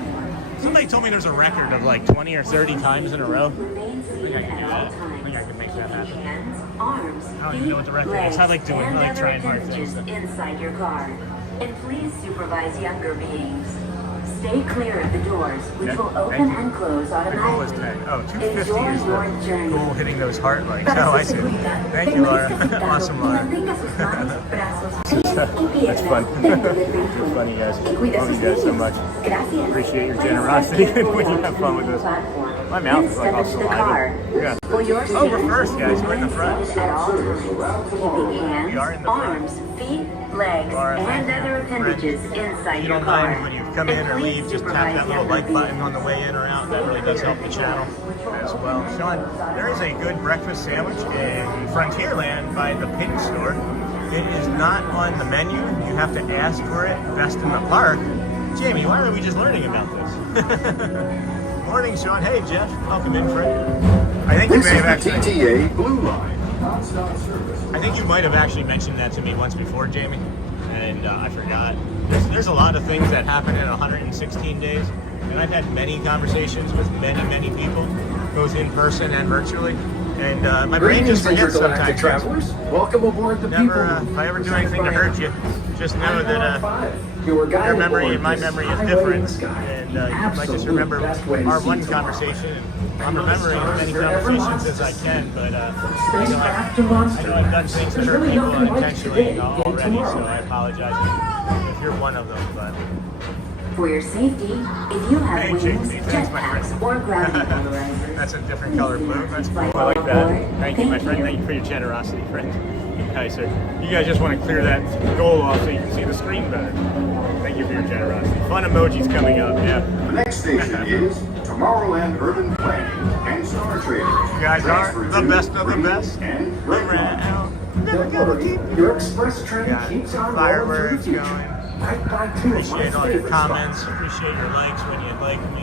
Somebody told me there's a record of like 20 or 30 times in a row. I think I can do that. I think I can make that happen. Hands, arms, I don't even know what the record is. I like trying hard things. Inside your car. And please supervise younger beings. Stay clear of the doors, which will open and close The goal is automatically. 10. Oh, 250 is Enjoy your the journey. goal, hitting those heart lights. Oh, I see. Thank you, Laura. Awesome, Laura. That's fun. You're funny, guys. Love you guys so much. Appreciate your generosity when you have fun with us. My mouth is like all saliva. Yeah. Oh, we're first, guys. We're in the front. At all times, keeping hands, We are in the front. arms, feet, legs, Laura, and thank you. other appendages If inside you your don't car. mind when you come in or leave, just tap that little like button on the way in or out. That really does help the channel as well. Sean, there is a good breakfast sandwich in Frontierland by the Pin Store. It is not on the menu. You have to ask for it. Best in the park. Jamie, why are we just learning about this? Morning, Sean. Hey, Jeff. Welcome in, Fred. I think you may have actually. TTA Blue Line. I think you might have actually mentioned that to me once before, Jamie, and I forgot. There's a lot of things that happen in 116 days, and I've had many conversations with many people, both in person and virtually, and my brain just forgets sometimes. Travelers, welcome aboard the Never, People. if I ever do anything to hurt you, just know that Your your memory and my memory is different, and you might just remember our one conversation. I'm remembering as many conversations as I can, but I know I've done things to hurt people unintentionally already, so I apologize if you're one of them. But For your safety, if you have Hey, wings, JC, thanks, my jetpacks, friend. or gravity polarizers, that's a different color blue. That's cool. I like that. Thank you, my friend. Thank you for your generosity, friend. nicer. You guys just want to clear that goal off so you can see the screen better. Thank you for your generosity. Fun emojis coming up, yeah. The next station is Tomorrowland Urban Planning and Star Traders. You guys are the best of the best. And Around. Don't worry, your express train keeps on rolling Fireworks through the future. going. Right by two of my Appreciate all your favorite comments. spots. Appreciate your likes when you like me.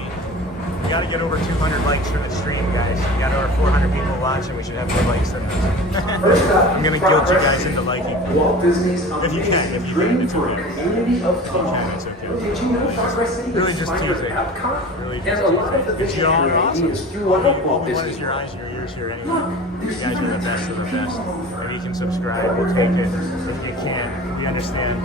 We gotta get over 200 likes for the stream, guys. We got over 400 people watching. We should have more likes than this. First up, I'm gonna guilt you guys into liking. Walt Disney's If you can, if you dream can, it's for a okay. community of It's tomorrow. okay. Did you know Progress City Really is just inspired teasing. Epcot? Really And just a lot of the teasing. You're all visionary awesome. ideas throughout Walt What is Disney. your eyes and your ears here anyway? Look, You there's guys are the best of the best. If you can subscribe, we'll take it. If you can't, we understand.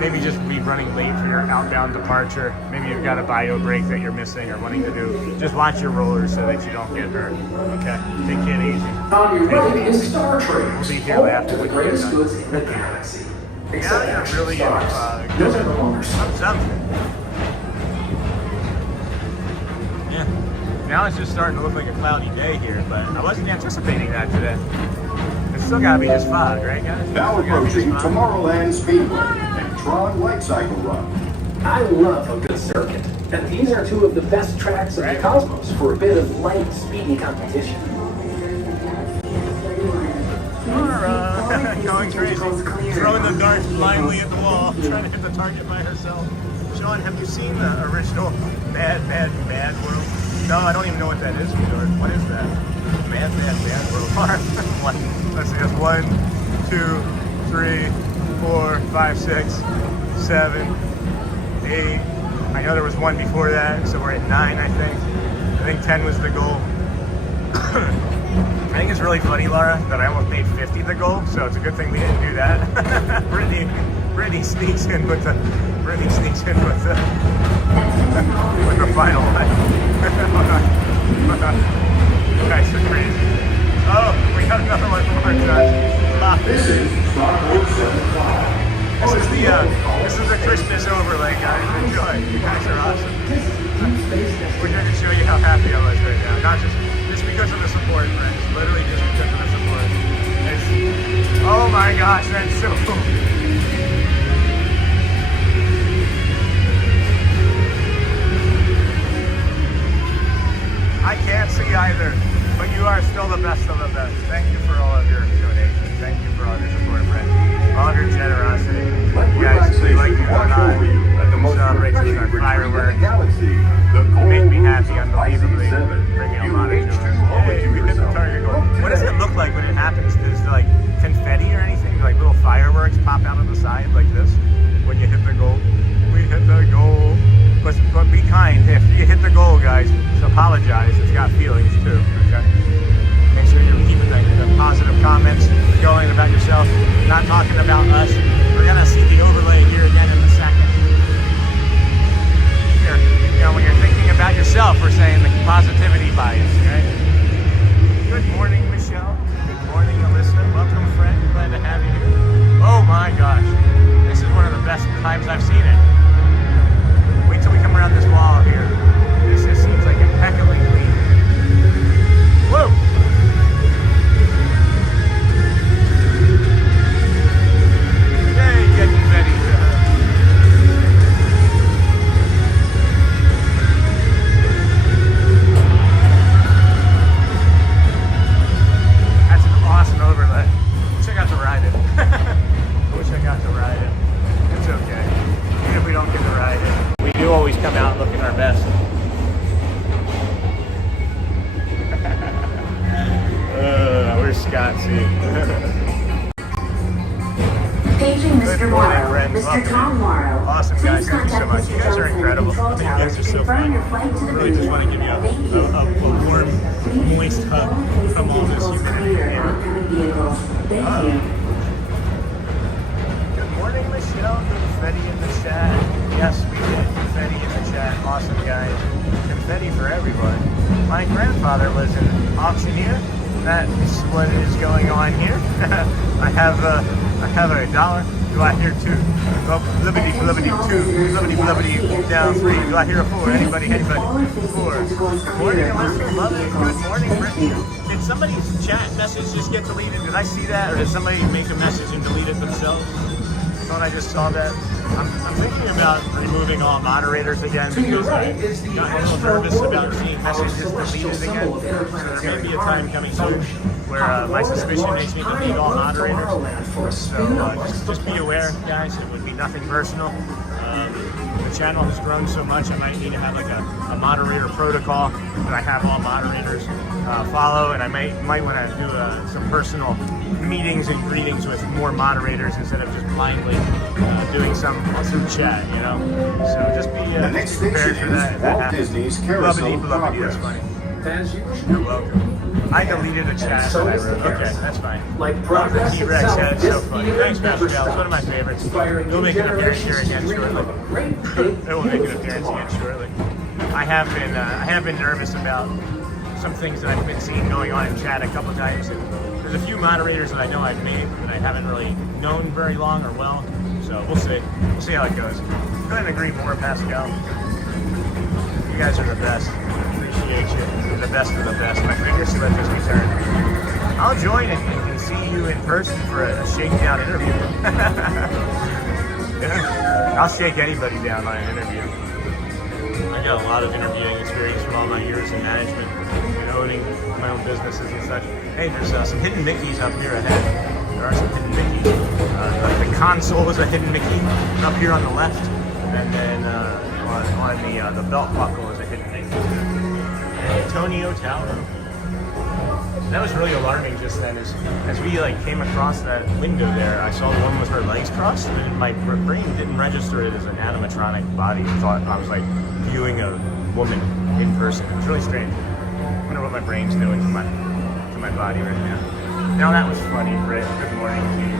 Maybe just be running late for your outbound departure. Maybe you've got a bio break that you're missing or wanting to do. Just watch your rollers so that you don't get hurt. Okay? Take it easy. on your right is Star Traders, We'll be here home after to the we get greatest done. goods in the galaxy. Except Yeah, action really, stars. good. Those are no longer Something. Yeah. Now it's just starting to look like a cloudy day here, but I wasn't anticipating that today. It's still gotta be just fog, right, guys? now Still gotta be approaching just fog. Tomorrowland Speedway and Tron Light Cycle Run. I love a good circuit, and these are two of the best tracks of the cosmos for a bit of light, speedy competition. Laura, going crazy, throwing the darts blindly at the wall, trying to hit the target by herself. Sean, have you seen the original Mad World? No, I don't even know what that is, Jordan. What is that? Mad World. Let's see, that's 1, 2, 3, 4, 5, 6, 7, 8. I know there was one before that, so we're at 9, I think. I think 10 was the goal. I think it's really funny, Laura, that I almost made 50 the goal, so it's a good thing we didn't do that. Brittany sneaks in with the final one. You guys are crazy. Oh, we got another one from our judge. This is Starboard 75. This is the Christmas overlay, guys. Enjoy. You guys are awesome. We're here to show you how happy I was right now. Not just because of the support, friends. Literally just because of the support. Oh my gosh, that's so cool. I can't see either, but you are still the best of the best. Thank you for all of your donations. Thank you for all your support, friends. All of your generosity. You guys, we like you or not. Celebrate our fireworks. You make me happy, unbelievably. Bring me a lot of joy. Hey, we hit the target goal. What does it look like when it happens? Does it like confetti or anything? Like little fireworks pop out of the side like this when you hit the goal? We hit the goal. But be kind. If you hit the goal, guys, just apologize. It's got feelings too. Okay. Make sure you're keeping the positive comments going about yourself. Not talking about us. We're gonna see the overlay here again in a second. Here, when you're thinking about yourself, we're saying the positivity bias, right? Good morning, Michelle. Good morning, Alyssa. Welcome, friend. Glad to have you here. Oh my gosh, this is one of the best times I've seen it. Wait till we come around this wall here. This just seems like impeccably clean. Whoa! Yay, getting ready to... That's an awesome overlay. Wish I got to ride it. Wish I got to ride it. It's okay. Even if we don't get to ride it. We do always come out looking our best. Where's Scott? See? Paging Mr. Morrow, friends. Mr. Welcome. Tom Morrow. Awesome, Please guys. Thank you so contact much. Mr. You guys are Johnson incredible. at the I think you guys are so confirm fun. your flight to the Really just want to give you a warm, moist hug from all this humanity here. Thank you. Good morning, Michelle. Confetti in the chat. Yes, we did. Confetti in the chat. Awesome, guys. Confetti for everyone. My grandfather was an auctioneer. That is what is going on here. I have a dollar. Do I hear 2? Well, flippity, 2. Flippity, down 3. Do I hear a 4? Anybody? 4. Good morning, Alyssa. Love it. Good morning, Brittany. Did somebody's chat message just get deleted? Did I see that, or did somebody make a message and delete it themselves? I thought I just saw that. I'm thinking about removing all moderators again because I got a little nervous about seeing messages deleted again. So there may be a time coming soon where my suspicion makes me delete all moderators. So just be aware, guys. It would be nothing personal. The channel has grown so much, I might need to have like a moderator protocol that I have all moderators follow, and I might want to do some personal meetings and greetings with more moderators instead of just blindly doing some through chat, you know. So just be The next prepared station for that. is Walt Disney's Carousel of Love it, that's Progress. funny. As usual. You're welcome. I deleted a chat So that I is the wrote. Okay, carousel. that's fine. Like progress T-Rex itself, head, so this funny. theater Thanks, never Pascal. It's one of my stops, favorites. inspiring He'll new make an appearance here generations again to dream shortly. of a great big It will make an appearance again shortly. I have been nervous about some things that I've been seeing going on in chat a couple times. And there's a few moderators that I know I've made that I haven't really known very long or well. So we'll see. We'll see how it goes. Couldn't agree more, Pascal. You guys are the best. Appreciate you. You're the best of the best. My fingers slip as we turn. I'll join and see you in person for a shakedown interview. Yeah. I'll shake anybody down on an interview. I got a lot of interviewing experience from all my years in management and owning my own businesses and such. Hey, there's some hidden Mickeys up here ahead. There are some hidden Mickeys. The console is a hidden Mickey up here on the left, and then on the belt buckle is a hidden Mickey. Antonio Tower. That was really alarming just then. As we came across that window there, I saw the one with her legs crossed, and my brain didn't register it as an animatronic body. I thought I was viewing a woman in person. It was really strange. I wonder what my brain's doing to my body right now. Now that was funny, Britt. Good morning to you.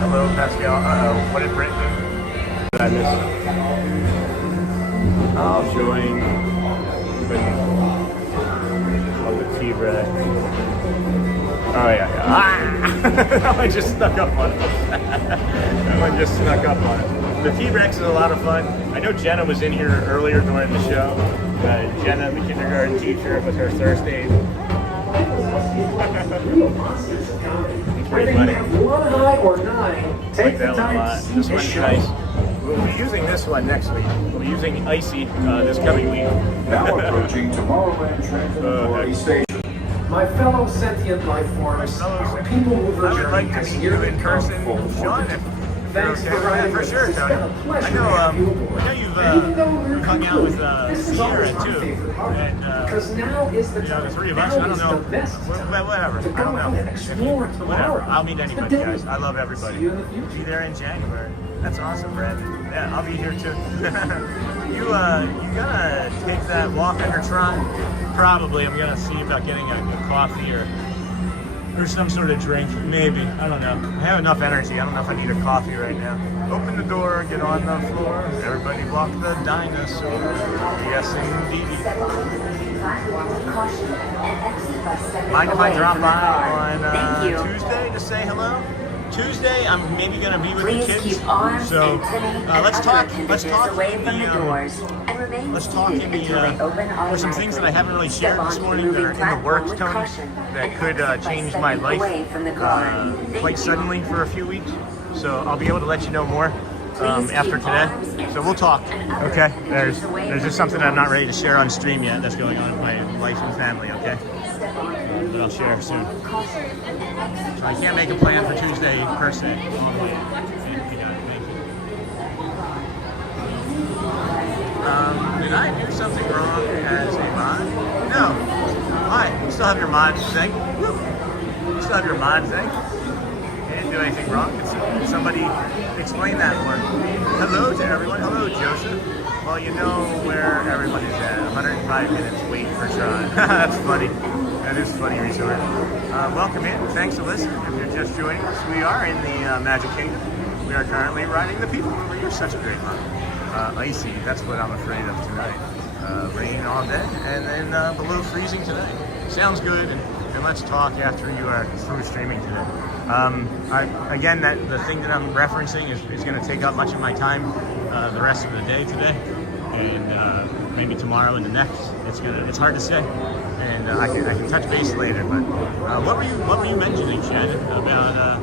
Hello, Pascal. Uh-oh. What did Britt do? Did I miss it? I'll join on the T-Rex. Oh yeah. Ah! I just snuck up on it. I just snuck up on it. The T-Rex is a lot of fun. I know Jenna was in here earlier during the show. Jenna, the kindergarten teacher, with her Thursdays. It's pretty funny. One high or nine. Take Like the that one a time lot. to see This the one's show. nice. We'll be using this one next week. We'll be using Icy this coming week. Now approaching Tomorrowland Transitory Station. My fellow sentient life forms, our people mover I would like journey to has meet you nearly in come person, full Sean. circle. If Thanks you're for okay. riding For with sure, us. It's Tony. been a pleasure I to have you aboard. know you've And even though we're hung out with concluding, this is Sierra always my too, favorite part. and Because now is the you know, time. the three of us. Now I don't is know. the best time Whatever. to I go don't out know. and explore Whatever. tomorrow. I'll meet anybody, guys. I love everybody. See you in the future. Be there in January. That's awesome, Brandon. Yeah, I'll be here too. You gonna take that walk on your trot? Probably. I'm gonna see about getting a coffee or some sort of drink. Maybe. I don't know. I have enough energy. I don't know if I need a coffee right now. Open the door, get on the floor. Everybody walk the dinosaur. Yes, indeed. Mind if I drop by on Tuesday to say hello? Tuesday, I'm maybe gonna be with Please the kids. keep arms So and pinning and let's other talk. appendages Let's talk away in from the doors and remain let's talk in seated until they open there's some things that I haven't really shared this Step morning onto that are in the moving works, platform Tony, with caution that and could exit by change my stepping life away from the car. Thank quite you. suddenly for a few weeks. So I'll be able to let you know more Please after keep arms today. and So we'll talk. other Okay. appendages away There's from just the something I'm not doors. ready to share on stream yet that's going on in my life and family. Okay. Step onto But I'll share soon. caution and exit So I by can't make a stepping plan for away from Tuesday the per doors. se. Did I do something wrong as a mod? No. Why? You still have your mod thing? Woo. You still have your mod thing? You didn't do anything wrong? Could somebody explain that more? Hello to everyone. Hello, Joseph. Well, you know where everybody's at. 105 minutes wait for Tron. That's funny. That is funny resort. Welcome in. Thanks for listening. If you're just joining us, we are in the Magic Kingdom. We are currently riding the People Mover. You're such a great mod. Icy, that's what I'm afraid of tonight. Rain all day, and then below freezing today. Sounds good, and let's talk after you are through streaming today. Again, the thing that I'm referencing is going to take up much of my time the rest of the day today, and maybe tomorrow and the next. It's hard to say. and I can touch base later. But what were you mentioning, Shannon, about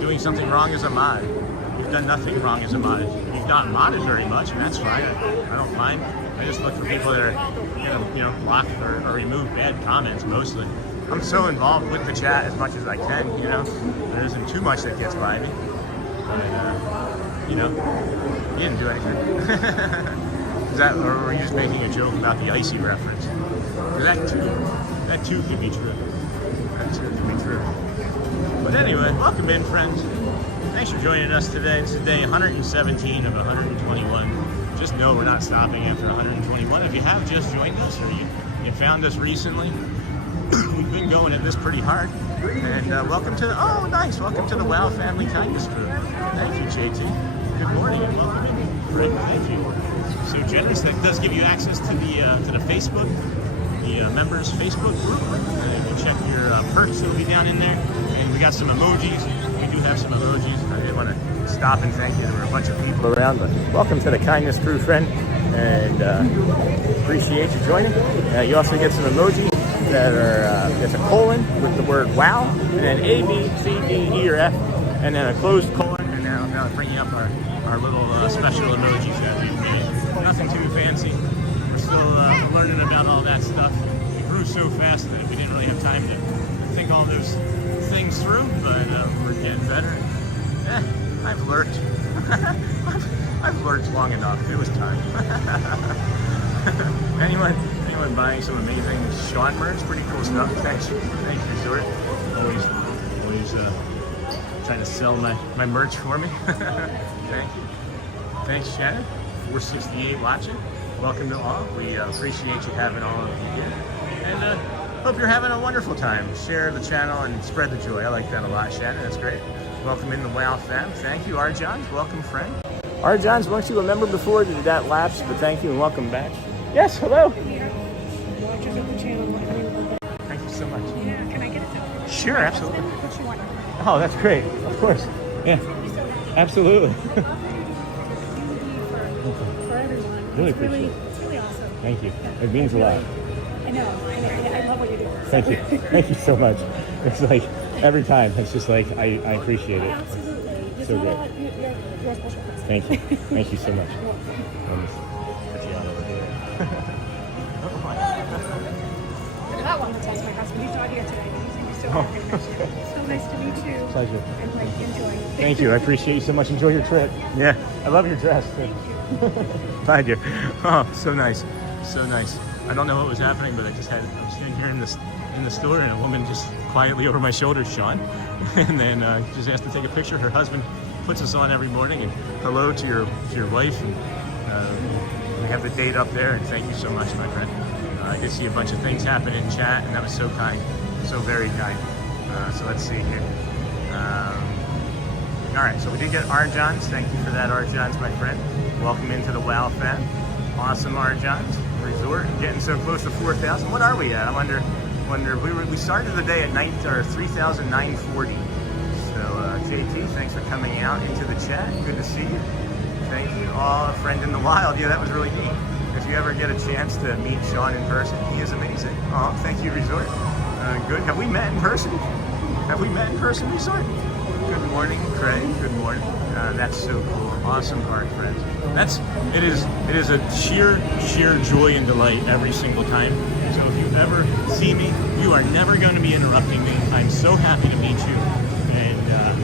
doing something wrong as a mod? You've done nothing wrong as a mod. You've not modded very much, and that's fine. I don't mind. I just look for people that are block or remove bad comments mostly. I'm so involved with the chat as much as I can. There isn't too much that gets by me. And, you didn't do anything. Is that, or were you just making a joke about the icy reference? That too could be true. That too could be true. But anyway, welcome in, friends. Thanks for joining us today. This is day 117 of 121. Just know we're not stopping after 121. If you have just joined us or you found us recently, we've been going at this pretty hard. And welcome to welcome to the Wow Family Kindness Crew. Thank you, JT. Good morning and welcome in. Great, thank you. So generous. That does give you access to the Facebook, the members Facebook group. You can check your perks that'll be down in there. And we got some emojis. We do have some emojis. I didn't want to stop and thank you. There were a bunch of people around, but welcome to the Kindness Crew, friend. And appreciate you joining. You also get some emojis that are it's a colon with the word wow, and then A, B, C, D, E, or F, and then a closed colon. And now bringing up our little special emojis that we've made. Nothing too fancy. We're still learning about all that stuff. We grew so fast that we didn't really have time to think all those things through, but we're getting better. I've lurked. I've lurked long enough. It was time. Anyone buying some amazing Sean merch? Pretty cool stuff. Thanks, Resort. Always trying to sell my merch for me. Thank you. Thanks, Shannon. 468 watching. Welcome to all. We appreciate you having all of you here. And hope you're having a wonderful time. Share the channel and spread the joy. I like that a lot, Shannon. That's great. Welcome in the Wow fam. Thank you, Arjans. Welcome, friend. Arjans, weren't you a member before? Did that lapse? But thank you and welcome back. Yes, hello. Thank you so much. Yeah, can I get it? Sure, absolutely. What you want? Oh, that's great. Of course. Yeah, absolutely. For everyone. Really appreciate it. It's really awesome. Thank you. It means a lot. I know. I love what you do. Thank you. Thank you so much. It's like every time, it's just like I appreciate it. Absolutely. Just So know great. that you're a special person. Thank you. Thank you so much. You're welcome. Put you out over there. That one was my husband. He's not here today. He's still working. So nice to meet you. Pleasure. And like enjoy. Thank you. I appreciate you so much. Enjoy your trip. Yeah. I love your dress too. Thank you. Oh, so nice. So nice. I don't know what was happening, but I was sitting here in the store, and a woman just quietly over my shoulder, Sean, and then just asked to take a picture. Her husband puts us on every morning, and hello to your wife. And we have the date up there, and thank you so much, my friend. I did see a bunch of things happen in chat, and that was so kind, so very kind. So let's see here. All right, so we did get Arjans. Thank you for that, Arjans, my friend. Welcome into the Wow fam. Awesome, Arjans. Resort, getting so close to 4,000. What are we at? I wonder. We started the day at 3,940. So JT, thanks for coming out into the chat. Good to see you. Thank you. Oh, a friend in the wild. Yeah, that was really neat. If you ever get a chance to meet Sean in person, he is amazing. Oh, thank you, Resort. Good. Have we met in person? Resort? Good morning, Craig. Good morning. That's so cool. Awesome part, friends. It is a sheer joy and delight every single time. So if you ever see me, you are never going to be interrupting me. I'm so happy to meet you, and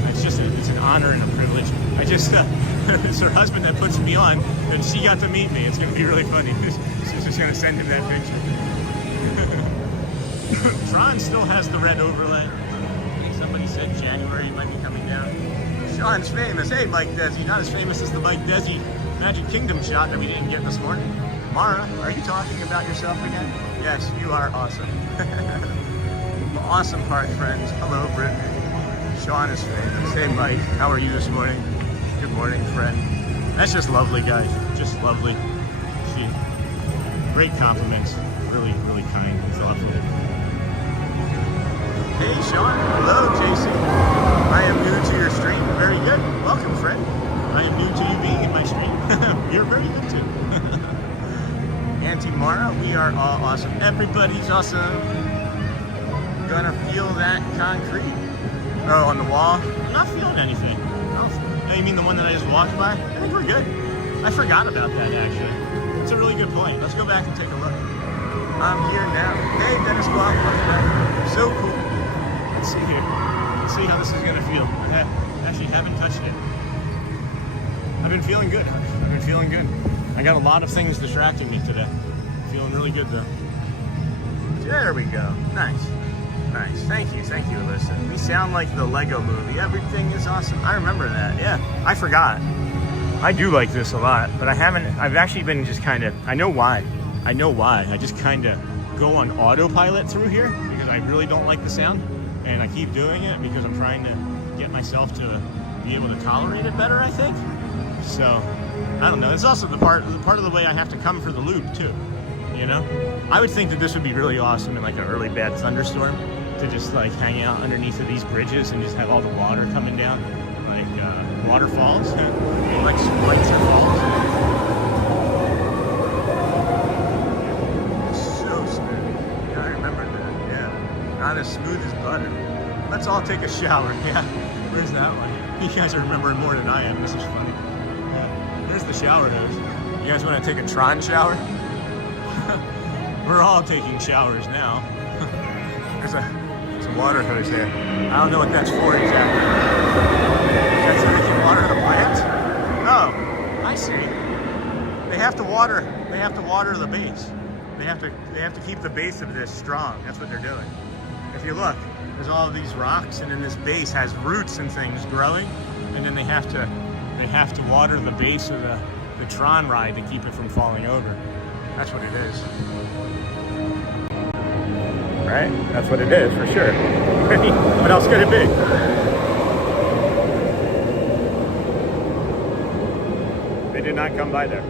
it's an honor and a privilege. It's her husband that puts me on, and she got to meet me. It's going to be really funny. She's just going to send him that picture. Tron still has the red overlay. I think somebody said January might be coming down. Sean's famous. Hey, Mike Desi. Not as famous as the Mike Desi Magic Kingdom shot that we didn't get this morning. Mara, are you talking about yourself again? Yes, you are awesome. Awesome part, friends. Hello, Brittany. Sean is famous. Hey, Mike. How are you this morning? Good morning, friend. That's just lovely, guys. Just lovely. Great compliments. Really, really kind and thoughtful. Hey, Sean. Hello, JC. I am new to your stream. Very good. Welcome, friend. I am new to you being in my stream. You're very good, too. Auntie tomorrow. We are all awesome. Everybody's awesome. Gonna feel that concrete. Oh, on the wall? I'm not feeling anything. Oh, you mean the one that I just walked by? I think we're good. I forgot about that, actually. It's a really good point. Let's go back and take a look. I'm here now. Hey, Dennis Walt. So cool. Let's see here. Let's see how this is gonna feel. I actually haven't touched it. I've been feeling good. I've been feeling good. I got a lot of things distracting me today. Feeling really good though. There we go. Nice. Nice. Thank you, Alyssa. We sound like the Lego movie. Everything is awesome. I remember that. Yeah. I forgot. I do like this a lot, but I've actually been just kind of, I know why. I just kind of go on autopilot through here because I really don't like the sound. And I keep doing it because I'm trying to get myself to be able to tolerate it better, I think. So, I don't know. It's also the part of the way I have to come for the loop too, you know? I would think that this would be really awesome in like a really bad thunderstorm to just like hang out underneath of these bridges and just have all the water coming down, like waterfalls, like sprites or falls. So smooth. Yeah, I remember that. Yeah, not as smooth as butter. Let's all take a shower. Yeah, where's that one? You guys are remembering more than I am. This is funny. There's the shower hose. You guys want to take a Tron shower? We're all taking showers now. There's a water hose there. I don't know what that's for exactly. That's so they can water the plants? Oh, I see. They have to water the base. They have to keep the base of this strong. That's what they're doing. If you look, there's all of these rocks, and then this base has roots and things growing, and then they have to water the base of the Tron ride to keep it from falling over. That's what it is. Right? That's what it is, for sure. What else could it be? They did not come by there.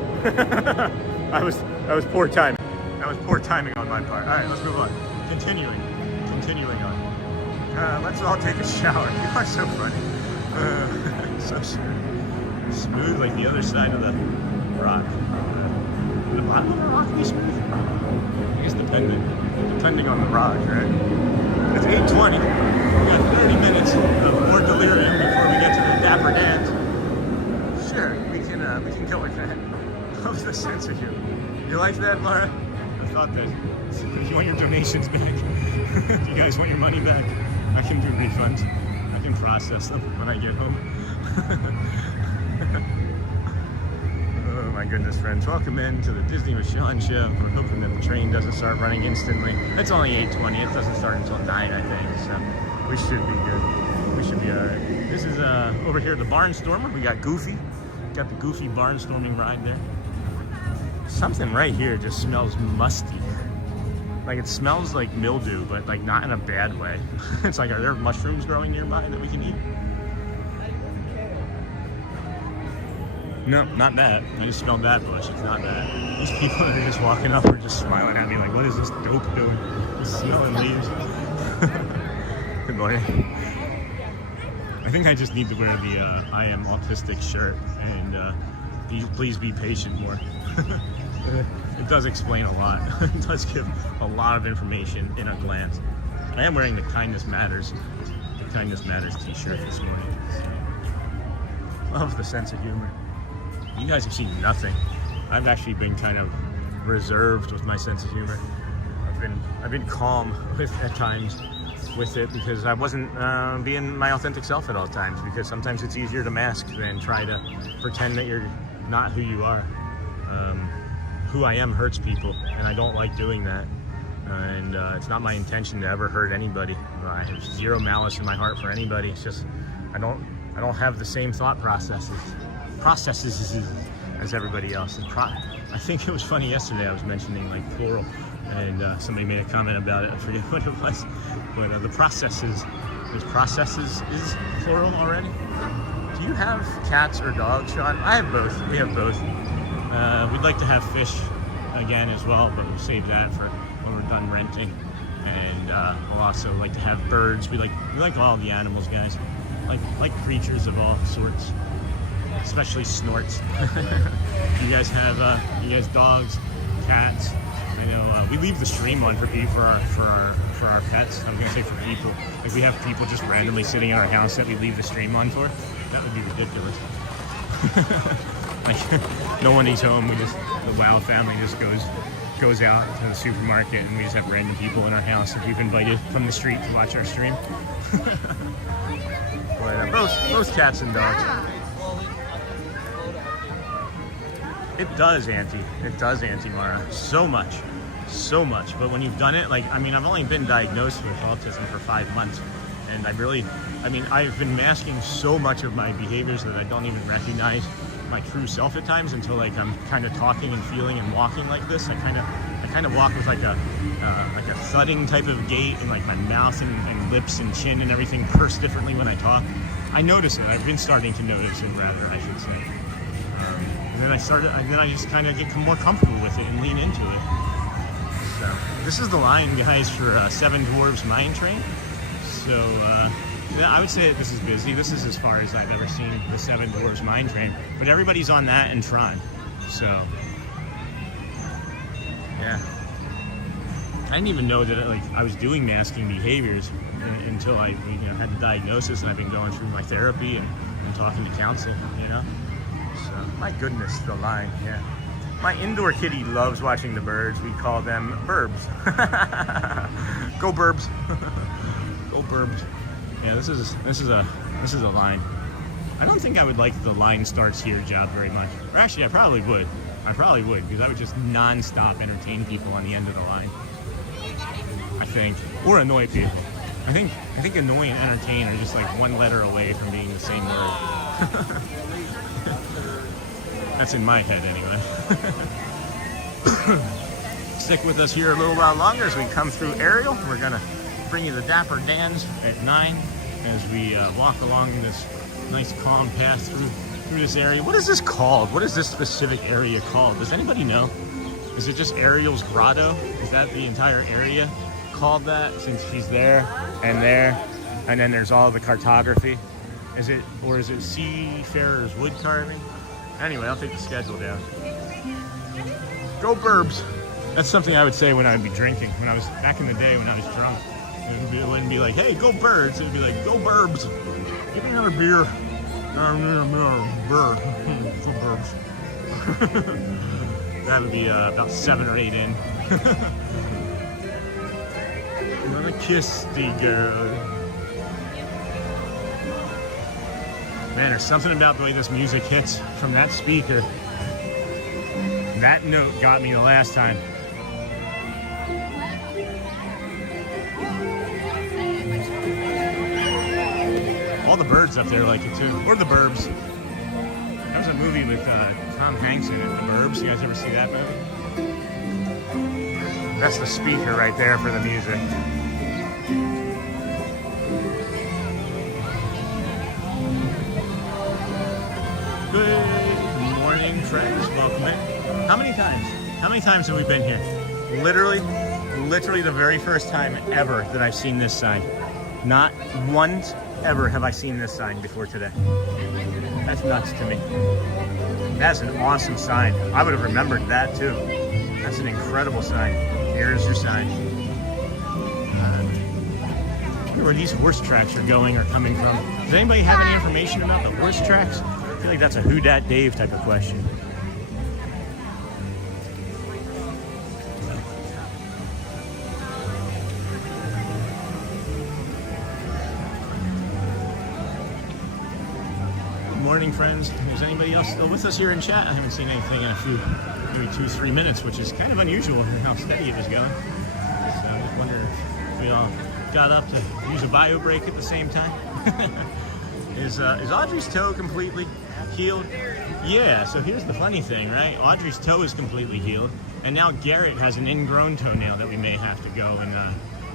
That was poor timing. That was poor timing on my part. All right, let's move on. Continuing on. Let's all take a shower. You are so funny. So smooth like the other side of the rock. The bottom of the rock be smooth? I guess depending on the rock, right? It's 8:20. We got 30 minutes of more delirium before we get to the Dapper dance. Sure, we can go with that. How's the sense of humor? You like that, Laura? I thought that. If you want your donations back, if you guys want your money back, I can do refunds. I can process them when I get home. Oh my goodness, friends. Welcome in to the Disney with Sean show. We're hoping that the train doesn't start running instantly. It's only 8:20. It doesn't start until 9, I think. So we should be good. We should be alright. This is over here the Barnstormer. We got Goofy. Got the Goofy Barnstorming ride there. Something right here just smells musty. Like it smells like mildew, but like not in a bad way. It's like, are there mushrooms growing nearby that we can eat? No, not that. I just smelled that bush. It's not that. These people that are just walking up are just smiling at me like, what is this dope doing? Just smelling leaves. Good morning. I think I just need to wear the I am autistic shirt and please be patient more. It does explain a lot. It does give a lot of information in a glance. I am wearing the Kindness Matters t-shirt this morning. Love the sense of humor. You guys have seen nothing. I've actually been kind of reserved with my sense of humor. I've been calm at times with it because I wasn't being my authentic self at all times, because sometimes it's easier to mask than try to pretend that you're not who you are. Who I am hurts people, and I don't like doing that. And it's not my intention to ever hurt anybody. I have zero malice in my heart for anybody. It's just I don't have the same thought processes as everybody else. I think it was funny yesterday I was mentioning like plural, and somebody made a comment about it. I forget what it was, but the processes is plural already. Do you have cats or dogs, Sean? I have both. We have both. We'd like to have fish again as well, but we'll save that for when we're done renting. And we'll also like to have birds. We like all the animals, guys. Like creatures of all sorts, especially snorts. You guys have dogs, cats, know, we leave the stream on for our pets. I'm gonna say for people. If we have people just randomly sitting in our house that we leave the stream on for, that would be ridiculous. Like nobody's home. The Wow family just goes out to the supermarket, and we just have random people in our house that we've invited from the street to watch our stream. But most cats and dogs. It does, Auntie. It does, Auntie Mara. So much. But when you've done it, like, I mean, I've only been diagnosed with autism for 5 months. And I've been masking so much of my behaviors that I don't even recognize my true self at times until, like, I'm kind of talking and feeling and walking like this. I kind of walk with like a thudding type of gait, and like my mouth and lips and chin and everything purse differently when I talk. I notice it. I've been starting to notice it, rather, I should say. And then I just kind of get more comfortable with it and lean into it. So this is the line, guys, for Seven Dwarves Mine Train. So yeah, I would say that this is busy. This is as far as I've ever seen the Seven Dwarves Mine Train. But everybody's on that and Tron. So yeah, I didn't even know that I was doing masking behaviors until I had the diagnosis, and I've been going through my therapy and talking to counseling. So my goodness, the line. Yeah. My indoor kitty loves watching the birds. We call them burbs. Go burbs. Go burbs. Yeah, this is a line. I don't think I would like the line starts here job very much. Or actually, I probably would, because I would just non-stop entertain people on the end of the line. I think, or annoy people. I think annoy and entertain are just like one letter away from being the same word. That's in my head, anyway. Stick with us here a little while longer as we come through Ariel. We're gonna bring you the Dapper Dans at 9 as we walk along this nice calm path through this area. What is this called? What is this specific area called? Does anybody know? Is it just Ariel's Grotto? Is that the entire area called that, since she's there, and then there's all the cartography? Is it Seafarer's Wood Carving? Anyway, I'll take the schedule down. Go burbs. That's something I would say when I would be drinking. When I was back in the day, when I was drunk, it wouldn't be like, "Hey, go birds." It would be like, "Go burbs. Give me another beer." Go burbs. That would be about 7 or 8 in. I'm gonna kiss the girl. Man, there's something about the way this music hits from that speaker. That note got me the last time. All the birds up there like it too. Or the Burbs. There was a movie with Tom Hanks in it, The Burbs. You guys ever see that movie? That's the speaker right there for the music. Good morning, friends. Welcome in. How many times have we been here? Literally the very first time ever that I've seen this sign. Not once ever have I seen this sign before today. That's nuts to me. That's an awesome sign. I would have remembered that too. That's an incredible sign. Here's your sign. I wonder where these horse tracks are going or coming from. Does anybody have any information about the horse tracks? I feel like that's a Who Dat Dave type of question. Good morning, friends. Is anybody else still with us here in chat? I haven't seen anything in a few, maybe 2-3 minutes, which is kind of unusual in how steady it was going. So I'm just wondering if we all got up to use a bio break at the same time. Is Audrey's toe completely healed? Yeah, so here's the funny thing, right? Audrey's toe is completely healed, and now Garrett has an ingrown toenail that we may have to go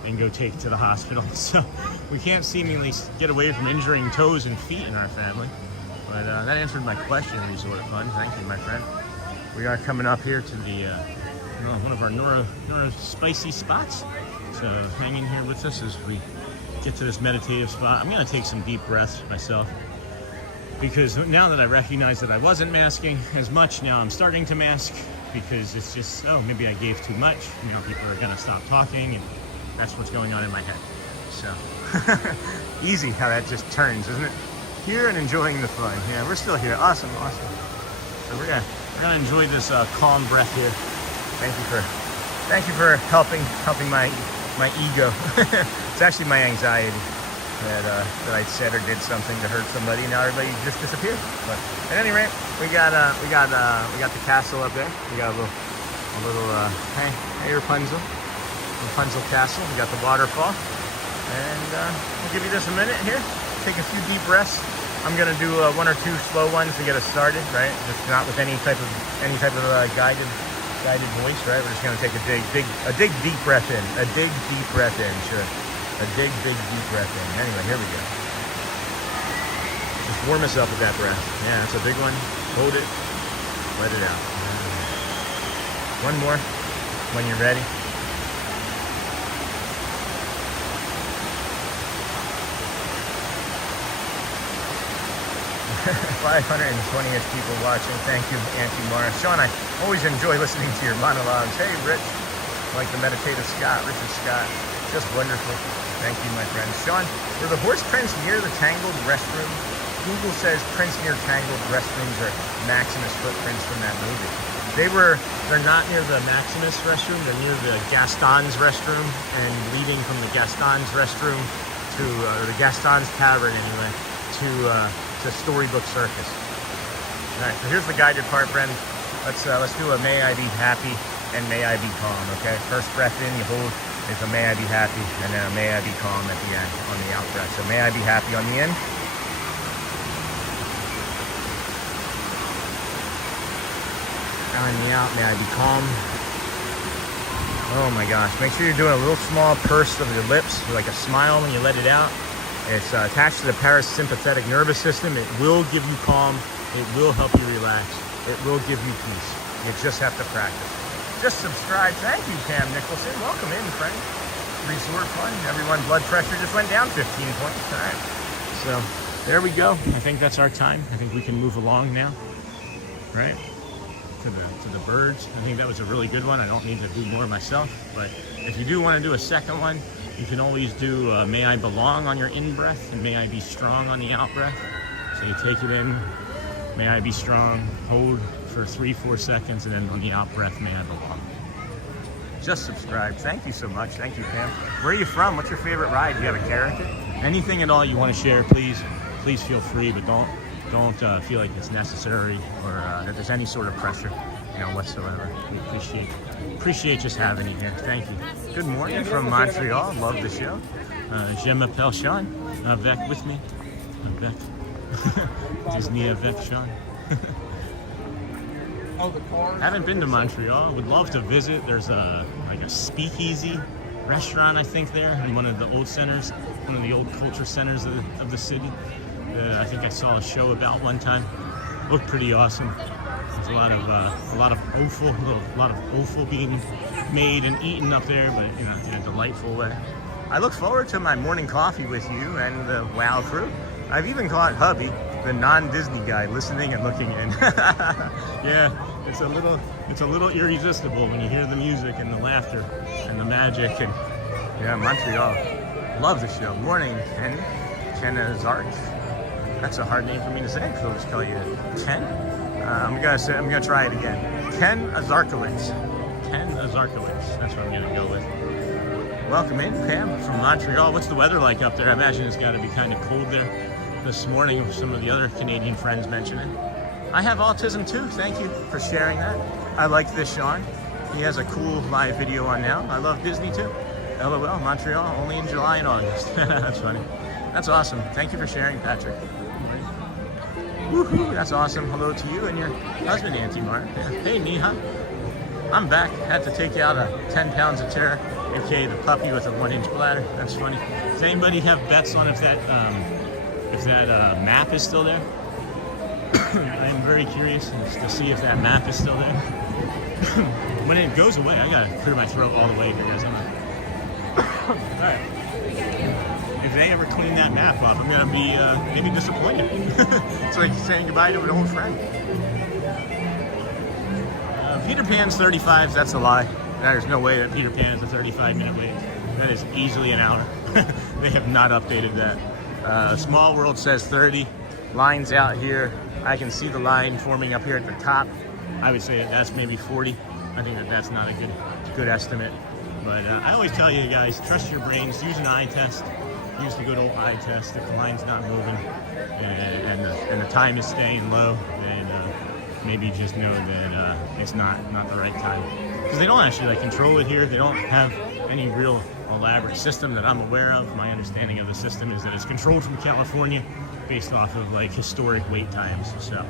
and go take to the hospital. So we can't seemingly get away from injuring toes and feet in our family. But that answered my question, Resort Fun. Thank you, my friend. We are coming up here to the one of our Nora spicy spots. So hang in here with us as we get to this meditative spot. I'm going to take some deep breaths myself, because now that I recognize that I wasn't masking as much, now I'm starting to mask. because it's just, oh, maybe I gave too much. You know, people are gonna stop talking, and that's what's going on in my head. So easy how that just turns, isn't it? Here and enjoying the fun. Yeah, we're still here. Awesome, awesome. So we're gonna enjoy this calm breath here. Thank you for helping my ego. It's actually my anxiety that I said or did something to hurt somebody. Now everybody just disappeared. But at any rate, we got the castle up there. We got a little hey Rapunzel Castle. We got the waterfall, and we'll give you just a minute here. Take a few deep breaths. I'm gonna do one or two slow ones to get us started, right? Just not with any type of guided voice, right? We're just gonna take a big deep breath in. A big deep breath in, sure. A big deep breath in. Anyway, here we go. Just warm us up with that breath. Yeah, that's a big one. Hold it. Let it out. One more when you're ready. 520-ish people watching. Thank you, Auntie Mara. Sean, I always enjoy listening to your monologues. Hey, Rich, like the meditative Scott, Richard Scott. Just wonderful. Thank you, my friend. Sean, were the horse prints near the Tangled restroom? Google says prints near Tangled restrooms are Maximus footprints from that movie. They're not near the Maximus restroom. They're near the Gaston's restroom, and leading from the Gaston's restroom to the Gaston's Tavern anyway to Storybook Circus. All right, so here's the guided part, friends. Let's do a May I Be Happy and May I Be Calm. Okay, first breath in, you hold. It's a May I Be Happy, and then a May I Be Calm at the end on the out breath. So May I Be Happy on the in. On the out, May I Be Calm. Oh my gosh, make sure you're doing a little small purse of your lips, like a smile when you let it out. It's attached to the parasympathetic nervous system. It will give you calm. It will help you relax. It will give you peace. You just have to practice. Just subscribe. Thank you, Pam Nicholson. Welcome in, friend. Resort fun. Everyone, blood pressure just went down 15 points. All right. So there we go. I think that's our time. I think we can move along now, right? To the birds. I think that was a really good one. I don't need to do more myself, but if you do want to do a second one, you can always do May I Belong on your in breath and May I Be Strong on the out breath. So you take it in, May I Be Strong, hold for 3-4 seconds, and then on the out breath, May I Belong. Just subscribe. Thank you so much. Thank you, Pam. Where are you from? What's your favorite ride? Do you have a character? Anything at all you want to share, please feel free, but don't feel like it's necessary or that there's any sort of pressure, whatsoever. We appreciate just having you here. Thank you. Good morning from Montreal. Love the show. Je m'appelle Sean. Avec with me. Avec. Disney avec Sean. Haven't been to Montreal. Would love to visit. There's a speakeasy restaurant, I think, there in one of the old centers, one of the old culture centers of the city. I think I saw a show about one time. Looked pretty awesome. There's a lot of offal being made and eaten up there, but in a delightful way. I look forward to my morning coffee with you and the WOW crew. I've even caught hubby, the non-Disney guy, listening and looking in. Yeah, it's a little irresistible when you hear the music and the laughter and the magic. And yeah, Montreal. Love the show. Morning, Ken Azart. That's a hard name for me to say, so I'll just call you Ken. I'm gonna try it again. Ken Azarkowitz. Ken Azarkowitz. That's what I'm gonna go with. Welcome in, Pam from Montreal. What's the weather like up there? I imagine it's got to be kind of cold there this morning. With some of the other Canadian friends mentioning. I have autism too. Thank you for sharing that. I like this, Sean. He has a cool live video on now. I love Disney too. LOL, Montreal, only in July and August. That's funny. That's awesome. Thank you for sharing, Patrick. Woohoo, that's awesome. Hello to you and your husband, Auntie Mark. Yeah. Hey, Neha. I'm back. Had to take out a 10 pounds of terror, aka the puppy with a 1-inch bladder. That's funny. Does anybody have bets on if that map is still there? I'm very curious to see if that map is still there. When it goes away, I gotta clear my throat all the way here, guys. All right. If they ever clean that map up, I'm gonna be maybe disappointed. It's like saying goodbye to an old friend. Peter Pan's 35s, that's a lie. There's no way that Peter Pan is a 35-minute wait. That is easily an hour. They have not updated that. Small World says 30. Lines out here. I can see the line forming up here at the top. I would say that that's maybe 40. I think that that's not a good estimate. But I always tell you guys, trust your brains. Use an eye test. Use the good old eye test. If the line's not moving and the time is staying low, then maybe just know that it's not the right time. Because they don't actually like control it here. They don't have any real elaborate system that I'm aware of. My understanding of the system is that it's controlled from California based off of like historic wait times. So,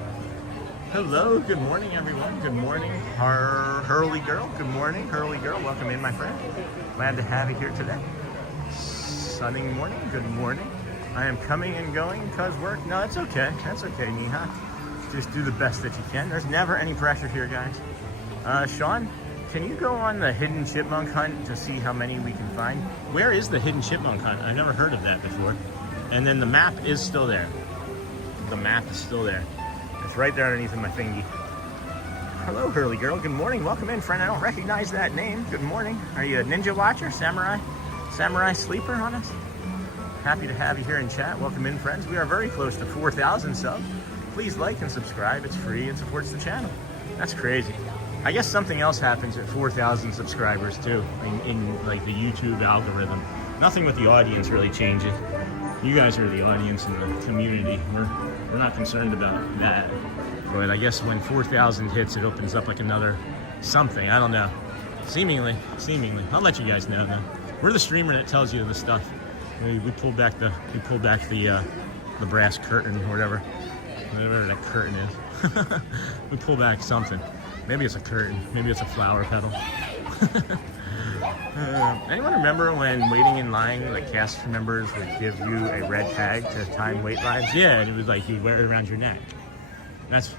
hello, good morning everyone. Good morning, Hurley girl. Good morning, Hurley girl. Welcome in, my friend. Glad to have you here today. Sunny morning. Good morning. I am coming and going because work. No, it's okay. That's okay, Neha. Just do the best that you can. There's never any pressure here, guys. Sean, can you go on the hidden chipmunk hunt to see how many we can find? Where is the hidden chipmunk hunt? I've never heard of that before. And then the map is still there. The map is still there. It's right there underneath my thingy. Hello, Hurley girl. Good morning. Welcome in, friend. I don't recognize that name. Good morning. Are you a ninja watcher? Samurai sleeper on us? Happy to have you here in chat. Welcome in, friends. We are very close to 4,000 subs. Please like and subscribe. It's free and supports the channel. That's crazy. I guess something else happens at 4,000 subscribers too, in like the YouTube algorithm. Nothing with the audience really changes. You guys are the audience and the community. We're not concerned about that. But I guess when 4,000 hits, it opens up like another something. I don't know. Seemingly. I'll let you guys know. We're the streamer that tells you the stuff. We pulled back the brass curtain or whatever that curtain is. We pull back something. Maybe it's a curtain. Maybe it's a flower petal. Anyone remember when waiting in line, like cast members would give you a red tag to time wait lines? Yeah, and it was like you'd wear it around your neck. That's.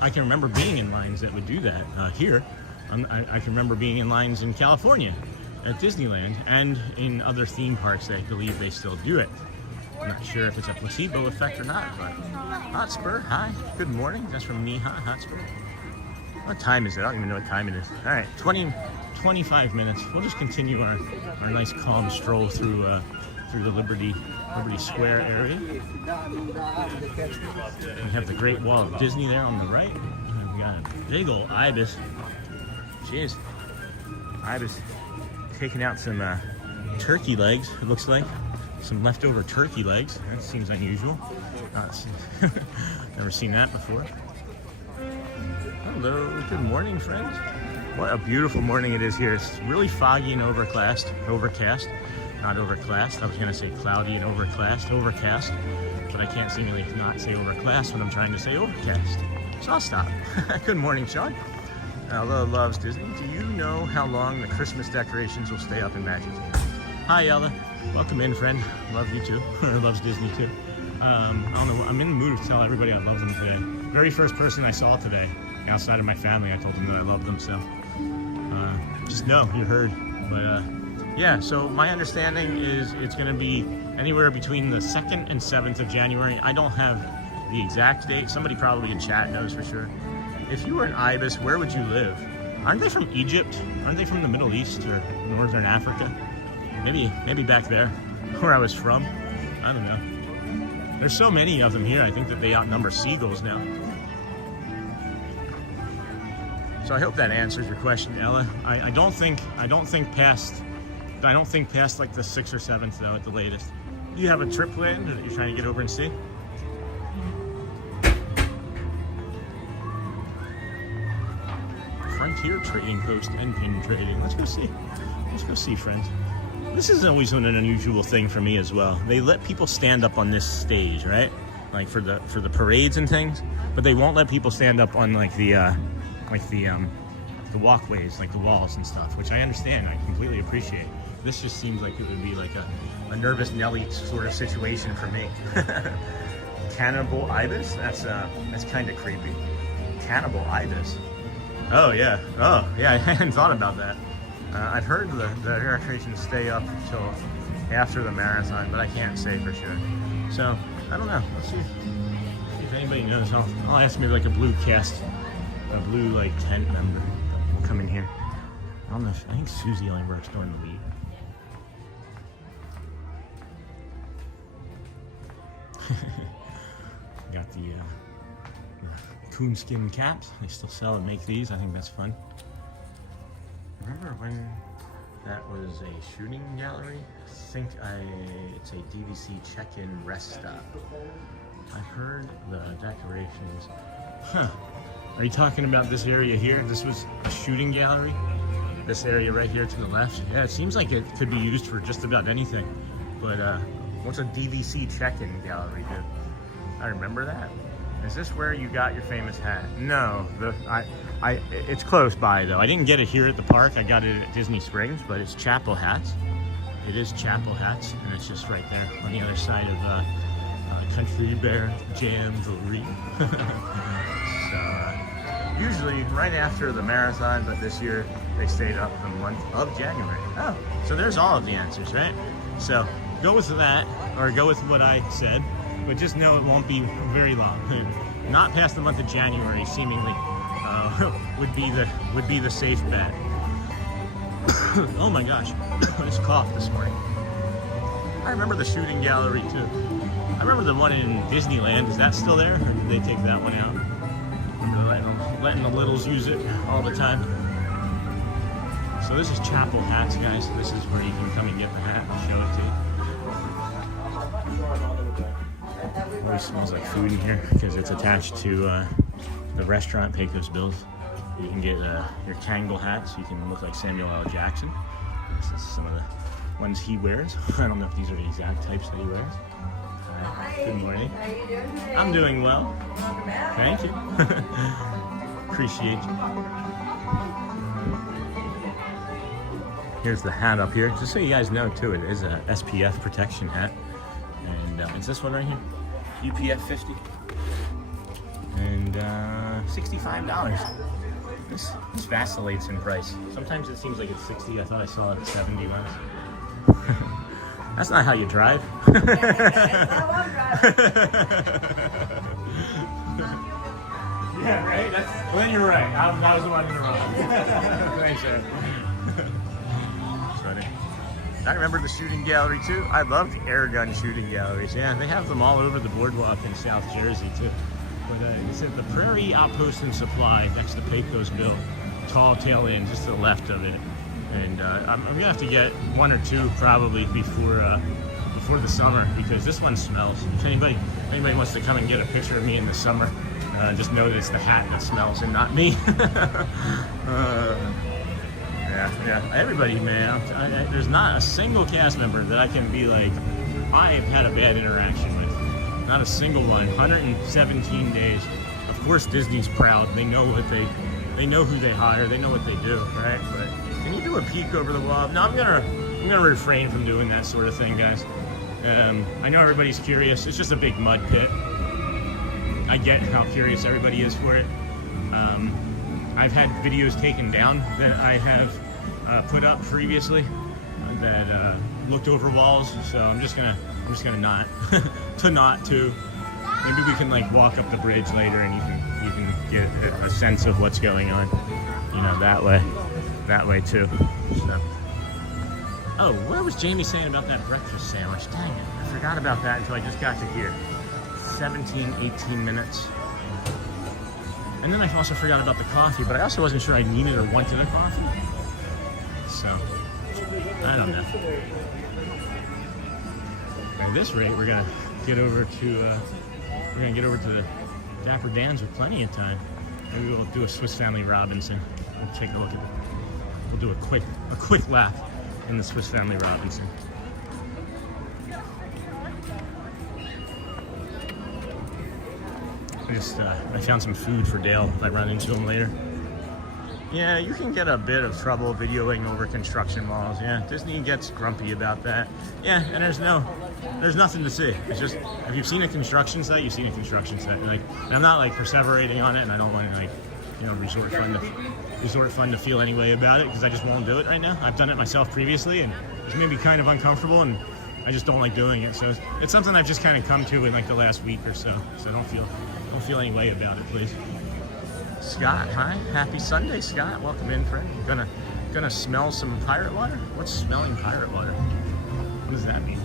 I can remember being in lines that would do that here. I can remember being in lines in California at Disneyland and in other theme parks that I believe they still do it. I'm not sure if it's a placebo effect or not, but Hotspur, hi, good morning. That's from Neha, Hotspur. What time is it? I don't even know what time it is. All right, 25 minutes. We'll just continue our nice calm stroll through the Liberty Square area. We have the Great Wall of Disney there on the right. And we got a big old ibis. Jeez, ibis taking out some turkey legs, it looks like. Some leftover turkey legs. That seems unusual. Never seen that before. Hello, good morning, friends. What a beautiful morning it is here. It's really foggy and overcast. Not overcast. I was gonna say cloudy and overcast, but I can't seem to not say overcast when I'm trying to say overcast. So I'll stop. Good morning, Sean. Ella loves Disney. Do you know how long the Christmas decorations will stay up in Magic? Hi, Ella. Welcome in, friend. Love you too. Loves Disney too. I don't know. I'm in the mood to tell everybody I love them today. Very first person I saw today, outside of my family, I told them that I love them. So just know you heard. But yeah. So my understanding is it's going to be anywhere between the 2nd and 7th of January. I don't have the exact date. Somebody probably in chat knows for sure. If you were an ibis, where would you live? Aren't they from Egypt? Aren't they from the Middle East or Northern Africa? Maybe back there, where I was from. I don't know. There's so many of them here. I think that they outnumber seagulls now. So I hope that answers your question, Ella. I don't think past like the 6th or 7th though at the latest. Do you have a trip planned that you're trying to get over and see? Frontier Trading Post and pin trading. Let's go see, friends. This is always an unusual thing for me as well. They let people stand up on this stage, right? Like for the parades and things, but they won't let people stand up on like the walkways, like the walls and stuff, which I understand. I completely appreciate. This just seems like it would be like a nervous Nelly sort of situation for me. Cannibal ibis? That's kind of creepy. Cannibal ibis. Oh yeah, I hadn't thought about that. I've heard the decorations stay up until after the marathon, but I can't say for sure. So, I don't know. Let's see if anybody knows. I'll ask maybe like a blue cast a blue like tent member will come in here. I don't know if, I think Susie only works during the week. Got the coonskin caps. They still sell and make these. I think that's fun. Remember when that was a shooting gallery? I think it's a DVC check-in rest stop. I heard the decorations. Huh. Are you talking about this area here? This was a shooting gallery? This area right here to the left? Yeah, it seems like it could be used for just about anything. But what's a DVC check-in gallery do? I remember that. Is this where you got your famous hat? No, it's close by though. I didn't get it here at the park. I got it at Disney Springs, but it's Chapel Hats. It is Chapel Hats, and it's just right there on the other side of Country Bear Jamboree. So usually right after the marathon, but this year they stayed up the month of January. Oh, so there's all of the answers, right? So go with that, or go with what I said, but just know it won't be very long. Not past the month of January, seemingly, would be the safe bet. Oh my gosh, I just coughed this morning. I remember the shooting gallery too. I remember the one in Disneyland. Is that still there, or did they take that one out? They're letting the littles use it all the time. So this is Chapel Hats, guys. This is where you can come and get the hat and show it to you. It always smells like food in here because it's attached to the restaurant Pecos Bills. You can get your Kangol hats. You can look like Samuel L. Jackson. This is some of the ones he wears. I don't know if these are the exact types that he wears. Good morning. How are you doing today? I'm doing well. Welcome back. Thank you. Appreciate you. Here's the hat up here. Just so you guys know too, it is a SPF protection hat. And it's this one right here. UPF 50. And $65. This vacillates in price. Sometimes it seems like it's 60. I thought I saw it at 70 once. That's not how you drive. That's how I'm driving. Yeah, right? Well, then you're right. I was the one in the wrong. Thanks, sir. Funny. I remember the shooting gallery too. I loved air gun shooting galleries. Yeah, they have them all over the boardwalk in South Jersey too. But it's at the Prairie Outpost and Supply next to Pecos Bill. Tall tail end, just to the left of it. And I'm gonna have to get one or two probably before the summer, because this one smells. If anybody wants to come and get a picture of me in the summer, just know that it's the hat that smells and not me. Yeah. Everybody, man. There's not a single cast member that I can be like, I've had a bad interaction with. Not a single one. 117 days. Of course, Disney's proud. They know they know who they hire. They know what they do, right? But can you do a peek over the wall? No, I'm gonna refrain from doing that sort of thing, guys. I know everybody's curious. It's just a big mud pit. I get how curious everybody is for it. I've had videos taken down that I have put up previously that looked over walls. So I'm just gonna not to. Maybe we can like walk up the bridge later, and you can get a sense of what's going on. You know, that way too. So. Oh, what was Jamie saying about that breakfast sandwich? Dang it, I forgot about that until I just got to here. 17, 18 minutes. And then I also forgot about the coffee, but I also wasn't sure I needed or wanted a coffee. So, I don't know. At this rate, we're gonna get over to the Dapper Dan's with plenty of time. Maybe we'll do a Swiss Family Robinson. We'll take a look at it. We'll do a quick lap in the Swiss Family Robinson. I found some food for Dale if I run into him later. Yeah, you can get a bit of trouble videoing over construction walls. Yeah, Disney gets grumpy about that. Yeah, and there's nothing to see. It's just, if you've seen a construction site, you've seen a construction site. And I'm not like perseverating on it, and I don't want to resort fun to feel any way about it, because I just won't do it right now. I've done it myself previously, and it's made me kind of uncomfortable, and I just don't like doing it. So it's something I've just kind of come to in like the last week or so. So don't feel any way about it, please. Scott, hi. Happy Sunday, Scott. Welcome in, friend. Gonna smell some pirate water? What's smelling pirate water? What does that mean?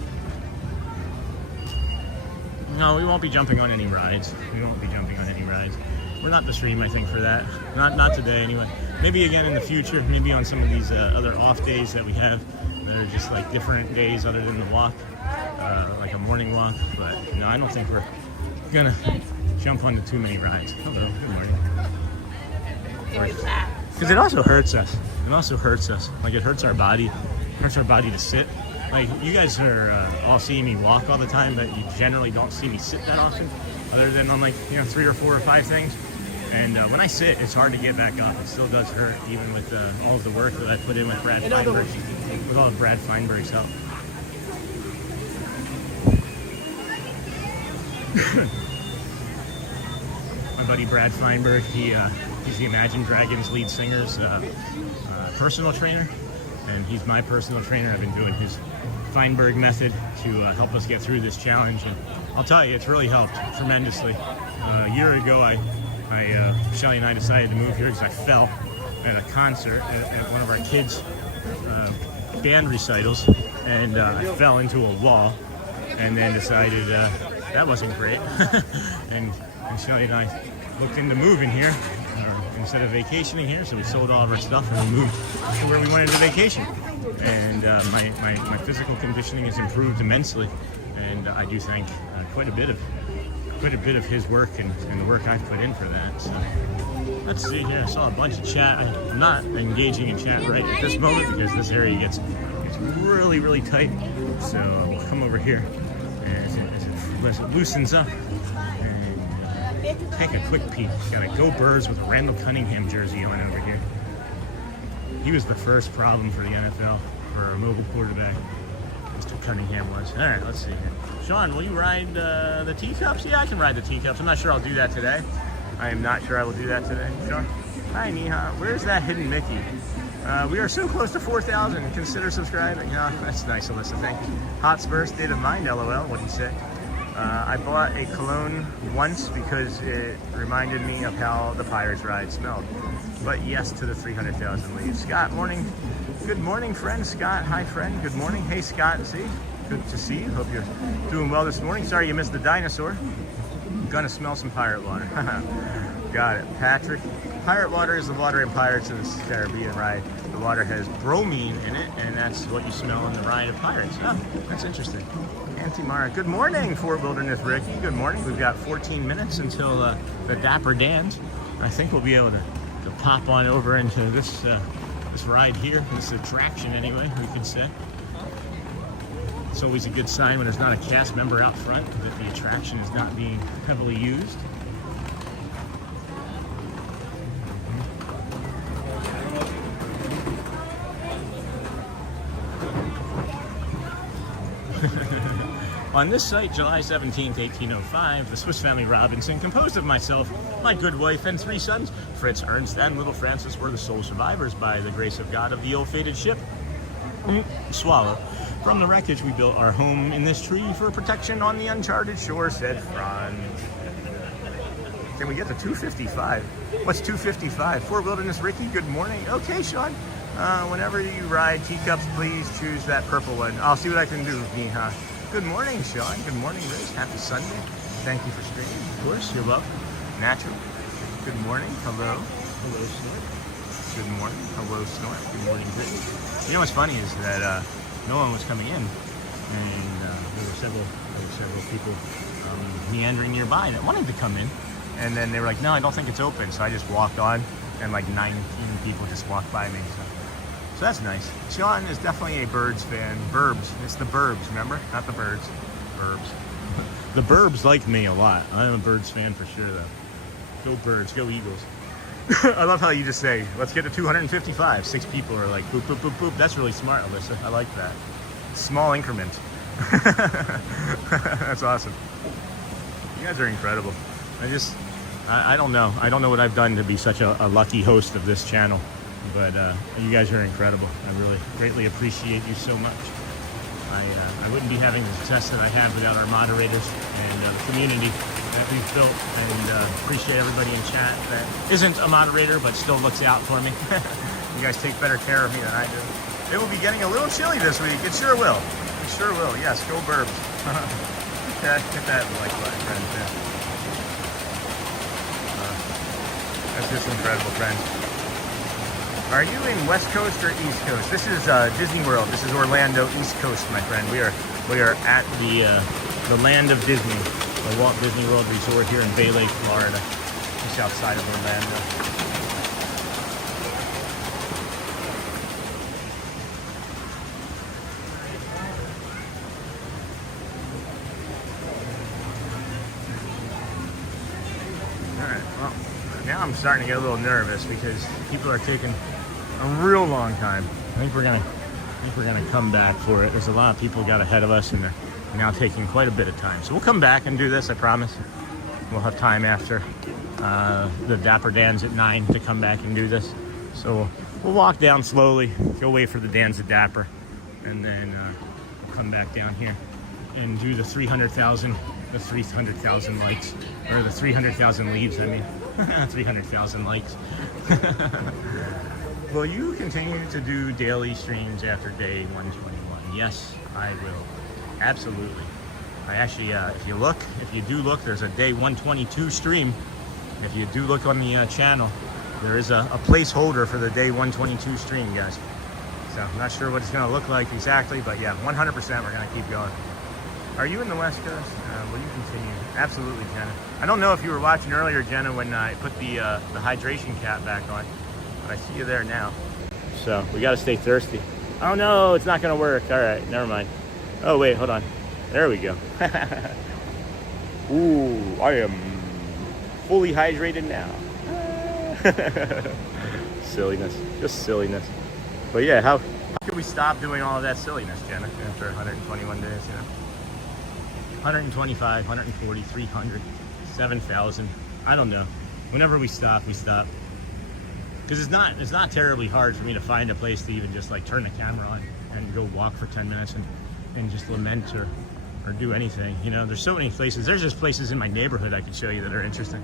No, we won't be jumping on any rides. We won't be jumping on any rides. We're not the stream, I think, for that. Not today, anyway. Maybe again in the future. Maybe on some of these other off days that we have that are just like different days other than the walk, like a morning walk. But no, I don't think we're gonna jump onto too many rides. Hello, good morning. Because it also hurts us. It also hurts us. Like it hurts our body. Hurts our body to sit. Like you guys are all seeing me walk all the time, but you generally don't see me sit that often, other than on like 3 or 4 or 5 things. And when I sit, it's hard to get back up. It still does hurt, even with all of the work that I put in with Brad Feinberg, with all of Brad Feinberg's help. My buddy Brad Feinberg, he's the Imagine Dragons lead singer's personal trainer, and he's my personal trainer. I've been doing his Feinberg method to help us get through this challenge, and I'll tell you, it's really helped tremendously. A year ago, Shelly and I decided to move here because I fell at a concert at one of our kids' band recitals, and I fell into a wall, and then decided that wasn't great. and Shelly and I looked into moving here instead of vacationing here, so we sold all of our stuff and we moved to where we wanted to vacation. And my physical conditioning has improved immensely, and I do thank quite a bit of his work and the work I've put in for that. So let's see here. I saw a bunch of chat. I'm not engaging in chat right at this moment because this area gets really, really tight. So we'll come over here as it loosens up and take a quick peek. Got a Go Birds with a Randall Cunningham jersey on over here. He was the first problem for the NFL for a mobile quarterback. Mr. Cunningham was. All right, let's see here. Sean, will you ride the teacups? Yeah, I can ride the teacups. I'm not sure I'll do that today. I am not sure I will do that today. Sean? Hi, Neha. Where's that hidden Mickey? We are so close to 4,000. Consider subscribing. Oh, that's nice, Alyssa. Thank you. Hotspur, state of mind, LOL. What do you say? I bought a cologne once because it reminded me of how the Pirates ride smelled. But yes to the 300,000 leaves. Scott, morning. Good morning, friend. Scott, hi, friend. Good morning. Hey, Scott. See? Good to see you. Hope you're doing well this morning. Sorry you missed the dinosaur. Gonna smell some pirate water. Got it. Patrick. Pirate water is the water in Pirates of the Caribbean ride. The water has bromine in it, and that's what you smell on the ride of Pirates. Oh, that's interesting. Auntie Mara. Good morning, Fort Wilderness Ricky. Good morning. We've got 14 minutes until the Dapper dance. I think we'll be able to pop on over into this ride here, this attraction anyway, we could say. It's always a good sign when there's not a cast member out front that the attraction is not being heavily used. On this site, July 17th, 1805, the Swiss family Robinson, composed of myself, my good wife, and 3 sons, Fritz, Ernst, and little Francis, were the sole survivors by the grace of God of the ill-fated ship Swallow. From the wreckage, we built our home in this tree for protection on the uncharted shore, said Franz. Can we get to 255? What's 255? Fort Wilderness Ricky, good morning. Okay, Sean. Whenever you ride teacups, please choose that purple one. I'll see what I can do, Neha. Good morning, Sean. Good morning, Liz. Happy Sunday. Thank you for streaming. Of course, you're welcome. Natural. Good morning. Hello. Hello, Snort. Good morning. Hello, Snort. Good morning, Brittany. You know what's funny is that Nola was coming in, and there were several people meandering nearby that wanted to come in, and then they were like, "No, I don't think it's open." So I just walked on, and like 19 people just walked by me. So that's nice. Sean is definitely a Birds fan. Burbs. It's the Burbs, remember? Not the birds. Burbs. The Burbs like me a lot. I'm a Birds fan for sure, though. Go Birds. Go Eagles. I love how you just say, let's get to 255. 6 people are like, boop, boop, boop, boop. That's really smart, Alyssa. I like that. Small increment. That's awesome. You guys are incredible. I don't know. I don't know what I've done to be such a lucky host of this channel. But you guys are incredible. I really greatly appreciate you so much. I wouldn't be having the success that I have without our moderators and the community that we've built, and appreciate everybody in chat that isn't a moderator but still looks out for me. You guys take better care of me than I do. It will be getting a little chilly this week. It sure will. It sure will. Yes, go Burbs. Hit that like button, friends. Yeah. That's just incredible, friends. Are you in West Coast or East Coast? This is Disney World. This is Orlando, East Coast, my friend. We are at the land of Disney, the Walt Disney World Resort here in Bay Lake, Florida, just outside of Orlando. Now I'm starting to get a little nervous because people are taking a real long time. I think we're gonna come back for it. There's a lot of people got ahead of us and they're now taking quite a bit of time. So we'll come back and do this, I promise. We'll have time after the Dapper Dans at 9 to come back and do this. So we'll walk down slowly, go wait for the Dans at Dapper, and then we'll come back down here and do the 300,000 likes, or the 300,000 leaves, I mean. 300,000 likes. Will you continue to do daily streams after day 121? Yes, I will. Absolutely. I actually, if you do look, there's a day 122 stream. If you do look on the channel, there is a placeholder for the day 122 stream, guys. So I'm not sure what it's going to look like exactly, but yeah, 100% we're going to keep going. Are you in the West Coast? Will you continue? Absolutely, Jenna. I don't know if you were watching earlier, Jenna, when I put the hydration cap back on, but I see you there now. So we got to stay thirsty. Oh no, it's not going to work. All right, never mind. Oh wait, hold on. There we go. Ooh, I am fully hydrated now. Silliness, just silliness. But yeah, how can we stop doing all of that silliness, Jenna, after 121 days, you know? 125, 140, 300, 7,000. I don't know. Whenever we stop, we stop. Because it's not terribly hard for me to find a place to even just like turn the camera on and go walk for 10 minutes and just lament or do anything. You know, there's so many places. There's just places in my neighborhood I could show you that are interesting.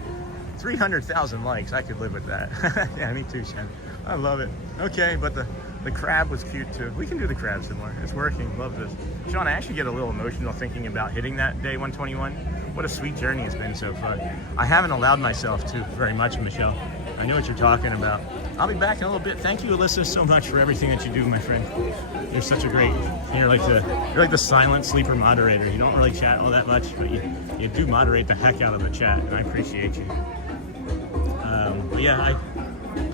300,000 likes, I could live with that. Yeah, me too, Shen. I love it. Okay, but the crab was cute too. We can do the crab some more. It's working. Love this. Sean, I actually get a little emotional thinking about hitting that day 121. What a sweet journey it's been so far. I haven't allowed myself to very much, Michelle. I know what you're talking about. I'll be back in a little bit. Thank you, Alyssa, so much for everything that you do, my friend. You're such a great. You're like the silent sleeper moderator. You don't really chat all that much, but you do moderate the heck out of the chat, and I appreciate you. But yeah,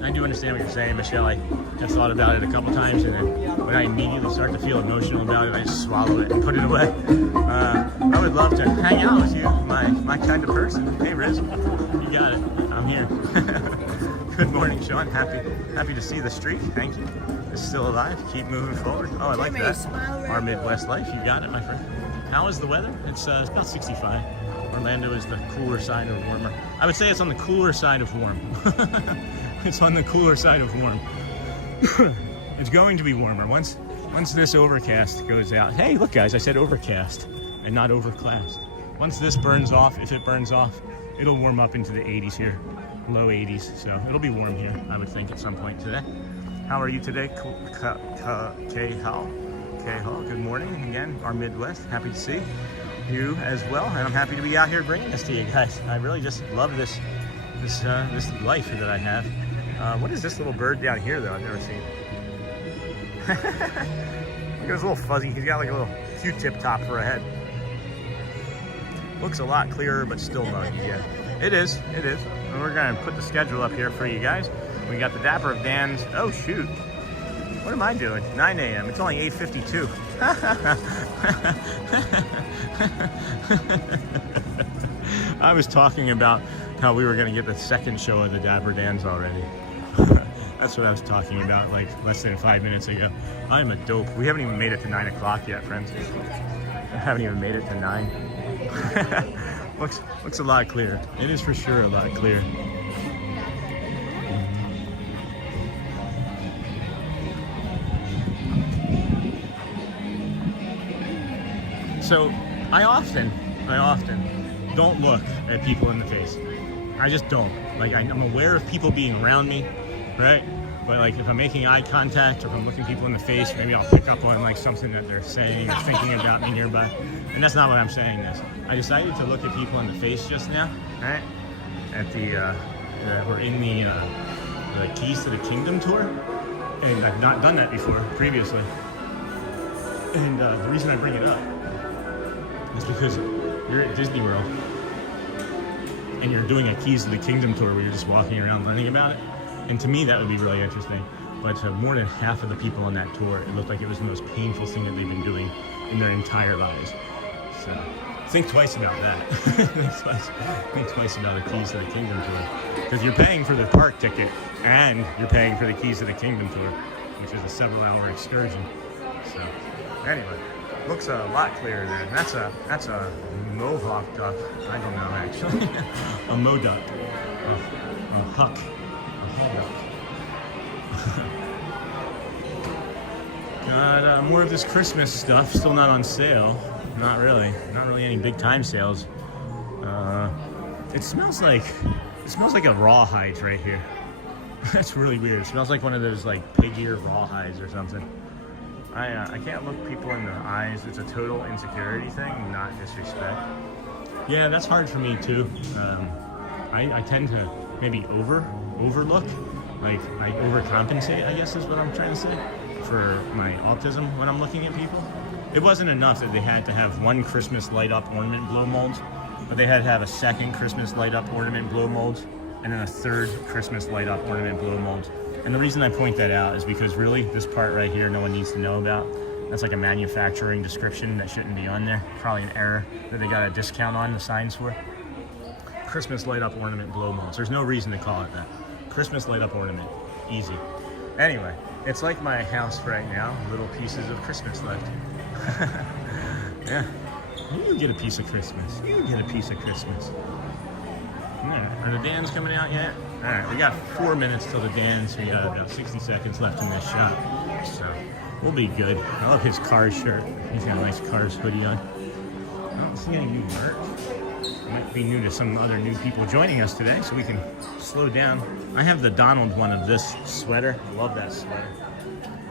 I do understand what you're saying, Michelle. I have thought about it a couple times, and then when I immediately start to feel emotional about it, I just swallow it and put it away. I would love to hang out with you, my kind of person. Hey, Riz, you got it. I'm here. Good morning, Sean. Happy to see the streak. Thank you. It's still alive. Keep moving forward. Oh, I like that. Our Midwest life. You got it, my friend. How is the weather? It's about 65. Orlando is the cooler side of warmer. I would say it's on the cooler side of warm. It's on the cooler side of warm. It's going to be warmer once this overcast goes out. Hey, look, guys, I said overcast and not overcast. Once this burns off, if it burns off, it'll warm up into the 80s here, low 80s. So it'll be warm here, I would think, at some point today. How are you today, K-Hall? K-Hall, good morning again, our Midwest. Happy to see you as well, and I'm happy to be out here bringing this to you guys. I really just love this life that I have. What is this little bird down here, though? I've never seen. Look at this little fuzzy. He's got like a little Q-tip top for a head. Looks a lot clearer, but still muggy. Yeah, it is. And we're gonna put the schedule up here for you guys. We got the Dapper of Dan's. Oh shoot! What am I doing? 9 a.m. It's only 8:52. I was talking about how we were going to get the second show of the Dapper Dans already. That's what I was talking about like less than 5 minutes ago. I'm a dope. We haven't even made it to 9 o'clock yet, friends. I haven't even made it to 9. Looks a lot clearer. It is for sure a lot clearer. So I often don't look at people in the face. I just don't. Like, I'm aware of people being around me, right? But like, if I'm making eye contact or if I'm looking people in the face, maybe I'll pick up on like something that they're saying or thinking about me nearby. And that's not what I'm saying this. I decided to look at people in the face just now, right? At the, we're in the Keys to the Kingdom tour. And I've not done that before, previously. And the reason I bring it up is because you're at Disney World and you're doing a Keys to the Kingdom tour where you're just walking around learning about it. And to me, that would be really interesting. But to more than half of the people on that tour, it looked like it was the most painful thing that they've been doing in their entire lives. So think twice about that. think twice about a Keys to the Kingdom tour. Because you're paying for the park ticket and you're paying for the Keys to the Kingdom tour, which is a several-hour excursion. So anyway, looks a lot clearer there. That's a mohawk duck. I don't know, actually. A moduck. A huck. Got more of this Christmas stuff, still not on sale. Not really any big time sales. It smells like a rawhide right here. That's really weird. It smells like one of those like pig ear rawhides or something. I can't look people in the eyes. It's a total insecurity thing, not disrespect. Yeah, that's hard for me too. I tend to maybe overlook. Like, I overcompensate, I guess is what I'm trying to say, for my autism when I'm looking at people. It wasn't enough that they had to have one Christmas light up ornament blow mold, but they had to have a second Christmas light up ornament blow mold, and then a third Christmas light up ornament blow mold. And the reason I point that out is because really, this part right here, no one needs to know about. That's like a manufacturing description that shouldn't be on there. Probably an error that they got a discount on the signs for. Christmas light up ornament blow molds. There's no reason to call it that. Christmas light up ornament. Easy. Anyway, it's like my house right now. Little pieces of Christmas left. Yeah. You get a piece of Christmas. You get a piece of Christmas. Are the Dans coming out yet? Alright, we got 4 minutes till the Dans. We got about 60 seconds left in this shot. So, we'll be good. I love his Cars shirt. He's got a nice Cars hoodie on. I don't see any new merch. Might be new to some other new people joining us today, so we can slow down. I have the Donald one of this sweater. I love that sweater.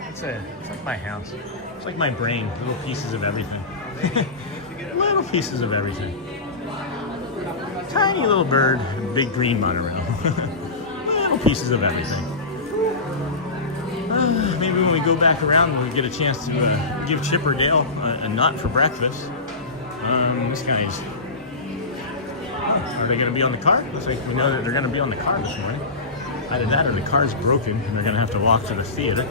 It's like my house. It's like my brain. Little pieces of everything. Little pieces of everything. Tiny little bird, big green monorail. Little pieces of everything. Maybe when we go back around, we'll get a chance to give Chipperdale a nut for breakfast. This guy's... Are they going to be on the car? Looks like we know that they're going to be on the car this morning. Either that or the car's broken and they're going to have to walk to the theater.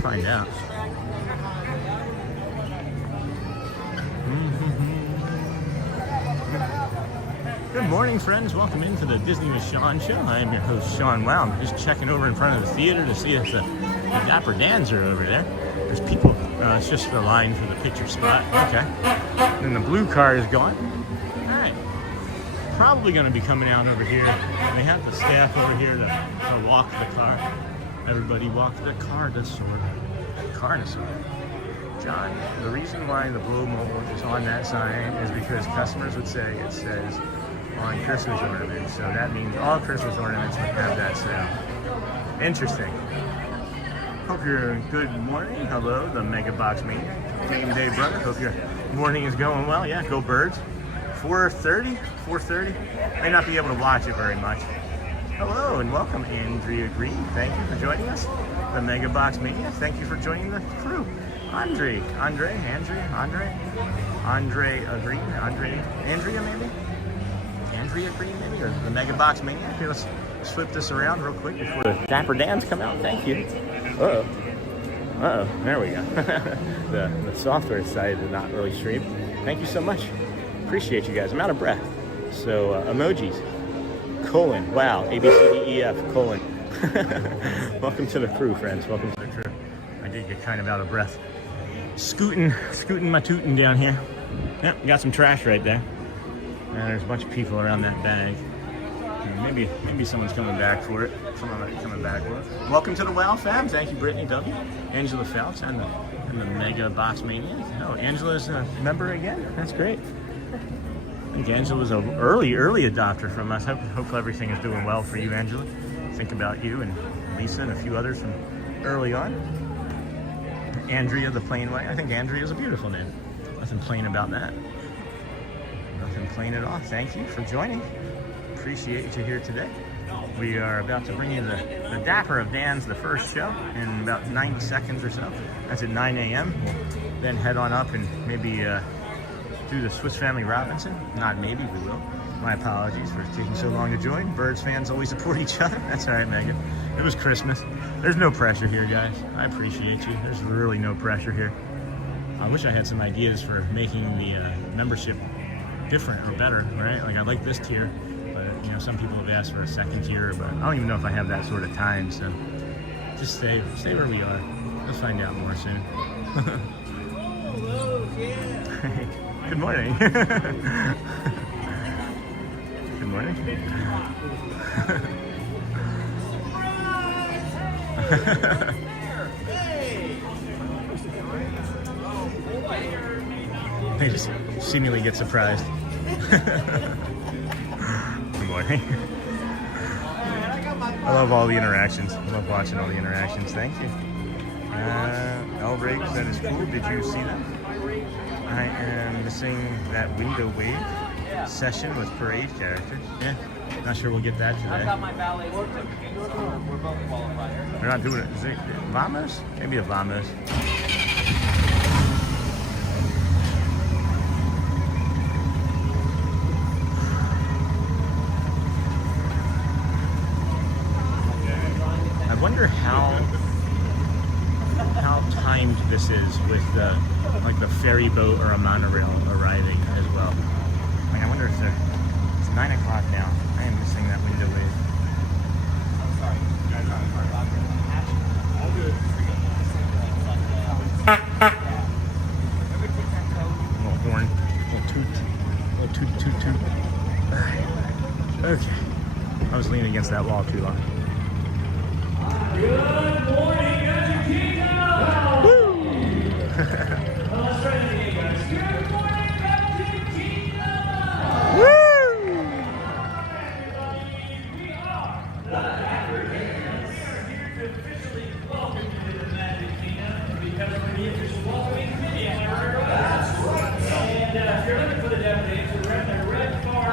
Find out. Good morning, friends. Welcome into the Disney with Sean show. I am your host, Sean Wow. I'm just checking over in front of the theater to see if the Dapper Dans are over there. There's people. It's just the line for the picture spot. Okay. And then the blue car is gone. Probably going to be coming out over here. They have the staff over here to walk the car. Everybody walk the Carnosaur. Carnosaur. John, the reason why the blow mold is on that sign is because customers would say it says on Christmas ornaments. So that means all Christmas ornaments would have that sound. Interesting. Hope you're good morning. Hello, the Mega Box Mania. Game day, brother. Hope your morning is going well. Yeah, go Birds. 4:30? May not be able to watch it very much. Hello and welcome, Andrea Green. Thank you for joining us. The Mega Box Mania. Thank you for joining the crew. Andrea Green, maybe, or the Mega Box Mania. Okay, let's flip this around real quick before the Dapper Dans come out. Thank you. Uh-oh, there we go. the software decided to not really stream. Thank you so much. Appreciate you guys. I'm out of breath. So emojis. : wow, ABCDEF : Welcome to the crew, friends. Welcome to the crew. I did get kind of out of breath. Scooting my tootin' down here. Yep, got some trash right there. And there's a bunch of people around that bag. Maybe someone's coming back for it. Someone might be coming back for it. Welcome to the Wow Fam. Thank you, Brittany W., Angela Phelps, and And the Mega Box Mania. Oh, Angela's a member again? That's great. I think Angela was an early adopter from us. Hope everything is doing well for you, Angela. Think about you and Lisa and a few others from early on. Andrea the Plainway. I think Andrea is a beautiful name. Nothing plain about that. Nothing plain at all. Thank you for joining. Appreciate you here today. We are about to bring you the Dapper of Dan's, the first show, in about 90 seconds or so. That's at 9 a.m. We'll then head on up and maybe do the Swiss Family Robinson. Not maybe, we will. My apologies for taking so long to join. Birds fans always support each other. That's all right, Megan. It was Christmas. There's no pressure here, guys. I appreciate you. There's really no pressure here. I wish I had some ideas for making the membership different or better, right? Like I like this tier, but you know, some people have asked for a second tier, but I don't even know if I have that sort of time. So just stay where we are. We'll find out more soon. Good morning. Good morning. They just seemingly get surprised. Good morning. I love all the interactions. I love watching all the interactions. Thank you. L Riggs, that is cool. Did you see that? I am missing that window wave session with parade characters. Yeah, not sure we'll get that today. I've got my ballet work. We're both qualified. We're not doing it. Is it Vamos? Maybe a Vamos. I wonder how timed this is with like the ferry boat or a monorail arriving as well. Like I wonder if it's 9 o'clock now. I am missing that window wave. I'm sorry. All good. Little horn, little toot. All right. Okay. I was leaning against that wall too long. Good morning, Magic Kingdom! Woo! Let's try that again, guys. Good morning, Magic Kingdom! Woo! We are the Dapper Kids. You're officially welcome to the Magic Kingdom because we're the official welcoming committee. Am I right? That's right. And if you're looking for the Dapper Kids, we're in the red car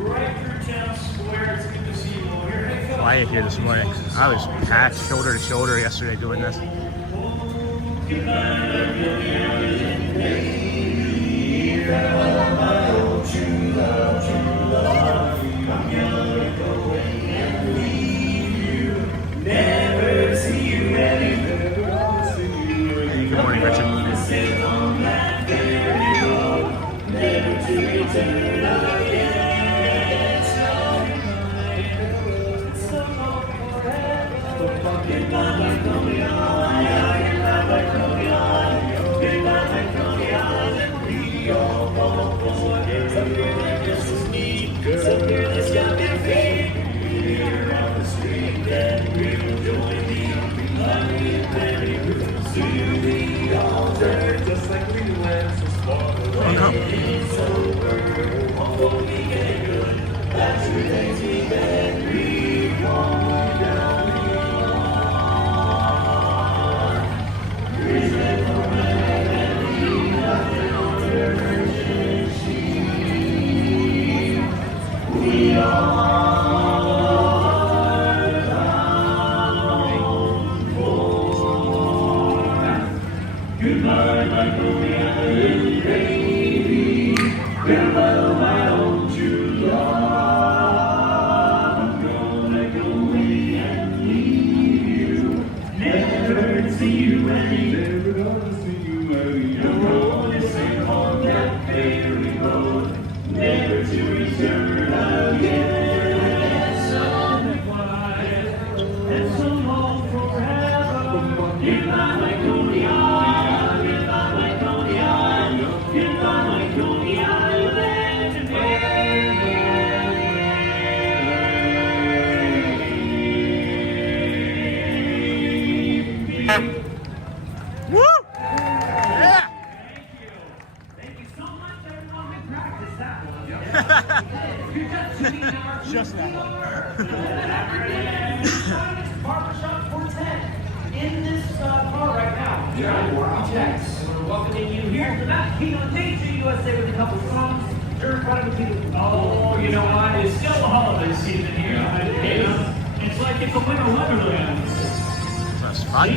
right through Town Square. It's good to see you all here. Hey, Phil. Quiet here this morning. I was packed shoulder to shoulder yesterday doing this. Good morning, Richard. Barbershop Quartet in this car right now. Yeah, wow. Yes. And we're welcoming you here to the Magic Kingdom Danger USA with a couple songs. You're trying to do. Oh, you know what? It's still the holiday season here. It's like it's a winter wonderland. That's fun.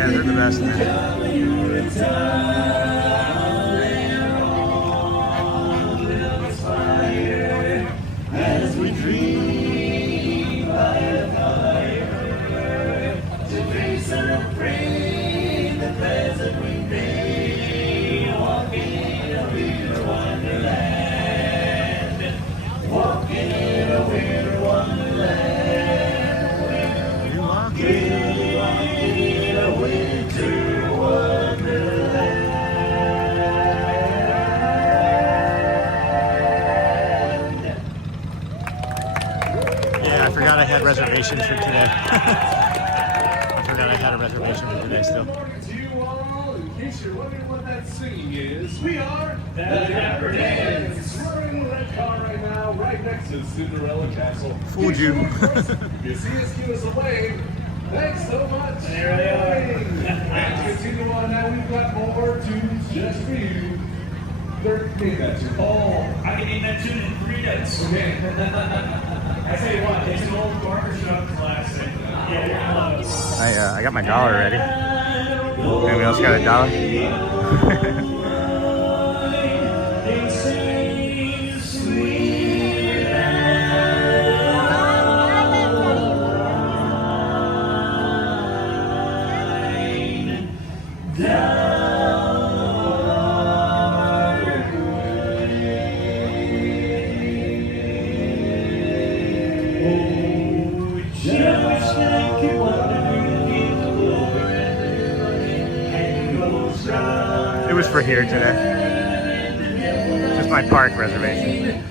They're the best, As we dream by the fire, to celebrate the present we made, walking in a winter wonderland, walking in a winter wonderland, walking in a winter wonderland. Yeah, I forgot I had reservations for today. I forgot I had a reservation for today still. To you all, in case you're wondering what that singing is, we are The Dapper Dance. We're in the red car right now, right next to Cinderella Castle. Fooled you. If you see us, give us a wave. Thanks so much. There they are. And to continue on now, we've got more tunes just for you. Name that tune. Oh, I can name that tune in 3 days. Okay. I tell you what, it's an old barbershop classic. Yeah, you're gonna love it. I got my dollar ready. Anybody else got a dollar? It was for here today. Just my park reservation.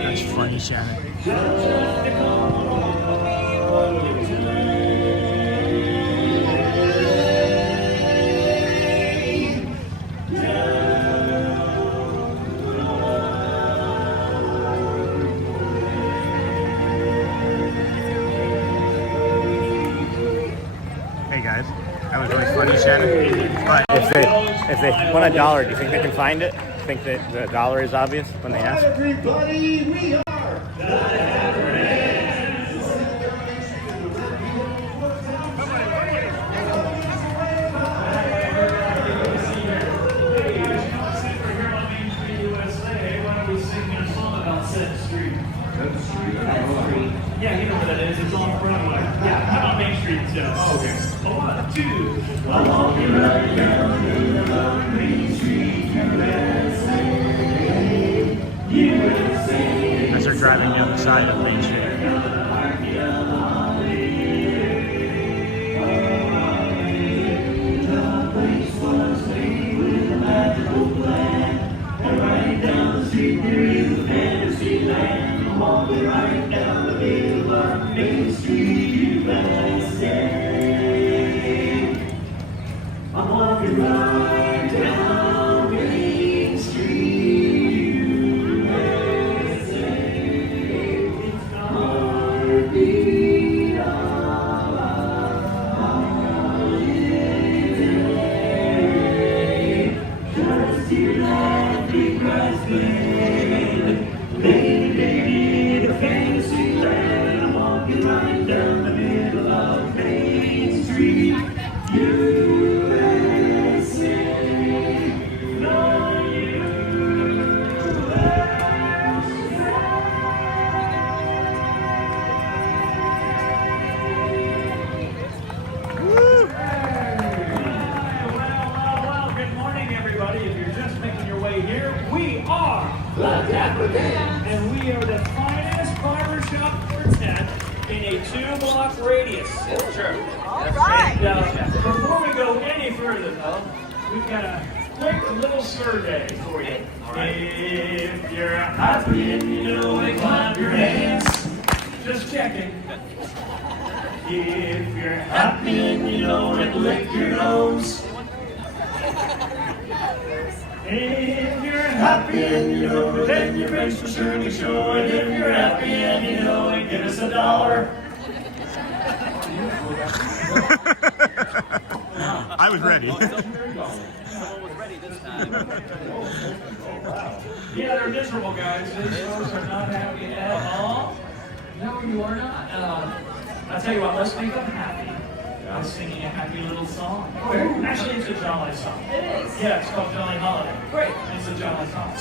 That's funny, Shannon. Hey guys, that was really funny, Shannon. But if they want a dollar, do you think they can find it? Think that the dollar is obvious when they ask? Everybody, we are Yeah, you know where that is. It's on Broadway. Yeah, how about Main Street? Oh, okay. 1, 2. I'm walking right down Main Street, USA. As they're driving down the side of Main Street. And right down the street there is a fantasy land. I'm walking right down the middle of Main Street, USA. I'm walking right down Main Street, USA. It's the heartbeat of holiday. Just you let me grasp it. Baby, baby, the fancy land. I'm walking right down the middle of Main Street, USA. No, Well, good morning, everybody. If you're just making your way here, we are the Dapper and we are the finest barbershop quartet in a 2-block radius. Sure. All right. And before we go any further, though, we've got a quick little survey for you. If you're happy and you know it, clap your hands. Just checking. If you're happy and you know it, lick your nose. If you're happy and you know it, then your face will surely show it. If you're happy and you know it, give us $1. I was ready. Someone was ready this time. Yeah, they're miserable, guys. These folks are not happy at all. No, you are not. I'll tell you what, let's make them happy. by singing a happy little song. Actually, it's a jolly song. It is? Yeah, it's called Jolly Holiday. Great. It's a jolly song.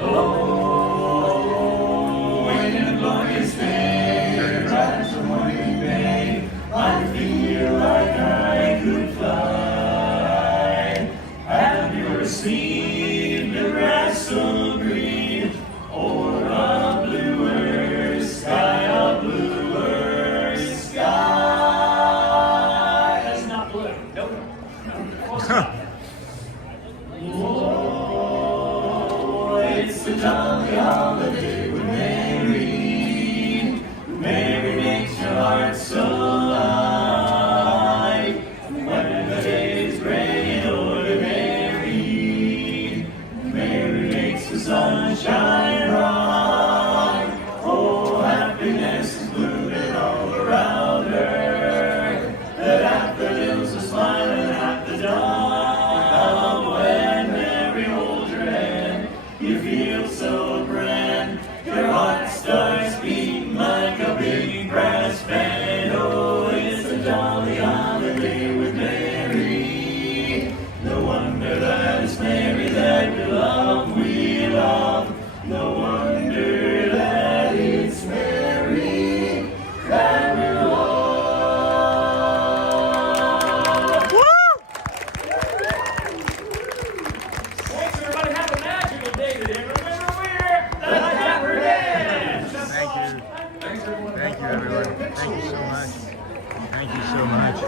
Oh, when the glorious day rides the morning bay, I feel like I could fly. Have you ever seen the grass so green, or a bluer sky, a bluer sky? That's not blue. Nope. Close enough. Oh, it's a jolly holiday with Mary. Mary makes your heart so light. When the day is gray and ordinary, Mary makes the sun shine bright. Oh, happiness is blooming all around her. The daffodils are smiling at the dawn. When Mary holds your hand, you feel so grand. Your heart starts beating like a big brass band. Oh, it's a jolly holiday with Mary. No wonder that it's Mary that we love, we love. No wonder that it's Mary that we love. Thanks, everybody. Have a magical day today. Remember, we're the Dapper Dance. Thank you. Thanks, everyone. Thank you, everyone. Thank you so much. Thank you so much.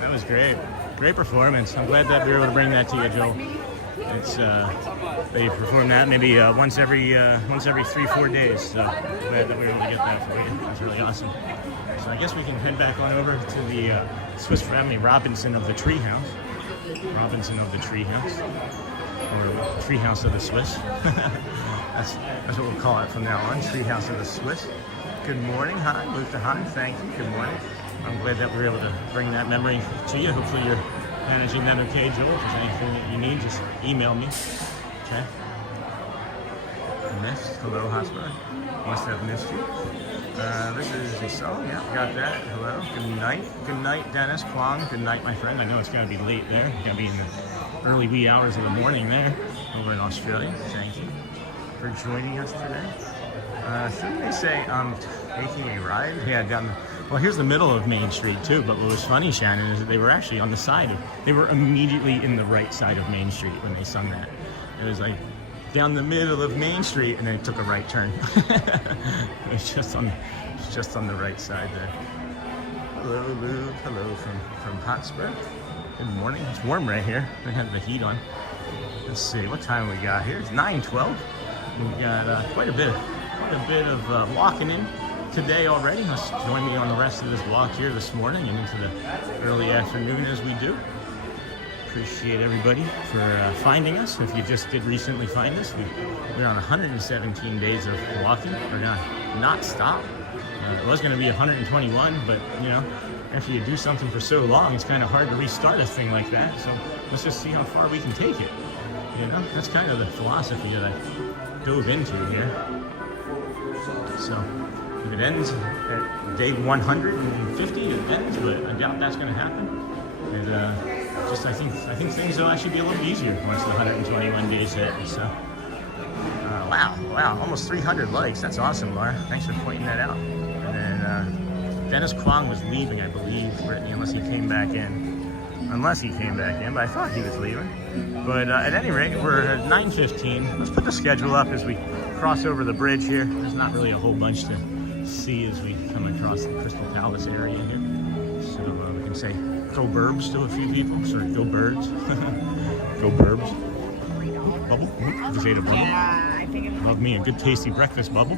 That was great. Great performance. I'm glad that we were able to bring that to you, Joel. It's they perform that maybe once every 3-4 days. So glad that we were able to get that for you. That's really awesome. So I guess we can head back on over to the Swiss Family Robinson of the Treehouse. Robinson of the Treehouse, or Treehouse of the Swiss. that's what we'll call it from now on. Treehouse of the Swiss. Good morning, hi, Luke. Hi, thank you. Good morning. I'm glad that we were able to bring that memory to you. Hopefully you're managing that okay, Joel. If there's anything that you need, just email me. Okay. Missed. Hello, Hotspur. Must have missed you. This is a song. Yeah, got that. Hello. Good night. Good night, Dennis Kwong. Good night, my friend. I know it's going to be late there. It's going to be in the early wee hours of the morning there over in Australia. Thank you for joining us today. Shouldn't they say taking a ride? Yeah, down the... Well, here's the middle of Main Street too, but what was funny, Shannon, is that they were actually on the side of... They were immediately in the right side of Main Street when they sung that. It was like down the middle of Main Street, and then it took a right turn. It was just on the right side there. Hello, Luke. Hello from Hotspur. Good morning. It's warm right here. We have the heat on. Let's see, what time we got here? It's 9:12. We got quite a bit quite a bit of walking in today already. Join me on the rest of this walk here this morning and into the early afternoon as we do. Appreciate everybody for finding us. If you just did recently find us, we're on 117 days of walking. We're gonna not stop. It was going to be 121, but you know, after you do something for so long, it's kind of hard to restart a thing like that. So let's just see how far we can take it. You know, that's kind of the philosophy that I dove into here. So if it ends at day 150, it ends, but I doubt that's going to happen. And I think things will actually be a little easier once the 121 days hit. So. Wow, almost 300 likes. That's awesome, Laura. Thanks for pointing that out. And then Dennis Kwong was leaving, I believe, Brittany, unless he came back in. But I thought he was leaving. But at any rate, we're at 9:15. Let's put the schedule up as we cross over the bridge here. There's not really a whole bunch to see as we come across the Crystal Palace area here. So we can say go Burbs to a few people. Sorry, go Birds. Go Burbs. Bubble? Did you say the bubble? Yeah, I think it's Love me a good tasty breakfast bubble.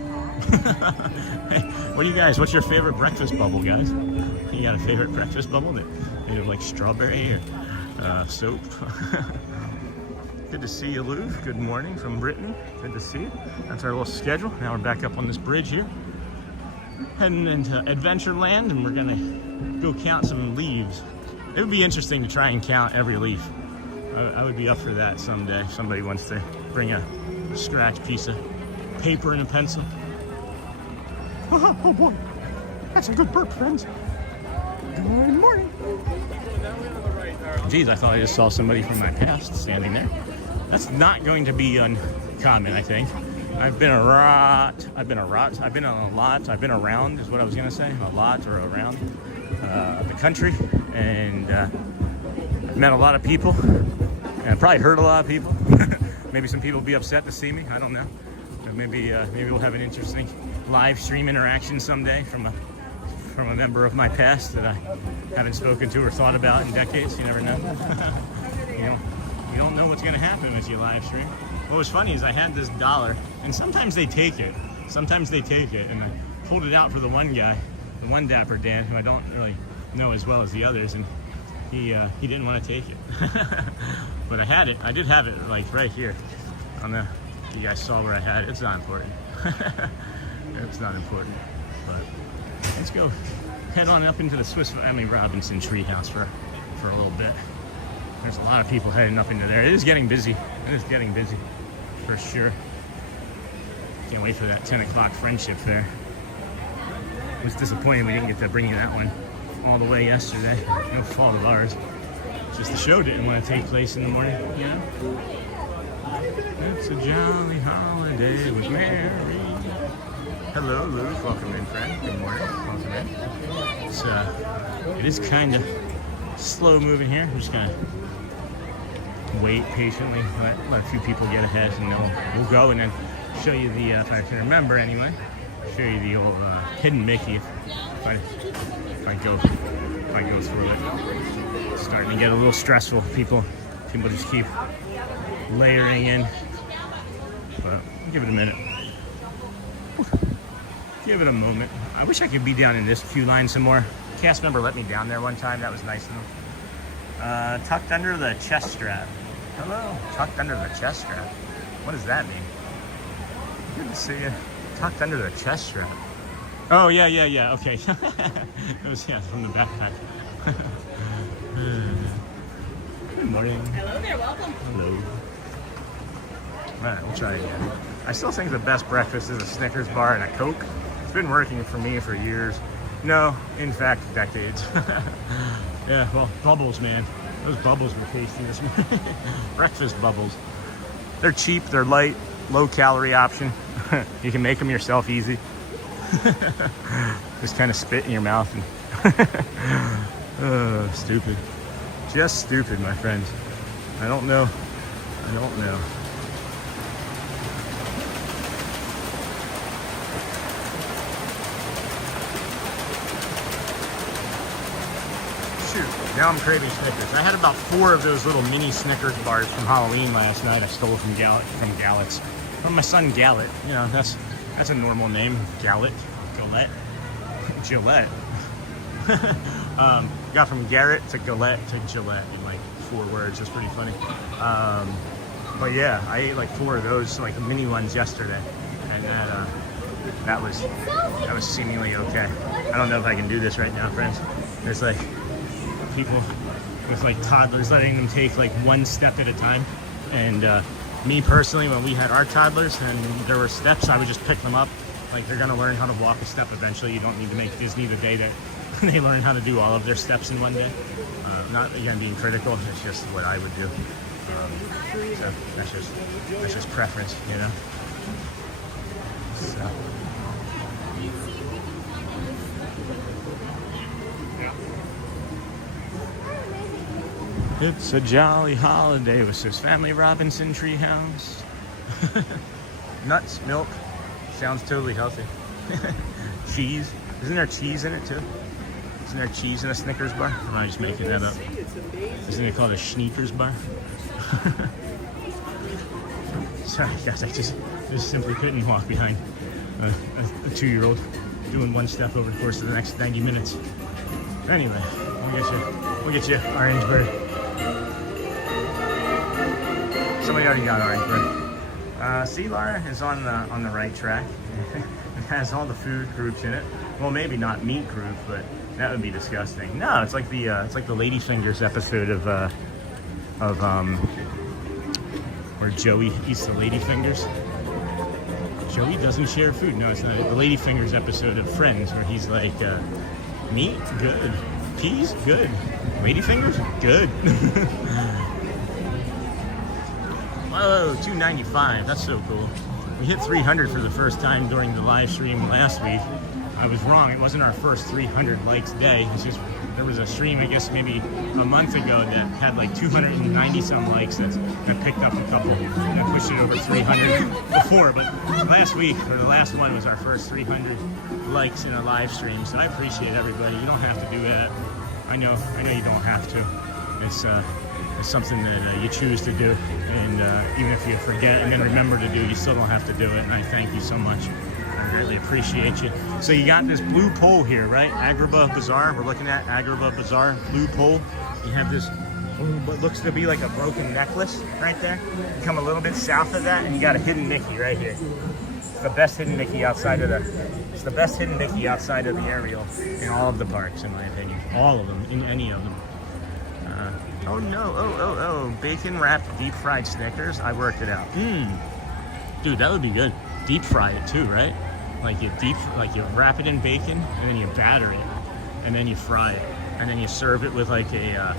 Hey, what do you guys, what's your favorite breakfast bubble, guys? You got a favorite breakfast bubble that made of like strawberry or soap? Good to see you, Lou. Good morning from Britain. Good to see you. That's our little schedule. Now we're back up on this bridge here. Heading into Adventureland, and we're gonna go count some leaves. It would be interesting to try and count every leaf. I would be up for that someday. If somebody wants to bring a scratch piece of paper and a pencil. Oh boy, that's a good burp, friends. Good morning. Geez, I thought I just saw somebody from my past standing there. That's not going to be uncommon, I think. I've been around is what I was gonna say, a lot or around the country, and I've met a lot of people. And I probably hurt a lot of people. Maybe some people will be upset to see me. I don't know. Maybe we'll have an interesting live stream interaction someday from a member of my past that I haven't spoken to or thought about in decades. You never know. You don't know what's going to happen as you live stream. What was funny is I had this $1, and sometimes they take it. And I pulled it out for the one guy, the one Dapper Dan, who I don't really know as well as the others, and he didn't want to take it. But I had it. I did have it like right here on the. You guys saw where I had it. It's not important. It's not important. But let's go head on up into the Swiss Family Robinson Treehouse for a little bit. There's a lot of people heading up into there. It is getting busy. For sure. Can't wait for that 10 o'clock friendship fair. I was disappointed we didn't get to bring you that one all the way yesterday. No fault of ours. Just the show didn't want to take place in the morning, you know? It's a jolly holiday with Mary. Hello, Luke. Welcome in, friend. Good morning. Welcome in. It is kind of slow moving here. I'm just gonna wait patiently, let a few people get ahead, and we'll go and then show you the, if I can remember anyway, show you the old hidden Mickey if I go through it. It's starting to get a little stressful. People just keep layering in, but give it a minute. Give it a moment. I wish I could be down in this queue line some more. Cast member let me down there one time. That was nice of them. Tucked under the chest strap. Hello. Tucked under the chest strap. What does that mean? Good to see you. Tucked under the chest strap. Oh, yeah. Okay. It was, from the backpack. Good morning. Hello there, welcome. Hello. All right, we'll try again. I still think the best breakfast is a Snickers bar and a Coke. It's been working for me for years. No, in fact, decades. Yeah, well, bubbles, man. Those bubbles were tasty this morning. Breakfast bubbles. They're cheap, they're light, low calorie option. You can make them yourself easy. Just kind of spit in your mouth. And stupid. Just stupid, my friends. I don't know. Shoot, now I'm craving Snickers. I had about 4 of those little mini Snickers bars from Halloween last night. I stole from my son Gallet. You know, that's That's a normal name. Gillette. Got from Garrett to Gillette to Gillette in like 4 words. It's pretty funny. But yeah, I ate like 4 of those, like mini ones yesterday, and that was seemingly okay. I don't know if I can do this right now, friends. There's like people with like toddlers, letting them take like 1 step at a time, and me personally, when we had our toddlers and there were steps, I would just pick them up. Like, they're gonna learn how to walk a step eventually. You don't need to make Disney the day that they learn how to do all of their steps in one day. Not again being critical, it's just what I would do. So that's just preference, you know. So. It's a jolly holiday with this Family Robinson Treehouse. Nuts, milk, sounds totally healthy. Cheese, isn't there cheese in it too? Isn't there cheese in a Snickers bar? Or am I just making that up? Isn't it called a Sneakers bar? Sorry guys, I just simply couldn't walk behind a 2-year-old doing 1 step over the course of the next 90 minutes. Anyway, we'll get you Orangeburg. Somebody already got Orangeburg. See, Laura is on the right track. It has all the food groups in it. Well, maybe not meat group, but that would be disgusting. No, it's like the Ladyfingers episode of where Joey eats the Ladyfingers. Joey doesn't share food. No, it's not the Ladyfingers episode of Friends, where he's like, meat, good. Peas, good. Ladyfingers, good. Whoa, 295. That's so cool. We hit 300 for the first time during the live stream last week. I was wrong. It wasn't our first 300 likes day. It's just there was a stream, I guess maybe a month ago, that had like 290 some likes that picked up a couple and pushed it over 300 before. But last week, or the last one, was our first 300 likes in a live stream. So I appreciate everybody. You don't have to do that. I know you don't have to. It's something that you choose to do, and even if you forget and then remember to do, you still don't have to do it. And I thank you so much. I really appreciate you. So you got this blue pole here, right? Agrabah Bazaar. We're looking at Agrabah Bazaar, blue pole. You have this what looks to be like a broken necklace right there. You come a little bit south of that, and you got a hidden Mickey right here. It's the best hidden Mickey outside of the best hidden Mickey outside of the Ariel in all of the parks, in my opinion. All of them, in any of them. Oh no, oh, bacon wrapped deep fried Snickers. I worked it out. Dude, that would be good. Deep fry it too, right? Like you wrap it in bacon, and then you batter it, and then you fry it, and then you serve it with like a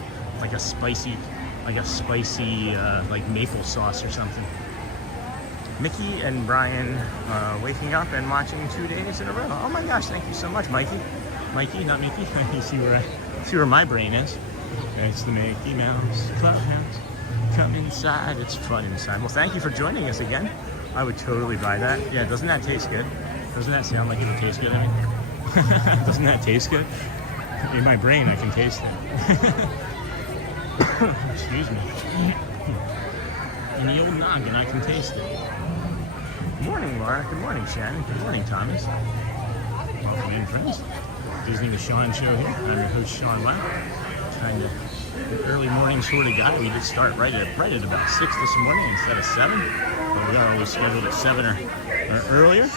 spicy like maple sauce or something. Mickey and Brian waking up and watching 2 days in a row. Oh my gosh, thank you so much, Mikey. Mikey, not Mickey. You see where my brain is. It's the Mickey Mouse Clubhouse. Come inside, it's fun inside. Well, thank you for joining us again. I would totally buy that. Yeah, doesn't that taste good? Doesn't that sound like it would taste good? I mean, doesn't that taste good? In my brain, I can taste it. Excuse me. In the old noggin, I can taste it. Good morning, Laura. Good morning, Shannon. Good morning, Thomas. Welcome in, friends. Disney with Sean show here. I'm your host, Sean Wow. Kind of an early morning sort of guy. We did start right at about 6 this morning instead of 7. But we are always scheduled at 7 or earlier.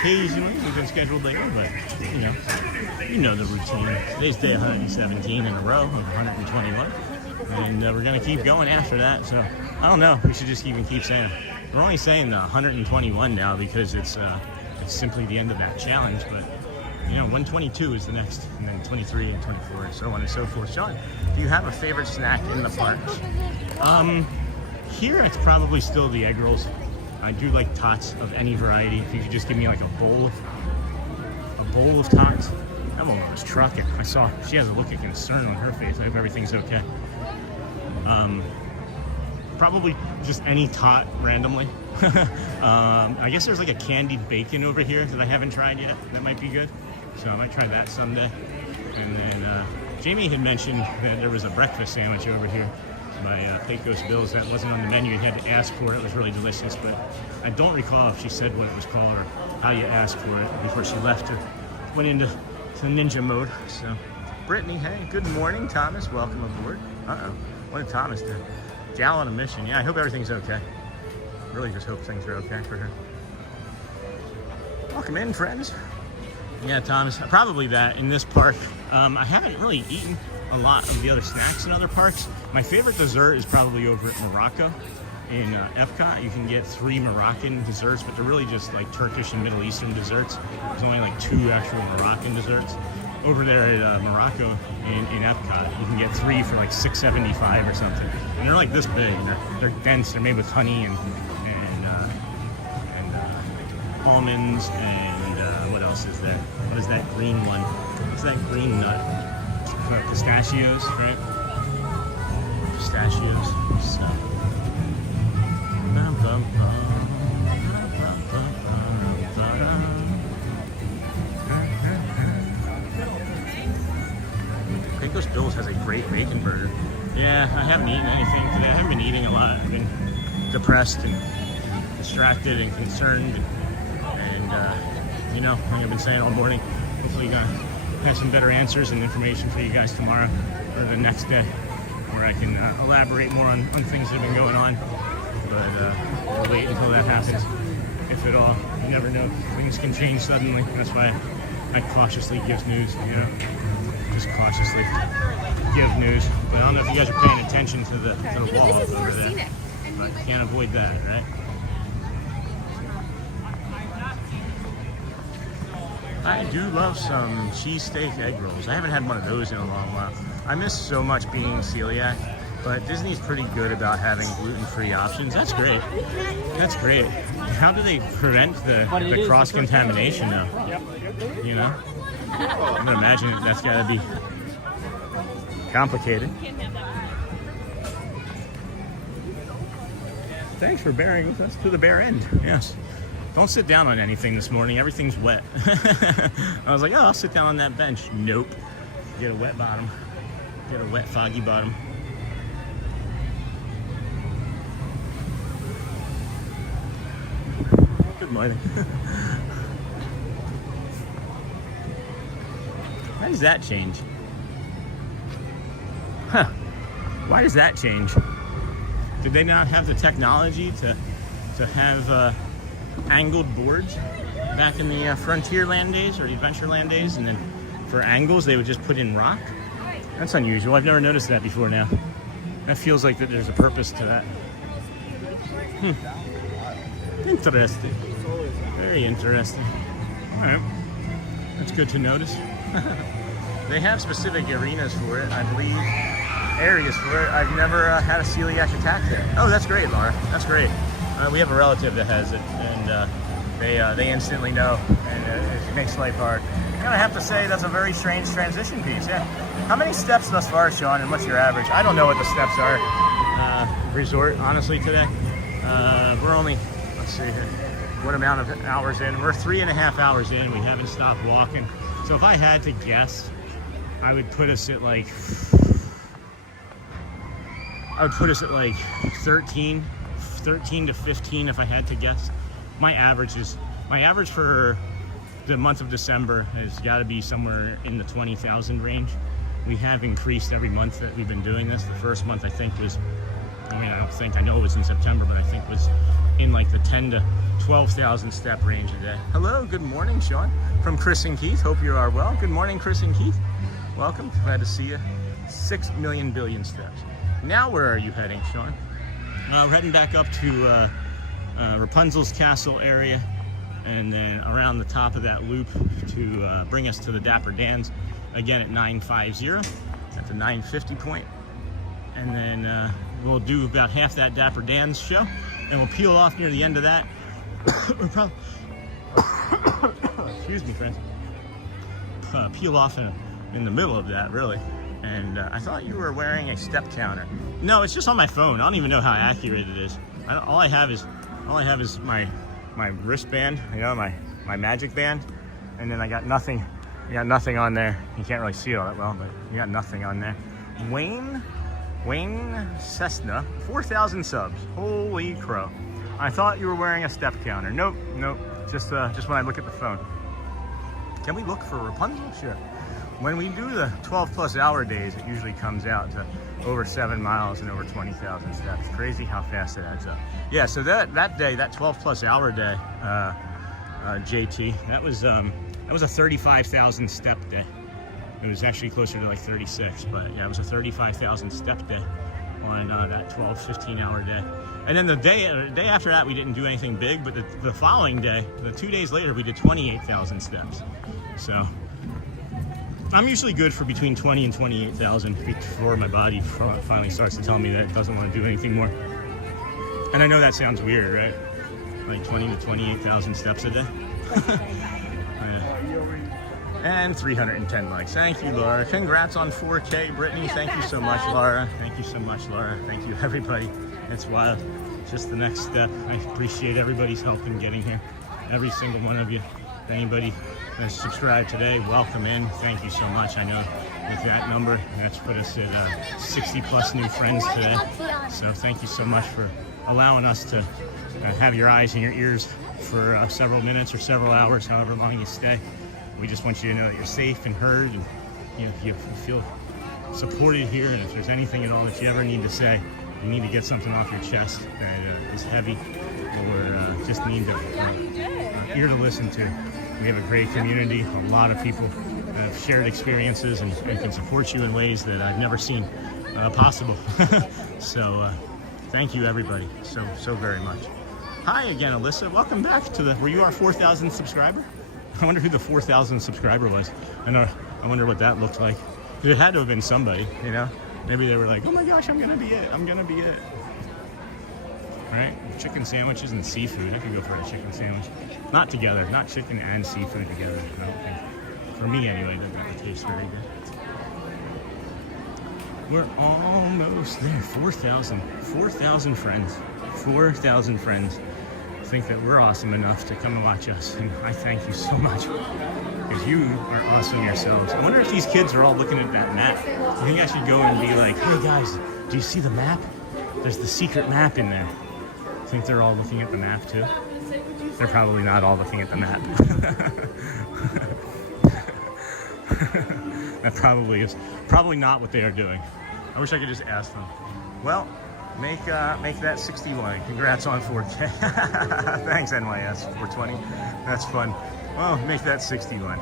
Occasionally we've been scheduled later, but you know the routine. Today's day 117 in a row of 121, and we're gonna keep going after that. So I don't know. We should just even keep saying it. We're only saying the 121 now because it's simply the end of that challenge, but. 122 is the next, and then 23 and 24, and so on and so forth. Sean, do you have a favorite snack in the parks? Here it's probably still the egg rolls. I do like tots of any variety. If you could just give me like a bowl of tots. That woman was trucking. I saw she has a look of concern on her face. I hope everything's okay. Probably just any tot randomly. I guess there's like a candied bacon over here that I haven't tried yet. That might be good. So I might try that someday. And then Jamie had mentioned that there was a breakfast sandwich over here. by Pecos Bills. That wasn't on the menu. You had to ask for it. It was really delicious, but I don't recall if she said what it was called or how you asked for it before she left or went into ninja mode. So, Brittany, hey, good morning. Thomas, welcome aboard. Uh-oh, what did Thomas do? Gal on a mission. Yeah, I hope everything's okay. Really just hope things are okay for her. Welcome in, friends. Yeah, Thomas, probably that in this park. I haven't really eaten a lot of the other snacks in other parks. My favorite dessert is probably over at Morocco in Epcot. You can get 3 Moroccan desserts, but they're really just like Turkish and Middle Eastern desserts. There's only like 2 actual Moroccan desserts. Over there at Morocco in Epcot, you can get 3 for like $6.75 or something. And they're like this big. They're dense. They're made with honey and almonds and what else is there? What is that green one? What's that green nut? Pistachios, right? Pistachios. So. Pecos Bills has a great bacon burger. Yeah, I haven't eaten anything today. I haven't been eating a lot. I've been depressed and distracted and concerned. And you know, like I've been saying all morning, hopefully you're gonna have some better answers and information for you guys tomorrow or the next day, where I can elaborate more on things that have been going on. But we'll wait until that happens, if at all. You never know. Things can change suddenly. That's why I cautiously give news, you know. Just cautiously give news. But I don't know if you guys are paying attention to the wall over there. But can't avoid that, right? I do love some cheesesteak egg rolls. I haven't had one of those in a long while. I miss so much being celiac, but Disney's pretty good about having gluten-free options. That's great. That's great. How do they prevent the cross-contamination though? You know? I'm gonna imagine that's gotta be complicated. Thanks for bearing with us to the bare end. Yes. Don't sit down on anything this morning. Everything's wet. I was like, oh, I'll sit down on that bench. Nope. Get a wet bottom. Get a wet, foggy bottom. Good morning. Why does that change? Huh. Why does that change? Did they not have the technology to have angled boards back in the Frontierland days or Adventureland days, and then for angles they would just put in rock? That's unusual. I've never noticed that before now. That feels like that there's a purpose to that. Interesting. Very interesting. All right. That's good to notice. They have specific arenas for it, I believe. Areas for it. I've never had a celiac attack there. Oh, that's great, Laura. That's great. We have a relative that has it, and they instantly know, and it makes life hard. I'm gonna have to say that's a very strange transition piece. Yeah. How many steps thus far, Sean, and what's your average? I don't know what the steps are. Resort, honestly, today. We're only, let's see here, what amount of hours in? We're 3.5 hours in. We haven't stopped walking. So if I had to guess, I would put us at like 13 to 15 if I had to guess. My average for the month of December has got to be somewhere in the 20,000 range. We have increased every month that we've been doing this. The first month I think was, I know it was in September, but I think was in like the 10 to 12,000 step range a day. Hello, good morning, Sean, from Chris and Keith. Hope you are well. Good morning, Chris and Keith. Welcome, glad to see you. 6 million billion steps. Now where are you heading, Sean? We're heading back up to Rapunzel's castle area, and then around the top of that loop to bring us to the Dapper Dans, again at 950, at the 950 point. And then we'll do about half that Dapper Dans show, and we'll peel off near the end of that. We're probably, excuse me, friends, peel off in the middle of that, really. And I thought you were wearing a step counter. No, it's just on my phone. I don't even know how accurate it is. All I have is my wristband, you know, my magic band, and then I got nothing. You got nothing on there. You can't really see it all that well, but you got nothing on there. Wayne Wayne Cessna, 4,000 subs. Holy crow. I thought you were wearing a step counter. Nope, nope. Just when I look at the phone. Can we look for Rapunzel? Sure. When we do the 12+ hour days, it usually comes out to over 7 miles and over 20,000 steps. Crazy how fast it adds up. Yeah, so that day, that 12+ hour day, JT, that was a 35,000 step day. It was actually closer to like 36, but yeah, it was a 35,000 step day on that 12-15 hour day. And then the day after that, we didn't do anything big, but the following day, the 2 days later, we did 28,000 steps. So I'm usually good for between 20 and 28,000 before my body finally starts to tell me that it doesn't want to do anything more. And I know that sounds weird, right? Like 20 to 28,000 steps a day. And 310 likes. Thank you, Laura. Congrats on 4K, Brittany. Thank you so much, Laura. Thank you so much, Laura. Thank you, everybody. It's wild. Just the next step. I appreciate everybody's help in getting here. Every single one of you. Anybody that's subscribed today, welcome in. Thank you so much. I know with that number, that's put us at 60+ new friends today. So thank you so much for allowing us to have your eyes and your ears for several minutes or several hours, however long you stay. We just want you to know that you're safe and heard, and you feel supported here. And if there's anything at all that you ever need to say, you need to get something off your chest that is heavy, or just need an ear to listen to. We have a great community, a lot of people that have shared experiences and can support you in ways that I've never seen possible. So thank you, everybody, so very much. Hi again, Alyssa. Welcome back to were you our 4,000 subscriber? I wonder who the 4,000 subscriber was. I wonder what that looked like. It had to have been somebody, you know? Maybe they were like, oh my gosh, I'm gonna be it. I'm gonna be it. Right? Chicken sandwiches and seafood. I could go for a chicken sandwich. Not together, not chicken and seafood together. I don't think. For me anyway, that doesn't taste very good. We're almost there. 4,000 friends. 4,000 friends think that we're awesome enough to come and watch us, and I thank you so much, because you are awesome yourselves. I wonder if these kids are all looking at that map. I think I should go and be like, hey guys, do you see the map? There's the secret map in there. I think they're all looking at the map too. They're probably not all looking at the map. That probably not what they are doing. I wish I could just ask them. Well, make that 61. Congrats on 4K. Thanks, NYS 420. That's fun. Well, make that 61.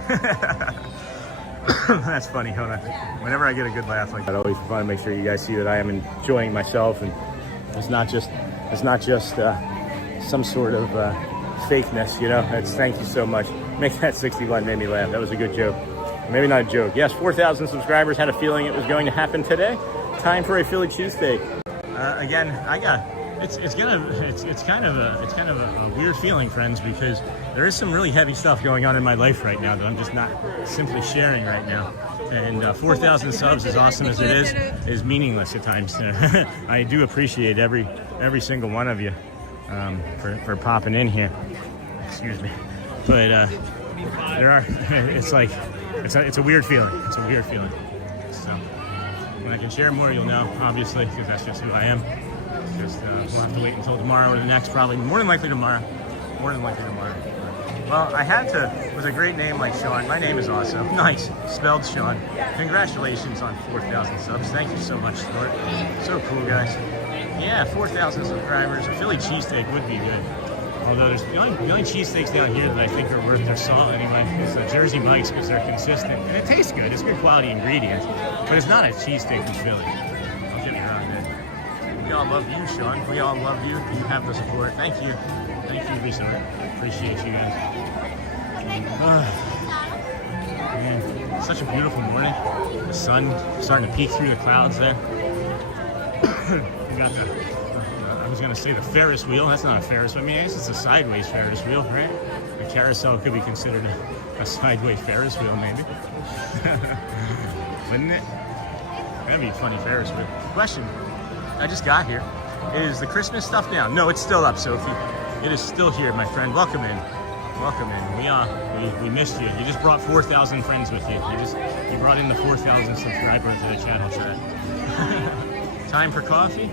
That's funny. Hold on. Whenever I get a good laugh like that, I always want to make sure you guys see that I am enjoying myself, and it's not just some sort of fakeness, you know. Thank you so much. Make that 61 made me laugh. That was a good joke. Maybe not a joke. Yes, 4,000 subscribers. Had a feeling it was going to happen today. Time for a Philly cheesesteak. Again, it's kind of a weird feeling, friends, because there is some really heavy stuff going on in my life right now that I'm just not simply sharing right now. And 4,000 subs, as awesome as it is meaningless at times. I do appreciate every single one of you for popping in here. Excuse me, but it's a weird feeling. It's a weird feeling. So when I can share more, you'll know, obviously, because that's just who I am. Just we'll have to wait until tomorrow or the next, probably more than likely tomorrow. Well, it was a great name like Sean. My name is also nice, spelled Sean. Congratulations on 4,000 subs. Thank you so much, Stuart. So cool, guys. Yeah, 4,000 subscribers. A Philly cheesesteak would be good. Although there's the only cheesesteaks down here that I think are worth their salt anyway is the Jersey Mike's, because they're consistent. And it tastes good. It's good quality ingredients. But it's not a cheesesteak from Philly. Don't get me wrong there. We all love you, Sean. We all love you. You have the support. Thank you. Thank you, Resort. Appreciate you guys. Man, such a beautiful morning. The sun starting to peek through the clouds there. We got I was going to say the Ferris wheel. That's not a Ferris wheel. I mean, I guess it's a sideways Ferris wheel, right? A carousel could be considered a sideways Ferris wheel, maybe. Wouldn't it? That'd be a funny Ferris wheel. Question, I just got here. Is the Christmas stuff down? No, it's still up, Sophie. It is still here, my friend. Welcome in. Welcome in. We missed you. You just brought 4,000 friends with you. You brought in the 4,000 subscribers to the channel chat. Time for coffee?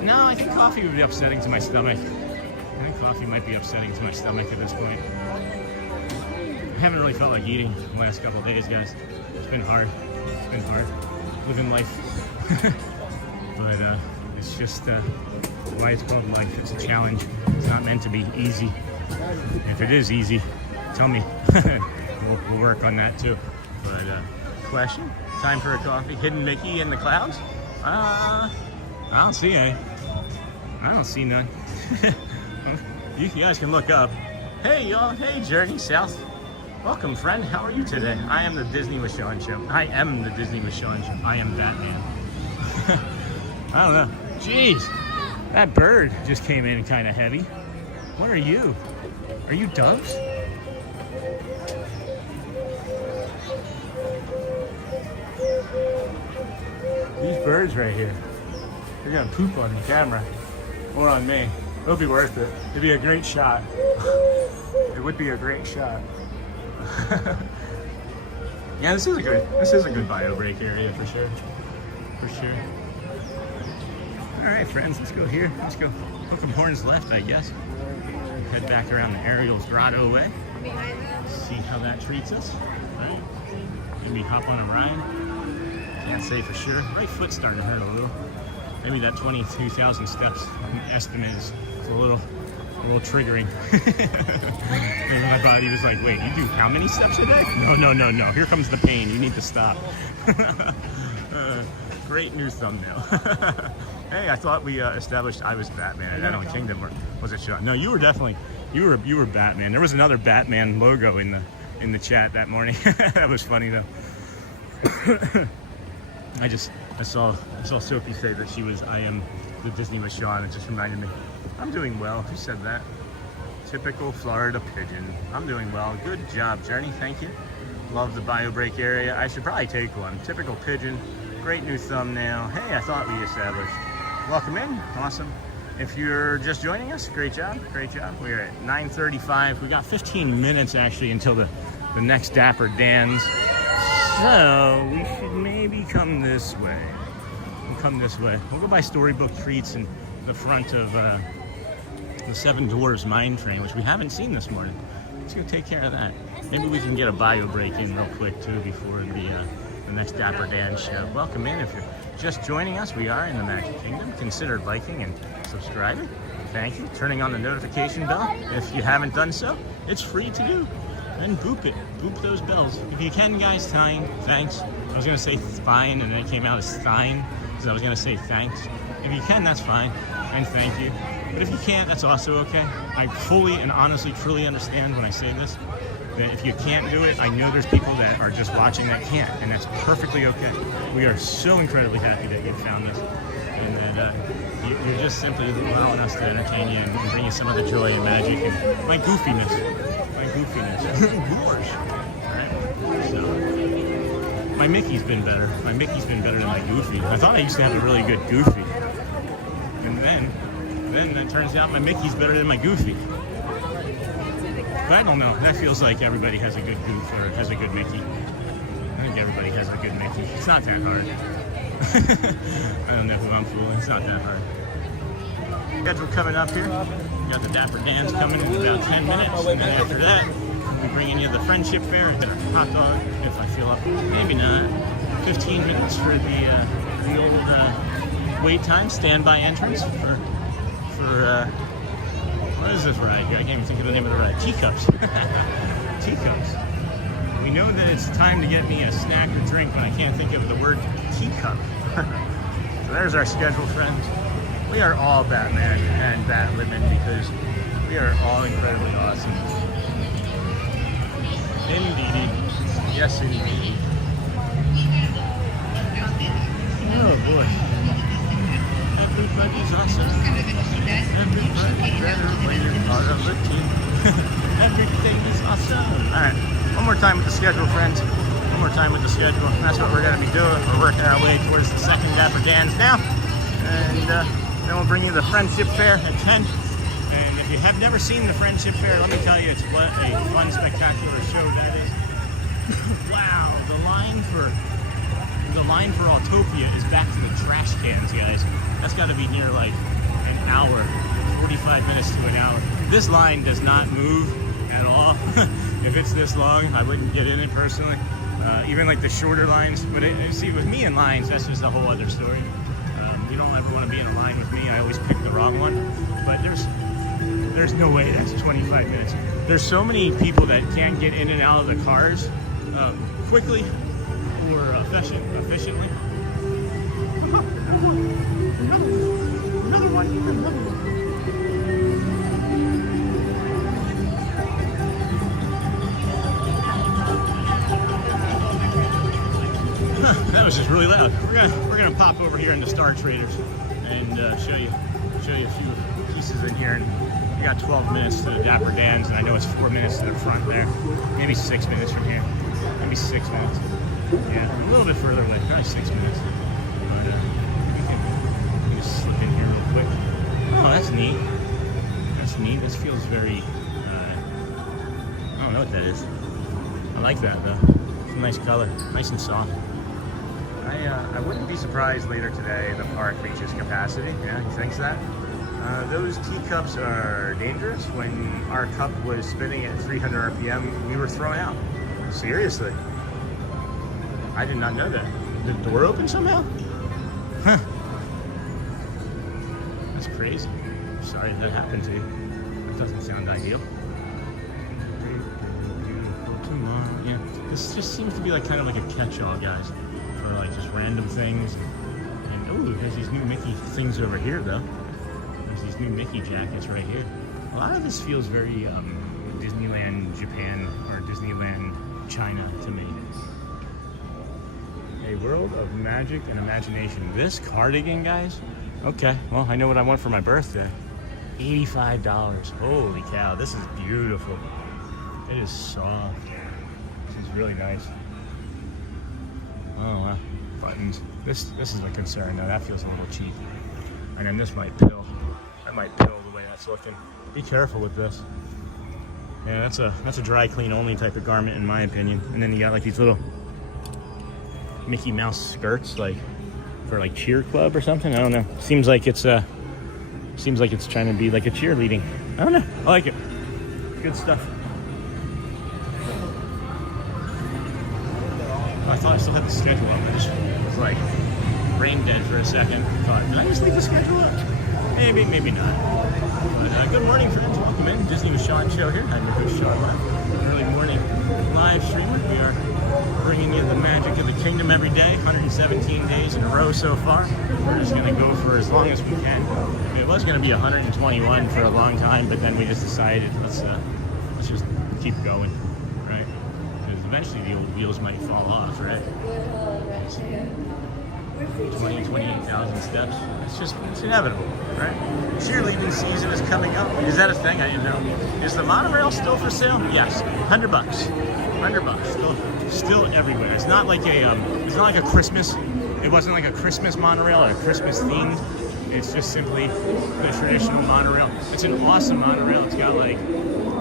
No, I think coffee would be upsetting to my stomach. I think coffee might be upsetting to my stomach at this point. I haven't really felt like eating the last couple of days, guys. It's been hard. It's been hard living life. But it's just why it's called life. It's a challenge. It's not meant to be easy. If it is easy, tell me. We'll work on that too. But question? Time for a coffee? Hidden Mickey in the clouds? I don't see any. I don't see none. You guys can look up. Hey y'all, hey Journey South. Welcome friend, how are you today? I am the Disney with Sean show. I am the Disney with Sean show. I am Batman. I don't know. Jeez, that bird just came in kind of heavy. What are you? Are you doves? These birds right here, they're gonna poop on the camera or on me. It'll be worth it. It'd be a great shot. It would be a great shot. Yeah, this is a good bio break area for sure. For sure. All right, friends, let's go here. Let's go hook 'em horns left, I guess. Head back around the Ariel's Grotto way. See how that treats us. Right? Maybe hop on a ride. Can't say for sure. Right foot starting to hurt a little. Maybe that 22,000 steps estimate is a little triggering. And my body was like, wait, you do how many steps a day? No. Here comes the pain. You need to stop. Great new thumbnail. Hey, I thought we established I was Batman at Animal Kingdom, or was it Sean? No, you were definitely you were Batman. There was another Batman logo in the chat that morning. That was funny though. I saw Sophie say that I am the Disney with Sean. It just reminded me. I'm doing well. Who said that? Typical Florida pigeon. I'm doing well. Good job, Journey. Thank you. Love the bio break area. I should probably take one. Typical pigeon. Great new thumbnail. Hey, I thought we established. Welcome in. Awesome. If you're just joining us, great job. Great job. We're at 9:35. We got 15 minutes actually until the next Dapper Dans. So we should maybe come this way. We'll come this way. We'll go by Storybook Treats in the front of the Seven Dwarfs Mine Train, which we haven't seen this morning. Let's go take care of that. Maybe we can get a bio break in real quick too before the next Dapper Dan show. Welcome in. If you're just joining us, we are in the Magic Kingdom. Consider liking and subscribing. Thank you. Turning on the notification bell. If you haven't done so, it's free to do. And boop it. Boop those bells. If you can, guys, thanks. I was going to say fine, and then it came out as fine, because I was going to say thanks. If you can, that's fine. And thank you. But if you can't, that's also okay. I fully and honestly, truly understand when I say this, that if you can't do it, I know there's people that are just watching that can't, and that's perfectly okay. We are so incredibly happy that you found us, and that you're just simply allowing us to entertain you and bring you some of the joy and magic and my goofiness. Gosh. Alright, so my Mickey's been better. My Mickey's been better than my Goofy. I thought I used to have a really good Goofy. And then it turns out my Mickey's better than my Goofy. But I don't know. That feels like everybody has a good Goof or has a good Mickey. I think everybody has a good Mickey. It's not that hard. I don't know who I'm fooling. It's not that hard. Schedule coming up here. We got the Dapper Dans coming in about 10 minutes, and then after that, we'll be bringing you the Friendship Fair and a hot dog if I feel up. Maybe not. 15 minutes for the old wait time, standby entrance for what is this ride here? I can't even think of the name of the ride. Teacups. Teacups. We know that it's time to get me a snack or drink, but I can't think of the word teacup. So there's our schedule, friends. We are all Batman and Batwomen because we are all incredibly awesome. Indeed. Yes, indeed. Oh, boy. Everybody's awesome. Everybody's better when you're part of the team. Everything is awesome. All right. One more time with the schedule, friends. One more time with the schedule. That's what we're going to be doing. We're working our way towards the second Dapper Dans now. And then we'll bring you the Friendship Fair at 10. And if you have never seen the Friendship Fair, let me tell you, it's what a fun, spectacular show that is. Wow, the line for Autopia is back to the trash cans, guys. That's got to be near like an hour, 45 minutes to an hour. This line does not move at all. If it's this long, I wouldn't get in it personally. Even like the shorter lines. But see, with me in lines, that's just a whole other story. You don't ever want to be in a line with me. I always pick the wrong one. But there's no way that's 25 minutes. There's so many people that can't get in and out of the cars quickly or efficiently. Another one. That was just really loud. We're gonna pop over here into Star Traders and show you a few pieces in here. And we got 12 minutes to the Dapper Dans, and I know it's 4 minutes to the front there. Maybe 6 minutes from here. Maybe 6 minutes. Yeah, a little bit further away. Probably 6 minutes. But we can just slip in here real quick. Oh, that's neat. That's neat. This feels very. I don't know what that is. I like that though. It's a nice color, nice and soft. I wouldn't be surprised later today the park reaches capacity. Yeah, he thinks that. Those teacups are dangerous. When our cup was spinning at 300 RPM, we were thrown out. Seriously. I did not know that. Did the door open somehow? Huh. That's crazy. Sorry that happened to you. That doesn't sound ideal. Yeah, this just seems to be like kind of like a catch-all, guys. For like just random things. And oh, there's these new Mickey things over here though. There's these new Mickey jackets right here. A lot of this feels very Disneyland Japan or Disneyland China to me. A world of magic and imagination. This cardigan, guys. Okay, well I know what I want for my birthday. $85. Holy cow, this is beautiful. It is soft. This is really nice. Oh wow, buttons. This is a concern though. That feels a little cheap. And then this might pill. That might pill the way that's looking. Be careful with this. Yeah, that's a dry clean only type of garment in my opinion. And then you got like these little Mickey Mouse skirts, like for like cheer club or something. I don't know. Seems like it's trying to be like a cheerleading. I don't know. I like it. Good stuff. I thought I still had the schedule up. I just was like brain dead for a second. Thought, did I just leave the schedule up? Maybe, maybe not. But good morning, friends. Welcome in. Disney with Sean show here. I'm your host, Sean Walt. Early morning live streamer. We are bringing you the magic of the kingdom every day. 117 days in a row so far. We're just going to go for as long as we can. I mean, it was going to be 121 for a long time, but then we just decided let's just keep going. Eventually the old wheels might fall off, right? 28,000 steps. It's inevitable, right? Cheerleading season is coming up. Is that a thing? I didn't know. Is the monorail still for sale? Yes, $100. $100. Still everywhere. It's not like a Christmas. It wasn't like a Christmas monorail or a Christmas themed. It's just simply the traditional monorail. It's an awesome monorail. It's got like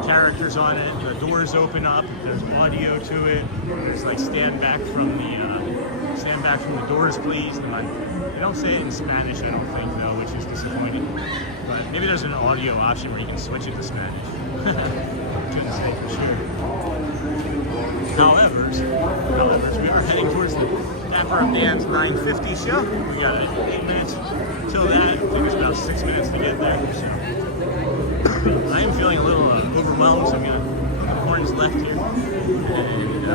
characters on it. The doors open up. There's audio to it. There's like stand back from the doors, please. They don't say it in Spanish, I don't think, though, which is disappointing. But maybe there's an audio option where you can switch it to Spanish. Couldn't say for sure. However, we are heading towards the Dapper Dans 950 show. We got 8 minutes till that. It took us about 6 minutes to get there. So I am feeling a little overwhelmed, so I'm going to put the horns left here and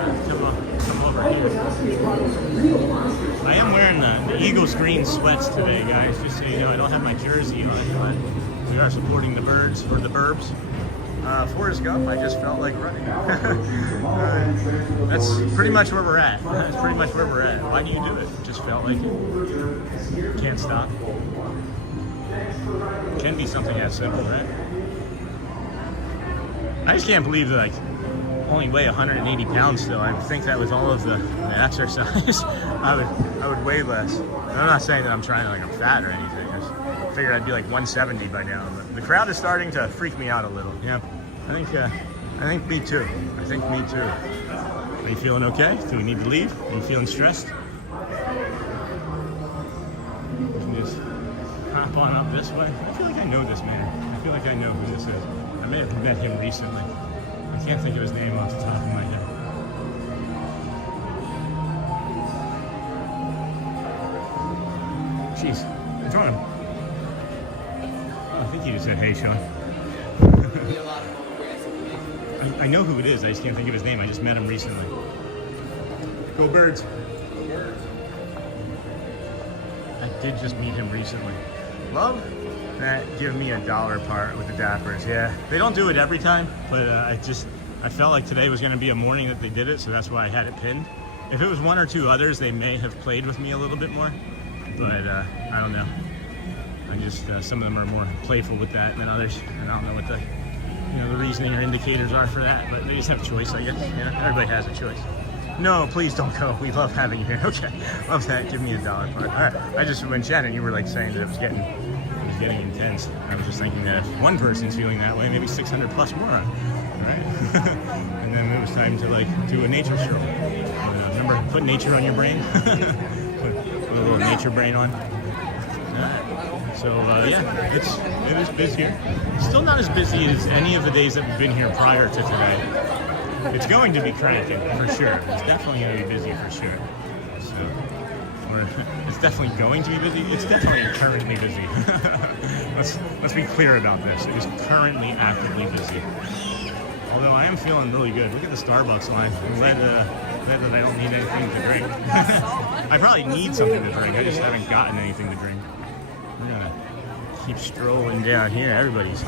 come over here. I am wearing the Eagles green sweats today, guys, just so you know. I don't have my jersey on, but we are supporting the birds, or the burbs. Forrest Gump, I just felt like running. That's pretty much where we're at. Why do you do it? Just felt like it. Can't stop. Can be something that simple, right? I just can't believe that I only weigh 180 pounds still. I think that with all of the exercise, I would weigh less. I'm not saying that I'm fat or anything. I just figured I'd be like 170 by now. But the crowd is starting to freak me out a little. Yeah, I think me too. Are you feeling okay? Do we need to leave? Are you feeling stressed? on up this way. I feel like I know this man. I feel like I know who this is. I may have met him recently. I can't think of his name off the top of my head. Jeez, join him. I think you just said, hey, Sean. I know who it is, I just can't think of his name. I just met him recently. Go Birds. I did just meet him recently. Love that give me $1 part with the Dappers. Yeah, they don't do it every time, but I felt like today was going to be a morning that they did it, so that's why I had it pinned. If it was one or two others, they may have played with me a little bit more, but I don't know. I just some of them are more playful with that than others, and I don't know what the the reasoning or indicators are for that, but they just have a choice, I guess. Everybody has a choice. No, please don't go. We love having you here. Okay, love that. Give me $1 part. All right. I just, when Shannon, you were like saying that it was getting intense. I was just thinking that if one person's feeling that way, maybe 600 plus more on. All right. And then it was time to like do a nature stroll. Remember, put nature on your brain. Put a little nature brain on. So yeah, it is busier. Still not as busy as any of the days that we've been here prior to today. It's going to be cranking for sure. It's definitely going to be busy for sure. So it's definitely going to be busy. It's definitely currently busy. Let's be clear about this. It is currently actively busy. Although I am feeling really good. Look at the Starbucks line. I'm glad that I don't need anything to drink. I probably need something to drink. I just haven't gotten anything to drink. We're gonna keep strolling down here. Everybody's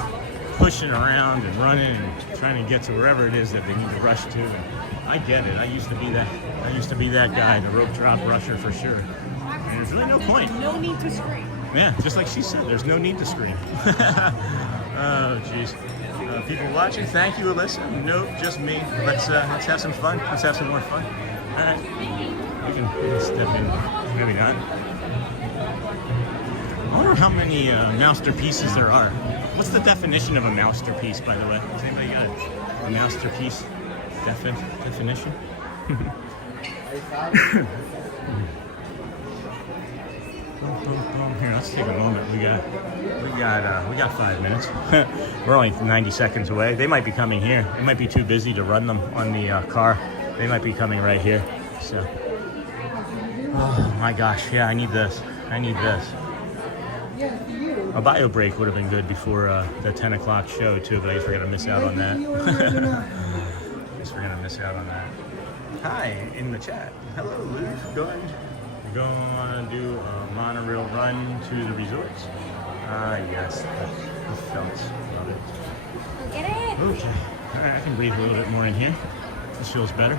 pushing around and running and trying to get to wherever it is that they need to rush to. And I get it. I used to be that guy, the rope drop rusher for sure. And there's really no point. No need to scream. Yeah, just like she said, there's no need to scream. Oh, jeez. People watching, thank you, Alyssa. Nope, just me. Let's have some fun. Let's have some more fun. All right, we can step in. Maybe not. I wonder how many masterpieces there are. What's the definition of a masterpiece, by the way? Has anybody got a masterpiece definition? Here, let's take a moment. We got 5 minutes. We're only 90 seconds away. They might be coming here. It might be too busy to run them on the car. They might be coming right here. So, oh my gosh, yeah, I need this. A bio break would have been good before the 10 o'clock show too, but I guess we're gonna miss out on that. Hi, in the chat. Hello, Luke. Going to do a monorail run to the resorts. Yes, the felt. Love it. Get it? Okay. All right, I can breathe a little bit more in here. This feels better.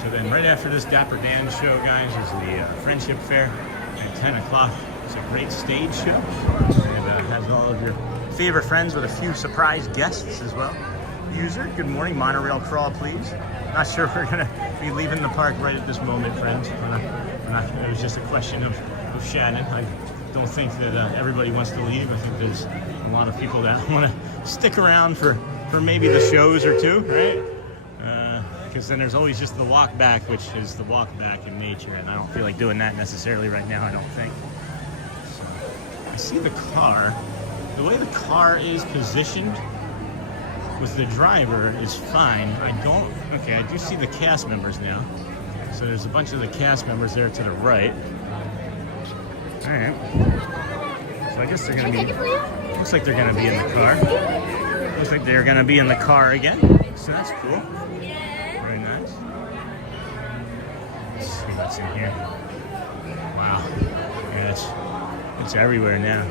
So then right after this Dapper Dan show, guys, is the Friendship Fair at 10 o'clock. It's a great stage show. It has all of your favorite friends with a few surprise guests as well. User, good morning. Monorail crawl, please. Not sure if we're going to be leaving the park right at this moment, friends. It was just a question of Shannon. I don't think that everybody wants to leave. I think there's a lot of people that want to stick around for maybe the shows or two, right? Because then there's always just the walk back, which is the walk back in nature, and I don't feel like doing that necessarily right now, I don't think. So, I see the car. The way the car is positioned with the driver is fine. I do see the cast members now. So there's a bunch of the cast members there to the right. All right. So I guess they're going to be, looks like they're going to be in the car. Looks like they're going to be in the car again. So that's cool. Very nice. Let's see what's in here. Wow. Yeah, it's everywhere now.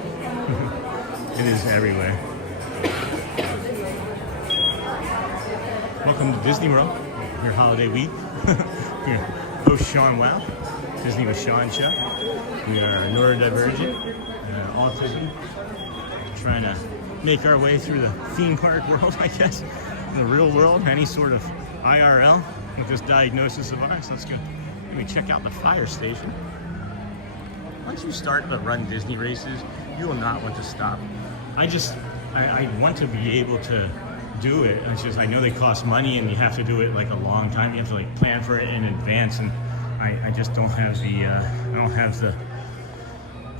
It is everywhere. Welcome to Disney World, your holiday week. Your host Sean Wow, Disney with Sean Show. We are neurodivergent, autism, trying to make our way through the theme park world, I guess. In the real world, any sort of IRL with this diagnosis of ours. Let's go. Let me check out the fire station. Once you start to run Disney races, you will not want to stop. I want to be able to do it. It's just I know they cost money, and you have to do it like a long time. You have to like plan for it in advance, and I just don't have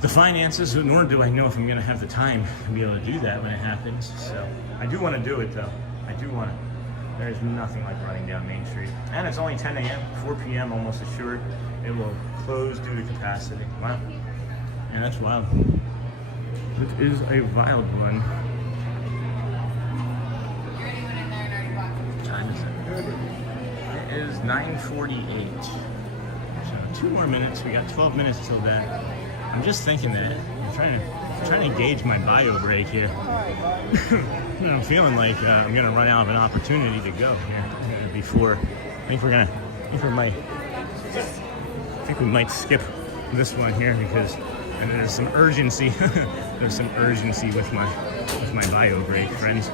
the finances, nor do I know if I'm going to have the time to be able to do that when it happens. So I do want to do it though. I do want to. There's nothing like running down Main Street, and it's only 10 a.m. 4 p.m. almost assured it will close due to capacity. Wow, and that's wild. It is a wild one. What time is it? It is 9:48. So 2 more minutes. We got 12 minutes till then. I'm just thinking that I'm trying to gauge my bio break here. I'm feeling like I'm gonna run out of an opportunity to go here before. I think we might skip this one here because there's some urgency. There's some urgency with my bio break, friends. So.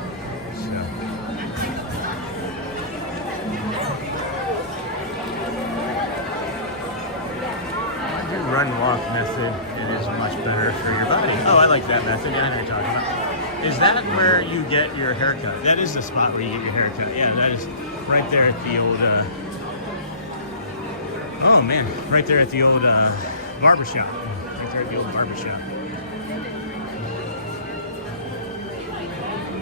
Run walk method, it is much better for your body. Oh, I like that method. Yeah, I know what you're talking about. Is that where you get your haircut? That is the spot where you get your haircut. Yeah, that is right there at the old oh man, right there at the old barbershop. Right there at the old barbershop.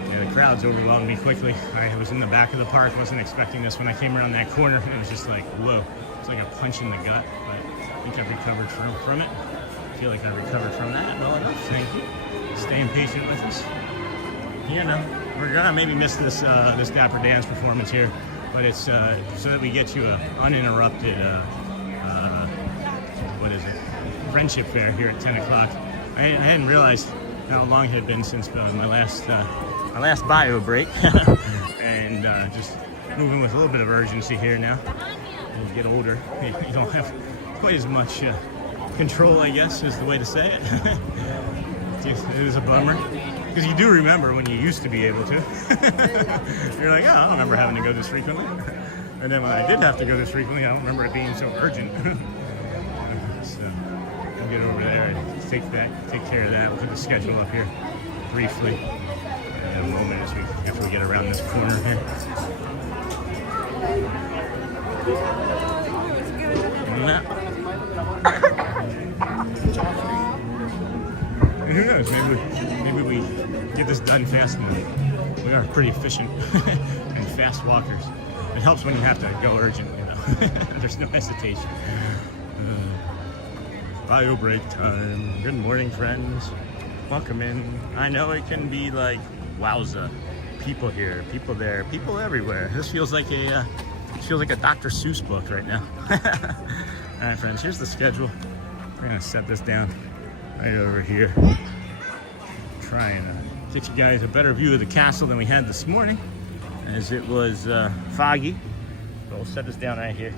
Yeah, the crowds overwhelmed me quickly. I was in the back of the park, wasn't expecting this. When I came around that corner, it was just like, whoa. It's like a punch in the gut. I think I've recovered from it. I feel like I recovered from that well enough. Thank you. Staying patient with us. You know, we're gonna maybe miss this this Dapper dance performance here, but it's so that we get you a uninterrupted what is it? Friendship fair here at 10 o'clock. I hadn't realized how long it had been since my last bio break, and just moving with a little bit of urgency here now. As you get older, you don't have quite as much control, I guess, is the way to say it. It is a bummer, because you do remember when you used to be able to. You're like, oh, I don't remember having to go this frequently. And then when I did have to go this frequently, I don't remember it being so urgent. So I'll get over there and take care of that. We'll put the schedule up here briefly in a moment after we get around this corner here. And who knows, maybe we get this done fast enough. We are pretty efficient and fast walkers. It helps when you have to go urgent, you know. There's no hesitation. Bio break time. Good morning, friends. Welcome in. I know it can be like, wowza. People here, people there, people everywhere. This feels like a Dr. Seuss book right now. All right, friends, here's the schedule. We're gonna set this down right over here. Try and get you guys a better view of the castle than we had this morning, as it was foggy. But we'll set this down right here.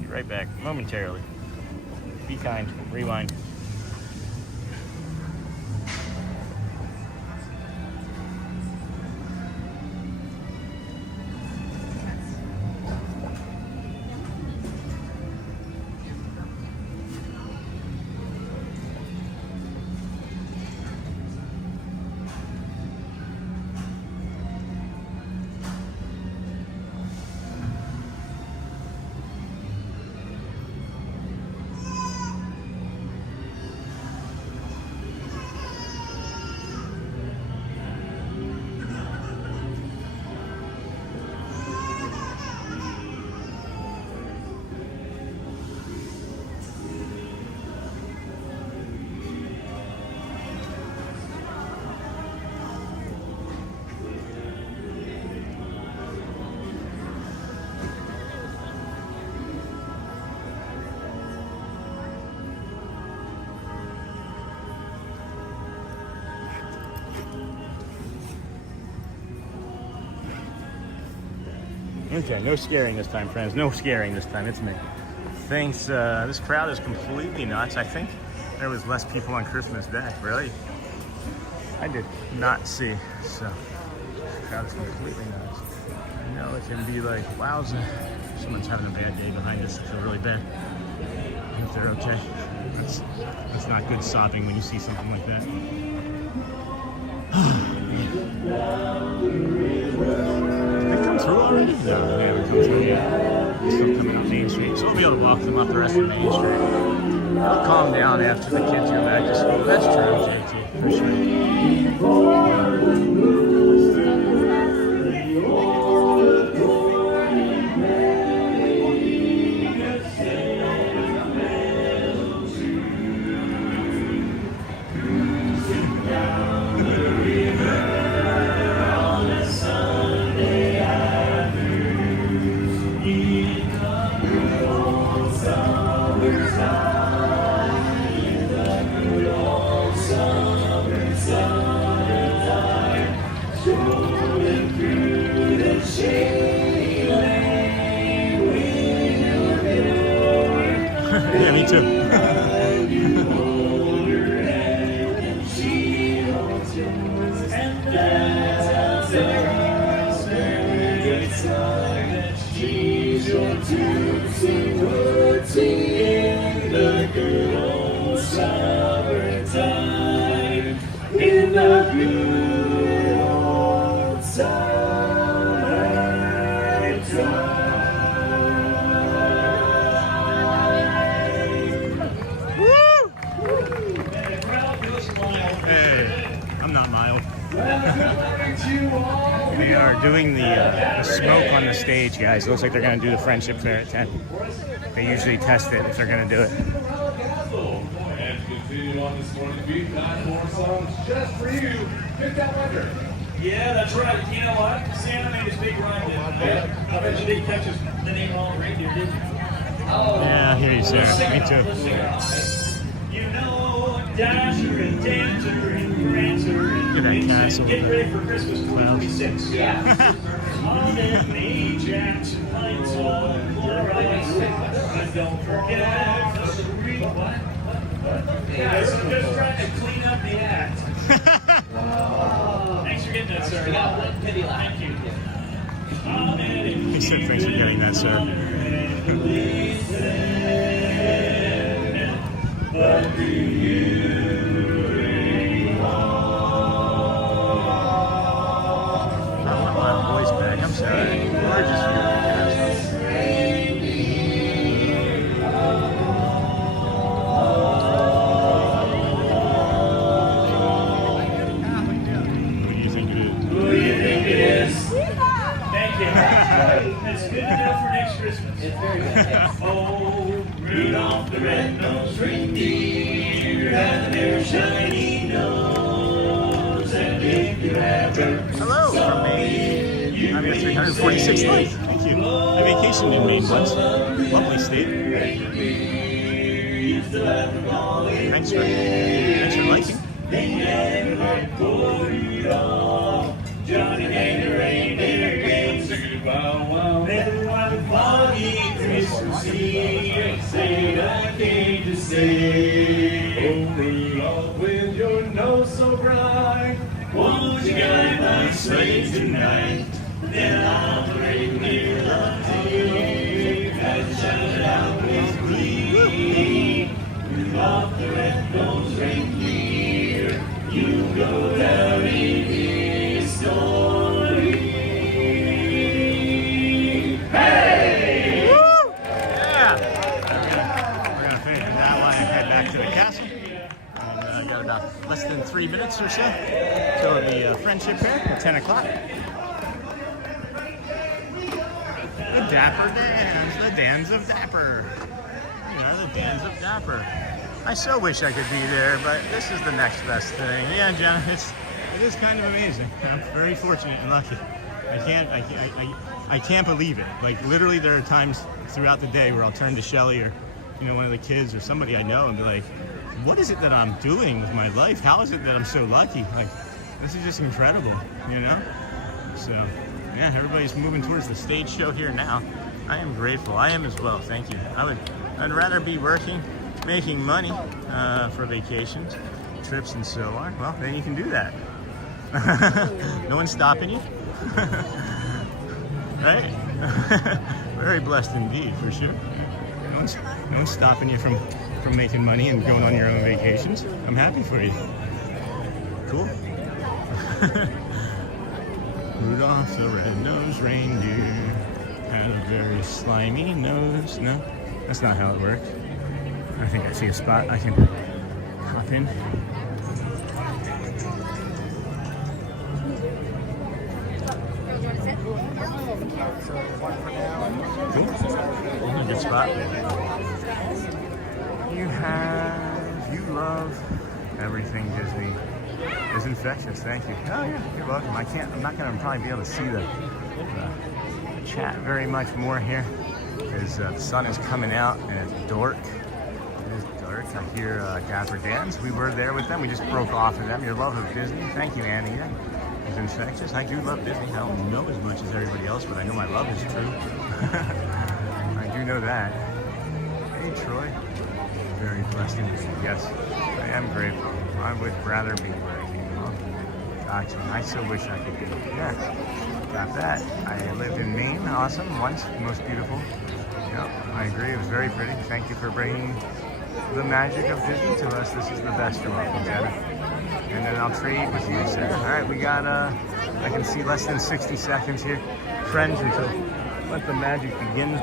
Be right back momentarily. Be kind. Rewind. Okay, no scaring this time, friends. No scaring this time. It's me. Thanks. This crowd is completely nuts. I think there was less people on Christmas Day. Really? I did not see. So, this crowd is completely nuts. I know it can be like, wowza. Someone's having a bad day behind us. I feel really bad. I hope they're okay. That's not good sobbing when you see something like that. They come through already? No, they haven't come through yet. Still coming up Main Street. So we'll be able to walk them up the rest of Main Street. It'll calm down after the kids go back to school. That's true, JT, for sure. Yeah, me too. They are doing the smoke on the stage, guys. It looks like they're going to do the Friendship Fair at 10. They usually test it if they're going to do it. And continue on this morning beat, 9 more songs just for you. Get that record. Yeah, that's right. You know what? Santa made his big run, didn't he? I bet you didn't catch the name all right here, did you? Oh. Yeah, I hear you, Sarah. Me too. You know, Dasher and Dancer and Prancer and Castle. Get ready for Christmas 2026. Yeah. All that Ajax and lights all glorious. And don't forget the what? Yeah, so just trying to clean up the act. Thanks for getting that, sir. Thank you. He said thanks for getting that, sir. But do you I'm sorry. Gorgeous view of the castle. Who do you think it is? Who do you think it is? Thank you. It's good enough for next Christmas. It's very good. Oh, Rudolph the red-nosed reindeer had their shiny nose, and if you ever Hello from Maine. I'm your 346th life. Thank you. I vacationed in Maine once. Lovely state. Thanks for liking. Johnny and the reindeer came singing bow wow. Everyone foggy Christmas Eve. Say I came to say, oh Rudolph, with your nose so bright, won't you guide my sleigh tonight? Then I'll bring you love to you and shout out with glee. Rudolph the red-nosed reindeer, you go down in history. Hey! Woo! Yeah! We're gonna finish with that one and head back to the castle. And got about less than 3 minutes or so. So it'll be Friendship Fair at 10 o'clock. The Dapper Dans, the Dans of Dapper. You know, the Dans of Dapper. I so wish I could be there, but this is the next best thing. Yeah, Jenna, it is kind of amazing. I'm very fortunate and lucky. I can't believe it. Like literally, there are times throughout the day where I'll turn to Shelly or one of the kids or somebody I know and be like, "What is it that I'm doing with my life? How is it that I'm so lucky? Like, this is just incredible, you know?" So. Yeah, everybody's moving towards the stage show here now. I am grateful. I am as well. Thank you. I'd rather be working, making money for vacations, trips, and so on. Well, then you can do that. No one's stopping you, right? Very blessed indeed, for sure. No one's stopping you from making money and going on your own vacations. I'm happy for you. Cool. Rudolph the red-nosed reindeer had a very slimy nose. No, that's not how it works. I think I see a spot I can hop in. Cool. Good spot. You love everything Disney is infectious. Thank you. Oh yeah, you're welcome. I'm not gonna probably be able to see the chat very much more here because the sun is coming out and it's dark. It is dark. I hear Dapper dance. We were there with them. We just broke off of them. Your love of Disney. Thank you, Annie. Is infectious. I do love Disney. I don't know as much as everybody else, but I know my love is true. I do know that. Hey, Troy. Very blessed indeed. Yes, I am grateful. I would rather be where I came from. Gotcha. I so wish I could be. Yes, got that. I lived in Maine. Awesome. Once. Most beautiful. Yep, I agree. It was very pretty. Thank you for bringing the magic of Disney to us. This is the best. You're welcome, Jenna. And then I'll trade with you, Sarah. All right, we got, I can see less than 60 seconds here. Friends, until let the magic begins.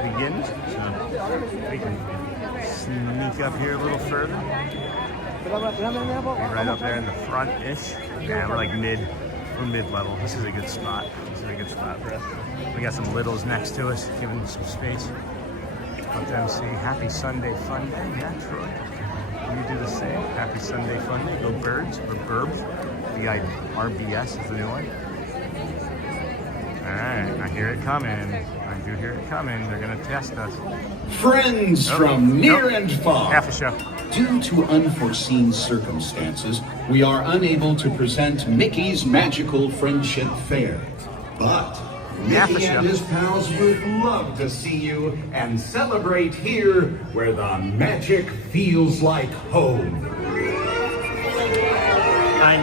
So we can sneak up here a little further. Right up there in the front-ish. Yeah, we're like mid-level. This is a good spot. This is a good spot for us. We got some littles next to us, giving us some space. Let them see Happy Sunday Fun Day. Yeah, Troy. You do the same. Happy Sunday Fun Day. Go Birds or Burbs. The RBS is the new one. All right, I hear it coming. I do hear it coming. They're gonna test us. Friends from near and far. Half a show. Due to unforeseen circumstances, we are unable to present Mickey's Magical Friendship Fair. But Mickey and his pals would love to see you and celebrate here where the magic feels like home. I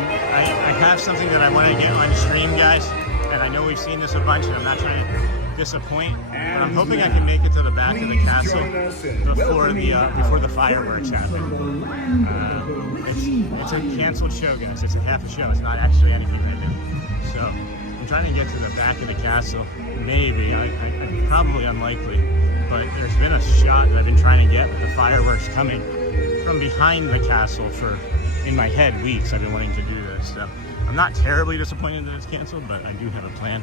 have something that I want to get on stream, guys, and I know we've seen this a bunch, and I'm not trying to disappoint, but I'm hoping I can make it to the back of the castle before the fireworks happen. It's a canceled show, guys. It's a half a show. It's not actually anything right now. So I'm trying to get to the back of the castle. Maybe. I'm probably unlikely, but there's been a shot that I've been trying to get with the fireworks coming from behind the castle for, in my head, weeks. I've been wanting to do this. So I'm not terribly disappointed that it's canceled, but I do have a plan.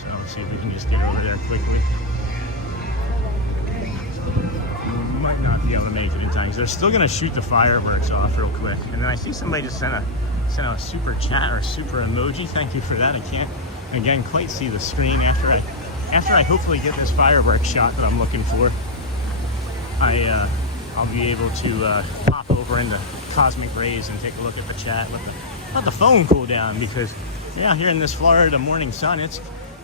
So let's see if we can just get over there quickly. We might not be able to make it in time. They're still gonna shoot the fireworks off real quick. And then I see somebody just sent a super chat or super emoji. Thank you for that. I can't again quite see the screen after I hopefully get this fireworks shot that I'm looking for. I'll be able to pop over into Cosmic Rays and take a look at the chat. Let the phone cool down, because yeah, here in this Florida morning sun, it's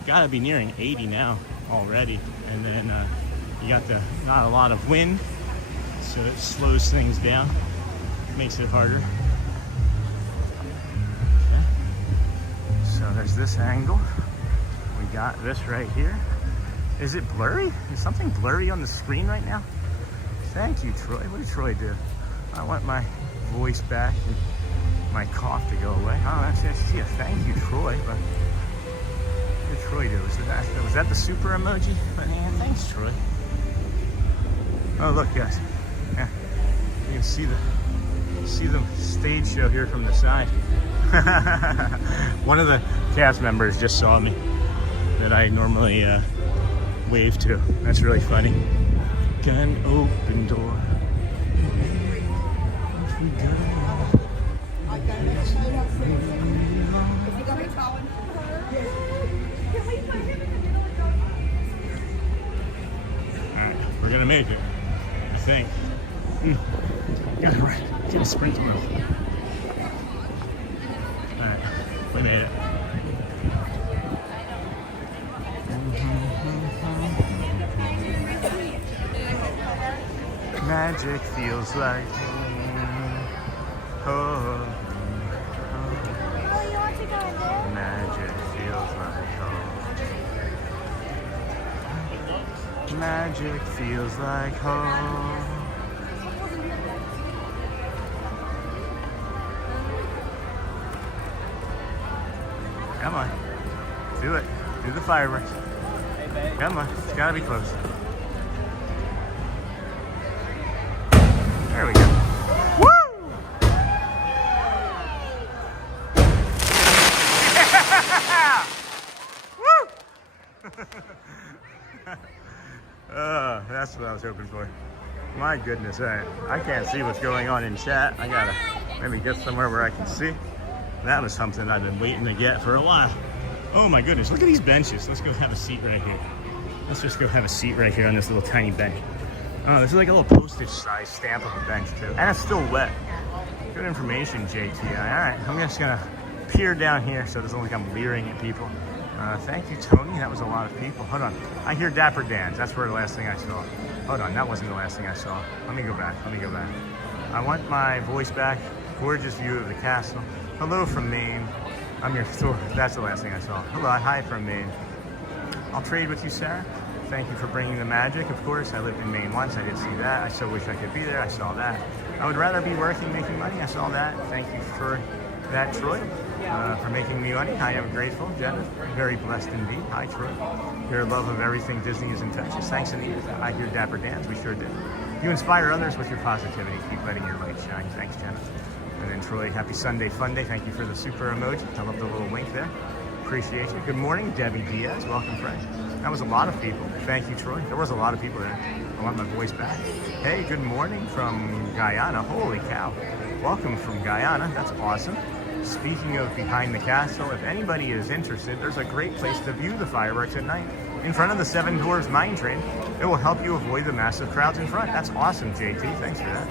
gotta be nearing 80 now already. And then you got not a lot of wind, so it slows things down, makes it harder. Okay. So there's this angle. We got this right here. Is it blurry? Is something blurry on the screen right now? Thank you, Troy. What did Troy do? I want my voice back and my cough to go away. Oh, that's see a thank you, Troy. But what did Troy do? Was that the super emoji? But yeah, thanks, Troy. Oh, look, guys. Yeah, you can see the stage show here from the side. One of the cast members just saw me that I normally wave to. That's really funny. Got an open door. Alright, we're gonna make it, I think. Get a sprint on. Alright, we made it. Magic feels like home. Magic feels like home. Magic feels like home. Come on. Do it. Do the fireworks. Come on. It's gotta be close. There we go. Woo! Yeah! Woo! That's what I was hoping for. My goodness, all right. I can't see what's going on in chat. I gotta maybe get somewhere where I can see. That was something I've been waiting to get for a while. Oh my goodness, look at these benches. Let's go have a seat right here. Let's just go have a seat right here on this little tiny bench. Oh, this is like a little postage size stamp of a bench too. And it's still wet. Good information, JTI. All right, I'm just gonna peer down here so it doesn't look like I'm leering at people. Thank you, Tony. That was a lot of people. Hold on. I hear Dapper dance. That's where the last thing I saw. Hold on, that wasn't the last thing I saw. Let me go back. I want my voice back. Gorgeous view of the castle. Hello from Maine. I'm your tour. That's the last thing I saw. Hello, hi from Maine. I'll trade with you, Sarah. Thank you for bringing the magic. Of course, I lived in Maine once. I did see that. I so wish I could be there. I saw that. I would rather be working, making money. I saw that. Thank you for that, Troy, for making me money. I am grateful, Jenna. Very blessed indeed. Hi, Troy. Your love of everything Disney is infectious. Thanks, Anita. I hear Dapper dance. We sure did. You inspire others with your positivity. Keep letting your light shine. Thanks, Jenna. And then Troy, happy Sunday fun day. Thank you for the super emoji. I love the little wink there. Appreciate you. Good morning, Debbie Diaz. Welcome, friend. That was a lot of people. Thank you, Troy. There was a lot of people there. I want my voice back. Hey, good morning from Guyana. Holy cow. Welcome from Guyana. That's awesome. Speaking of behind the castle, if anybody is interested, there's a great place to view the fireworks at night. In front of the Seven Dwarfs Mine Train. It will help you avoid the massive crowds in front. That's awesome, JT. Thanks for that.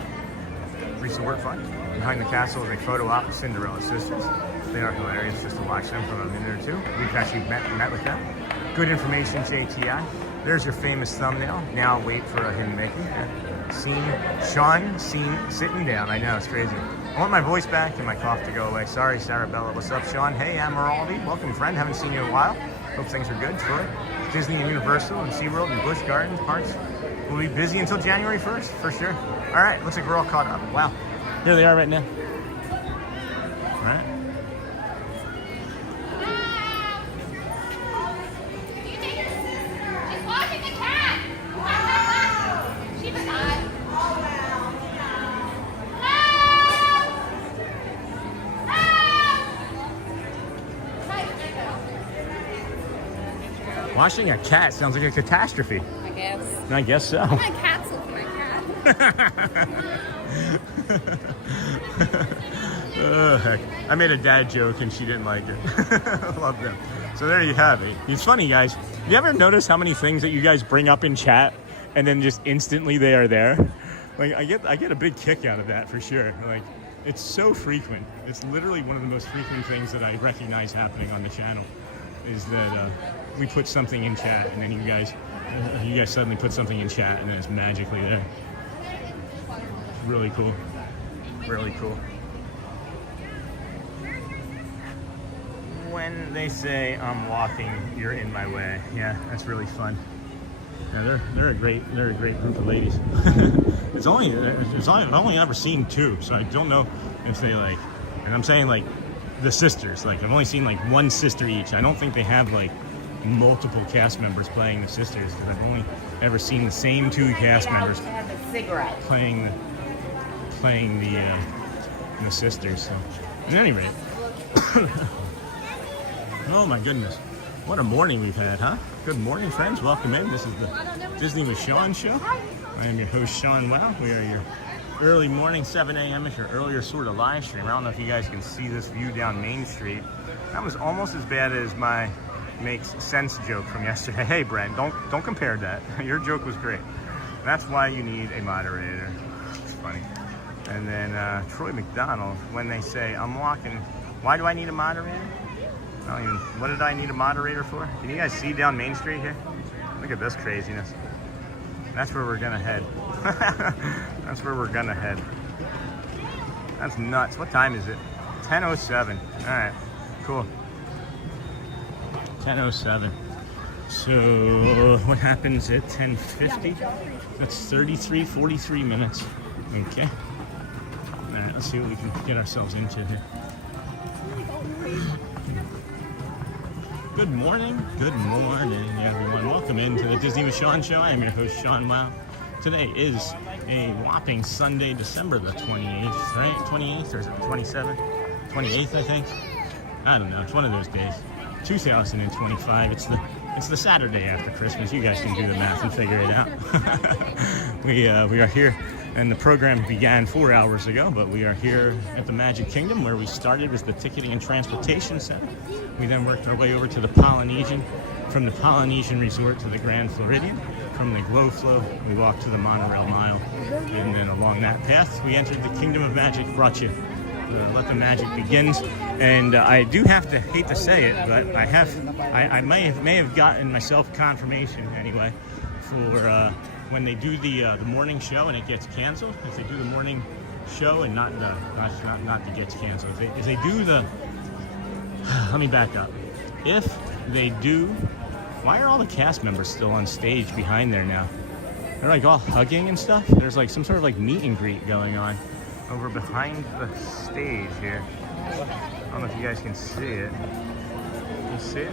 Resort fun. Behind the castle is a photo op of Cinderella's sisters. They are hilarious just to watch them for a minute or two. We've actually met with them. Good information, JTI. There's your famous thumbnail. Now wait for a hidden Mickey. Sean sitting down. I know, it's crazy. I want my voice back and my cough to go away. Sorry, Sarabella. What's up, Sean? Hey, Amiraldi. Welcome, friend. Haven't seen you in a while. Hope things are good. Troy, Disney and Universal and SeaWorld and Busch Gardens parks will be busy until January 1st, for sure. All right, looks like we're all caught up. Wow. Here they are right now. All right. Washing a cat sounds like a catastrophe. I guess. I guess so. My cat's looking like Heck. I made a dad joke and she didn't like it. I love them. So there you have it. It's funny, guys. You ever notice how many things that you guys bring up in chat and then just instantly they are there? Like I get a big kick out of that for sure. Like it's so frequent. It's literally one of the most frequent things that I recognize happening on the channel is that we put something in chat and then you guys suddenly put something in chat and then it's magically there. Really cool. Really cool. When they say I'm walking, you're in my way. Yeah, that's really fun. Yeah, they're a great group of ladies. I've only ever seen two, so I don't know if they like. And I'm saying like the sisters. Like I've only seen like one sister each. I don't think they have like multiple cast members playing the sisters because I've only ever seen the same two cast members playing the sisters. So, at any rate. Oh my goodness. What a morning we've had, huh? Good morning, friends. Welcome in. This is the Disney with Sean show. I am your host, Sean Wow. We are your early morning, 7 a.m. is your earlier sort of live stream. I don't know if you guys can see this view down Main Street. That was almost as bad as my makes sense joke from yesterday. Hey, Brent, don't compare that. Your joke was great. That's why you need a moderator. It's funny. And then Troy McDonald, when they say, I'm walking, why do I need a moderator? What did I need a moderator for? Can you guys see down Main Street here? Look at this craziness. That's where we're gonna head. That's where we're gonna head. That's nuts. What time is it? 10:07. All right, cool. 10:07. So what happens at 10:50? That's 43 minutes. Okay. All right, let's see what we can get ourselves into here. Good morning, everyone. Welcome into the Disney with Sean show. I am your host, Sean Wow. Today is a whopping Sunday, December the 28th, right? 28th or is it 27th? 28th, I think. I don't know. It's one of those days. 2025. It's the Saturday after Christmas. You guys can do the math and figure it out. We are here, and the program began 4 hours ago, but we are here at the Magic Kingdom, where we started with the ticketing and transportation center. We then worked our way over to the Polynesian, from the Polynesian Resort to the Grand Floridian. From the Glow Flow, we walked to the monorail mile, and then along that path, we entered the Kingdom of Magic, brought you Let the Magic Begins. And I do have to, hate to say it, but I may have gotten myself confirmation anyway for when they do the morning show and it gets canceled. If they do the morning show and not that gets canceled. If they do the, let me back up. If they do, why are all the cast members still on stage behind there now? They're like all hugging and stuff. There's like some sort of like meet and greet going on over behind the stage here. I don't know if you guys can see it. Can you see it?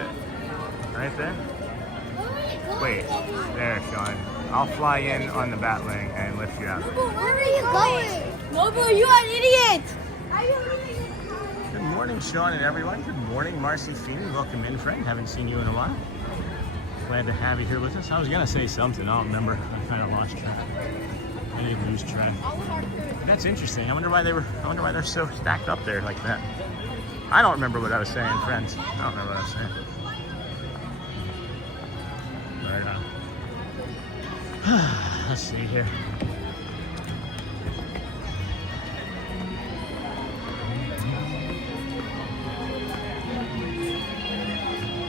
Right there? Wait, there, Sean. I'll fly in on the bat wing and lift you out. Where are you going? Noble, you are an idiot! Good morning, Sean and everyone. Good morning, Marcy Feeney. Welcome in, friend. Haven't seen you in a while. Glad to have you here with us. I was gonna say something. I don't remember. I kind of lost track. I didn't lose track. That's interesting. I wonder why they're so stacked up there like that. I don't remember what I was saying, friends. I don't remember what I was saying. But, let's see here.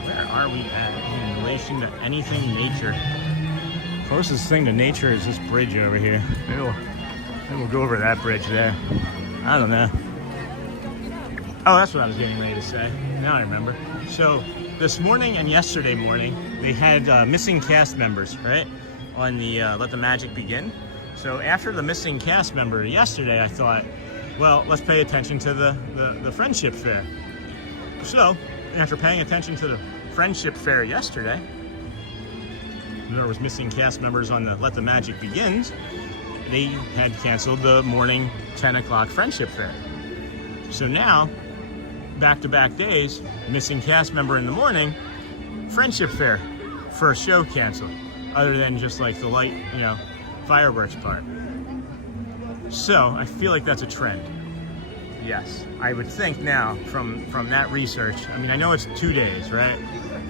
Where are we at in relation to anything nature? Closest thing to nature is this bridge over here. Maybe we'll go over that bridge there. I don't know. Oh, that's what I was getting ready to say. Now I remember. So this morning and yesterday morning, they had missing cast members, right? On the Let the Magic Begin. So after the missing cast member yesterday, I thought, well, let's pay attention to the Friendship Faire. So after paying attention to the Friendship Faire yesterday, there was missing cast members on the Let the Magic Begins. They had canceled the morning 10 o'clock Friendship Faire. So now, back-to-back days, missing cast member in the morning, Friendship Faire, first show canceled, other than just like the light, fireworks part. So I feel like that's a trend. Yes, I would think now from that research. I mean, I know it's 2 days, right?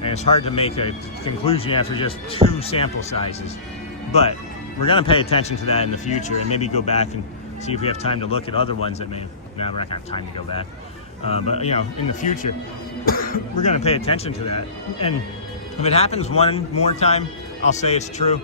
And it's hard to make a conclusion after just 2 sample sizes. But we're gonna pay attention to that in the future and maybe go back and see if we have time to look at other ones that may, we're not gonna have time to go back. But in the future, we're gonna pay attention to that. And if it happens one more time, I'll say it's true.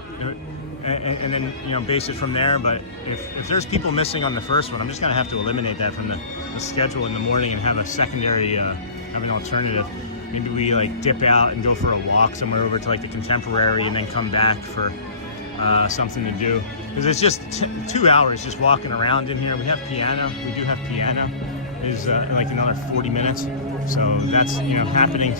And then base it from there. But if there's people missing on the first one, I'm just gonna have to eliminate that from the schedule in the morning and have a secondary, have an alternative. Maybe we like dip out and go for a walk somewhere over to like the Contemporary and then come back for something to do. Because it's just 2 hours just walking around in here. We have piano. We do have piano. Is like another 40 minutes. So that's happening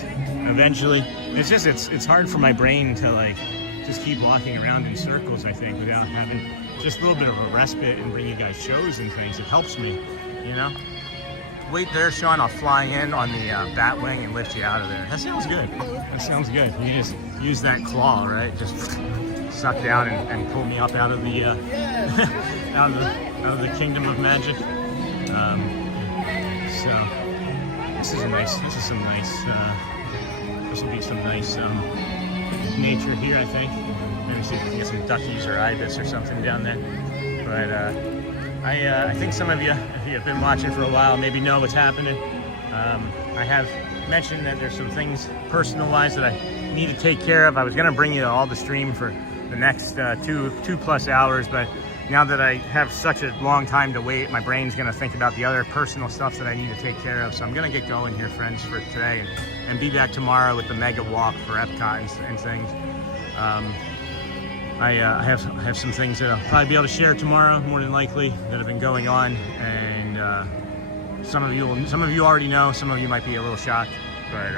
eventually. It's just it's hard for my brain to like just keep walking around in circles, I think, without having just a little bit of a respite and bring you guys shows and things. It helps me, Wait there, Sean. I'll fly in on the bat wing and lift you out of there. That sounds good. That sounds good. You just use that claw, right? Just suck down and pull me up out of the out of the Kingdom of Magic. So this will be some nice nature here, I think. Maybe see if we can get some duckies or ibis or something down there. But I think some of you, if you've been watching for a while, maybe know what's happening. I have mentioned that there's some things personal-wise that I need to take care of. I was gonna bring you all the stream for the next two plus hours, but now that I have such a long time to wait, my brain's gonna think about the other personal stuff that I need to take care of. So I'm gonna get going here, friends, for today, and be back tomorrow with the mega walk for Epcot and things. I have some things that I'll probably be able to share tomorrow, more than likely, that have been going on, and some of you already know. Some of you might be a little shocked, but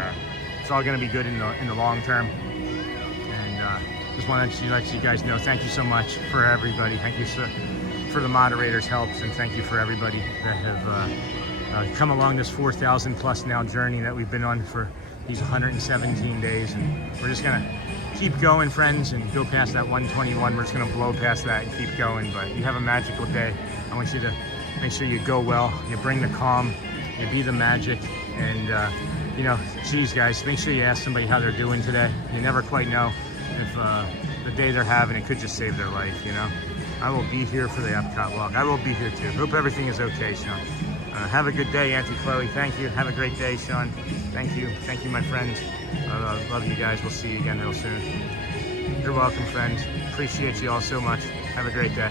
it's all going to be good in the long term. And just wanted to let you guys know, thank you so much for everybody. Thank you for the moderators' helps, and thank you for everybody that have come along this 4,000 plus now journey that we've been on for these 117 days. And we're just gonna keep going, friends, and go past that 121. We're just gonna blow past that and keep going. But you have a magical day. I want you to make sure you go well, you bring the calm, you be the magic, and you know, geez guys, make sure you ask somebody how they're doing today. You never quite know if the day they're having, it could just save their life, you know. I will be here for the Epcot walk. I will be here too. Hope everything is okay, Sean. Have a good day, Auntie Chloe. Thank you. Have a great day, Sean. Thank you. Thank you, my friends. Love you guys. We'll see you again real soon. You're welcome, friends. Appreciate you all so much. Have a great day.